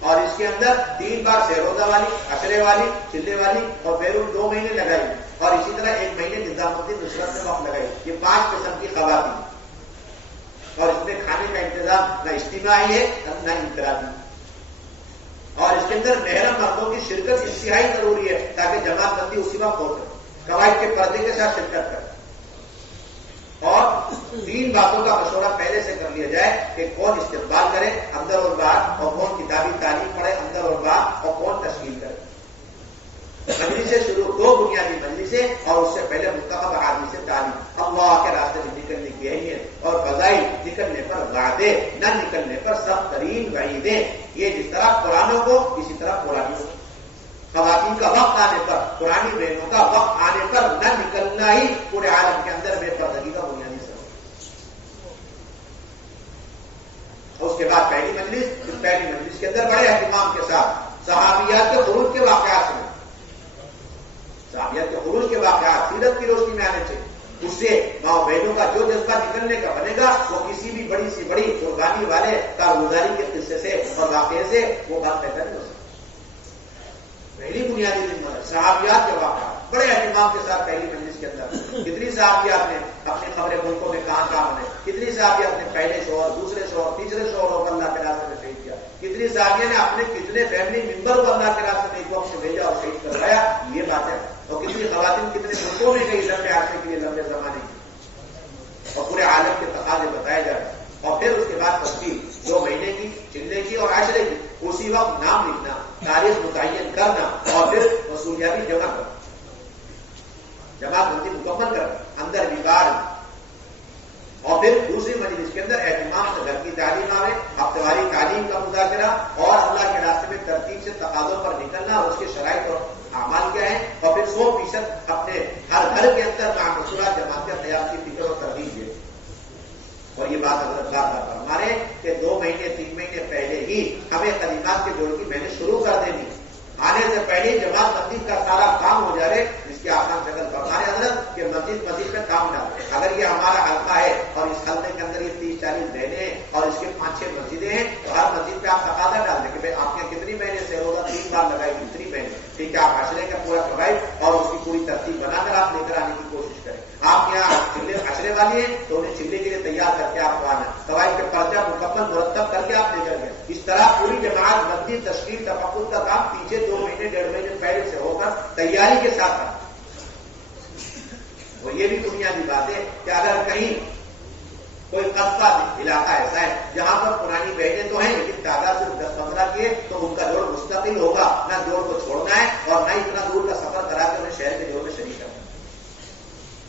اور اس کے اندر 3 بار سہروزہ والی، عشرے والی، چلے والی اور بیرون 2 مہینے لگائی، اور اسی طرح 1 مہینے نظام الدین نصرت میں وقت لگائی۔ یہ 5 قسم کی خواتین، اور اس میں کھانے کا انتظام نہ اجتماعی ہے نہ انفرادی، اور اس کے اندر محرم مردوں کی شرکت انتہائی ضروری ہے تاکہ جماعت بندی اسی وقت ہو سکے، قواعد کے پردے کے ساتھ شرکت کرے، اور 3 باتوں کا مشورہ پہلے سے کر لیا جائے کہ کون استقبال کرے اندر اور باہر، اور کون کتابی تعلیم پڑھے اندر اور باہر، اور کون تشکیل کرے۔ مجلس سے شروع 2 بنیادی مجلسیں، اور اس سے پہلے منتخب آدمی سے تعلیم، اللہ کے راستے میں نکلنے کی اہمیت اور فضائل، نکلنے پر وعدے، نہ نکلنے پر سخت ترین وعیدیں، یہ جس طرح قرآنوں کو اسی طرح قرآنوں کو، خواتین کا وقت آنے پر، پرانی بہنوں کا وقت آنے پر نہ نکلنا ہی پورے عالم کے اندر بے پردگی کا بنیادی سبب۔ اور اس کے بعد پہلی مجلس کے اندر بڑے اہتمام کے ساتھ صحابیات کے خروج کے واقعات سنیں، صحابیات کے خروج کے واقعات سیرت کی روشنی میں آنے چاہیے، اس سے ماں بہنوں کا جو جذبہ نکلنے کا بنے گا وہ کسی بھی بڑی سی بڑی قربانی والے کارگزاری کے قصے سے اور واقعے سے وہ بات بہتر نہیں ہو سکتی. پہلی بنیادی ذمہ صحابیات کے واقعات بڑے اہتمام کے ساتھ پہلی مجلس کے اندر کتنی صحابیات نے اپنی خبریں ملکوں میں کہاں کہاں بنے, کتنی صحابیات نے پہلے شوہر, دوسرے شوہر, تیسرے شوہروں کو اللہ کے راستے میں شہید کیا, کتنی صحابیہ نے اپنے کتنے فیملی ممبر کو اللہ کے راستے میں ایک وقت سے بھیجا اور شہید کروایا. یہ باتیں اور کتنی خواتین کتنے ملکوں میں گئی لمبے عرصے کے لیے, لمبے زمانے کی, اور پورے عالم کے تقاضے بتائے جا رہے ہیں. اور پھر اس کے بعد تفصیل 2 مہینے کی, چلنے کی اور عشرے کی, اسی وقت نام لکھنا, تاریخ متعین کرنا اور پھر وصولیابی جمع کرنا, جماعت بندی مکمل کرنا, اندر بیکار. اور پھر دوسری مجلس کے اندر اہتمام سے گھر کی تعلیم آئے, ہفتےواری تعلیم کا مذاکرہ اور اللہ کے راستے میں ترتیب سے تقاضوں پر نکلنا اور اس کے شرائط اور اعمال کیا ہے, اور پھر 100% اپنے ہر گھر کے اندر معمولات جماعت کا قیام کی فکر اور ترغیب ہے. اور یہ بات حضرت بار بار فرما رہے کہ 2 مہینے 3 مہینے پہلے ہی ہمیں قدیمات کے جوڑ کی محنت شروع کر دینی, آنے سے پہلے جماعت مسجد کا سارا کام ہو جا رہے, جس کے آسان شکل فرما رہے حضرت کہ مسجد پہ کام ڈالتے. اگر یہ ہمارا حلقہ ہے اور اس حلقے کے اندر یہ 30-40 بہنیں ہیں اور اس کے 5-6 مسجدیں ہیں, تو ہر مسجد پہ آپ تقاضا ڈال دیں کہ بھائی آپ نے کتنی مہینے سے روزہ 3 بار لگائی, کتنی مہینے, ٹھیک ہے, آپ عشرے کا پورا کروائی اور اس کی پوری ترتیب بنا کر آپ لے کر آنے کی کوشش کریں. آپ کے یہاں چلے عشرے والی ہیں تو انہیں چلے کے لیے تیار کر کے آپ کو آنا, قواعد کے پرچہ مکمل مرتب کر کے آپ لے کر گئے. اس طرح پوری جماعت مسجد تشکیل تفقد کا کام پیچھے 2 مہینے 1.5 مہینے پہلے سے ہو کر تیاری کے ساتھ کرنا. اور یہ بھی بنیادی بات ہے کہ اگر کہیں کوئی قصبہ علاقہ ایسا ہے جہاں پر پرانی بہنیں تو ہیں لیکن تعداد صرف 10-15 کی ہے, تو ان کا جوڑ مستقل ہوگا, نہ جوڑ کو چھوڑنا ہے اور نہ اتنا دور کا سفر کرا کے انہیں شہر کے جوڑ میں شریک کرنا.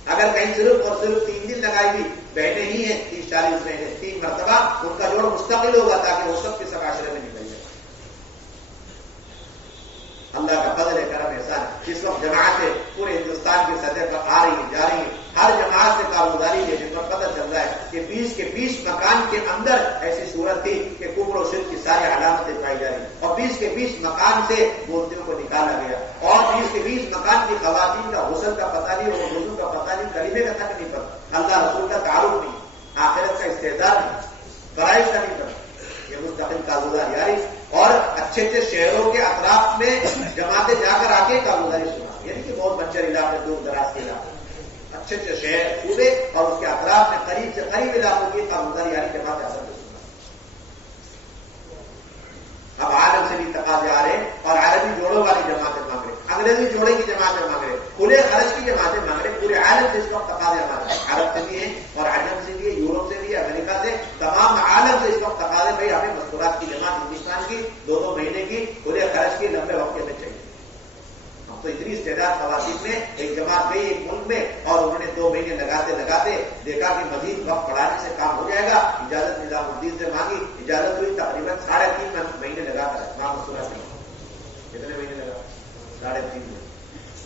اگر کہیں صرف اور صرف 3 دن لگائی ہوئی بہنیں ہی ہیں, 30-40 مہینے 3 مرتبہ, ان کا جوڑ مستقل ہوگا تاکہ وہ سب کے سب عشرے میں نکل جائے. اللہ کا فضل ہے, کرم احسان. جس وقت جماعتیں پورے ہندوستان کی سطح پر آ رہی ہیں, جا رہی ہیں, ہر جماعت سے کارگزاری ہے, جس پر پتہ چل رہا ہے کہ 20 کے 20 مکان کے اندر ایسی صورت تھی کہ کفر و شرک کی ساری علامتیں پائی جا رہی, اور 20 کے 20 مکان سے مورتیوں کو نکالا گیا, اور 20 کے 20 مکان کی خواتین کا غسل کا پتہ نہیں, اور وضو کا پتہ نہیں, کلمے کا تک نہیں پتہ, اللہ رسول کا تعارف نہیں, آخرت کا استعداد نہیں, فرائض کا نہیں پتہ. یہ مستقل کارگزاری جاری, اور اچھے اچھے شہروں کے اطراف میں جماعتیں جا کر آ کے کارگزاری سنا, یعنی کہ بہت بنجر علاقے, دور دراز کے علاقے, اچھے اچھے شہر صوبے اور اس کے اطراف میں قریب سے قریب علاقوں کی کارگزاری یعنی جماعت اثر سنا. اب عالم سے بھی تقاضے آ رہے اور عربی جوڑوں والی جماعتیں مانگ رہے, انگریزی جوڑے کی جماعتیں مانگ رہے, کھلے خرچ کی جماعتیں مانگ رہے. پورے عالم سے اس وقت تقاضے ہمارے, عرب سے بھی ہیں اور عجم سے بھی ہے, یورپ سے بھی ہے, امریکہ سے, تمام عالم سے اس وقت تقاضے بھائی ہمیں مستورات کی جماعت ہندوستان کی 2-2 مہینے کی کھلے خرچ کی لمبے وقت میں چاہیے. ہم تو اتنی استعداد خواتین میں ایک جماعت گئی ایک ملک میں, اور انہوں نے 2 مہینے لگاتے دیکھا کہ مزید وقت بڑھانے سے کام ہو جائے گا. اجازت نظام الدین سے مانگی, اجازت ہوئی, تقریباً 3.5 مہینے لگا کر مستورات میں. کتنے مہینے لگا؟ 3.5 مہینے.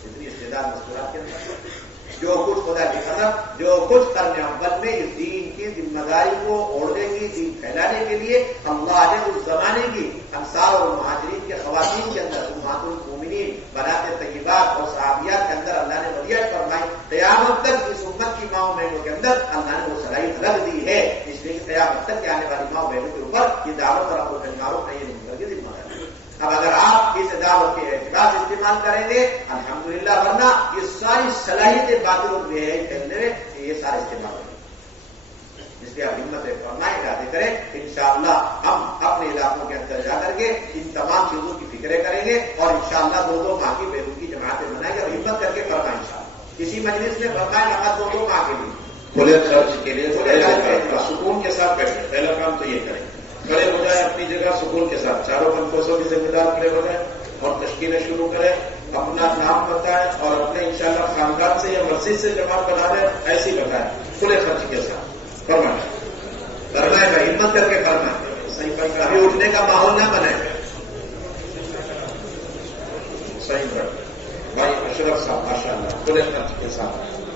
اتنی استعداد مستورات کے اندر. جو کچھ خدا کی قسم, جو کچھ کرنے اول میں اس دین کی ذمہ داری کو اوڑھنے کی, دین پھیلانے کے لیے اللہ نے اس زمانے کی انصار اور مہاجرین کے خواتین کے اندر امہات المومنین بنات طیبات اور صحابیات کے اندر اللہ نے ولیعت فرمائی. قیامت تک اس امت کی ماؤں بہنوں کے اندر اللہ نے وہ صلاحیت رکھ دی ہے, اس لیے کہ قیامت تک کے آنے والی ماؤں بہنوں کے اوپر یہ دعوت اور اپنے معروف نہیں ہے کی ذمہ داری. اب اگر آپ اس دعوت کے اعتراض استعمال کریں گے الحمدللہ, ورنہ یہ ساری صلاحیتیں باطل اور بے حیائی پھیلنے میں یہ سارے استعمال ہوں گے. اس لیے آپ ہمت فرمائیں, ارادے کریں, انشاءاللہ ہم اپنے علاقوں کے اندر جا کر کے ان تمام چیزوں کی فکریں کریں گے, اور انشاءاللہ 2-2 ماہ کی بیرون کی جماعتیں بنائیں گے, اور ہمت کر کے فرمائیں انشاءاللہ. کسی مجلس میں فرمائیں نماز 2-2 ماہ کے لیے کھلے خرچ کے لیے سکون کے ساتھ بیٹھے. پہلا کام تو یہ کریں, کھڑے ہو جائے اپنی جگہ سکون کے ساتھ, چاروں پنکھوں کی ذمہ دار کھڑے ہو جائیں اور تشکیلیں شروع کریں. اپنا نام بتائیں اور اپنے انشاءاللہ خاندان سے یا مسجد سے جماعت بنا لیں, ایسی بتائیں کھلے خرچ کے ساتھ. فرمائیں, کرنا ہے بھائی, ہمت کر کے کرنا ہے. صحیح پر ابھی اٹھنے کا ماحول نہ بنائیں. صحیح پر بھائی اشرف صاحب ماشاء اللہ کھلے خرچ کے ساتھ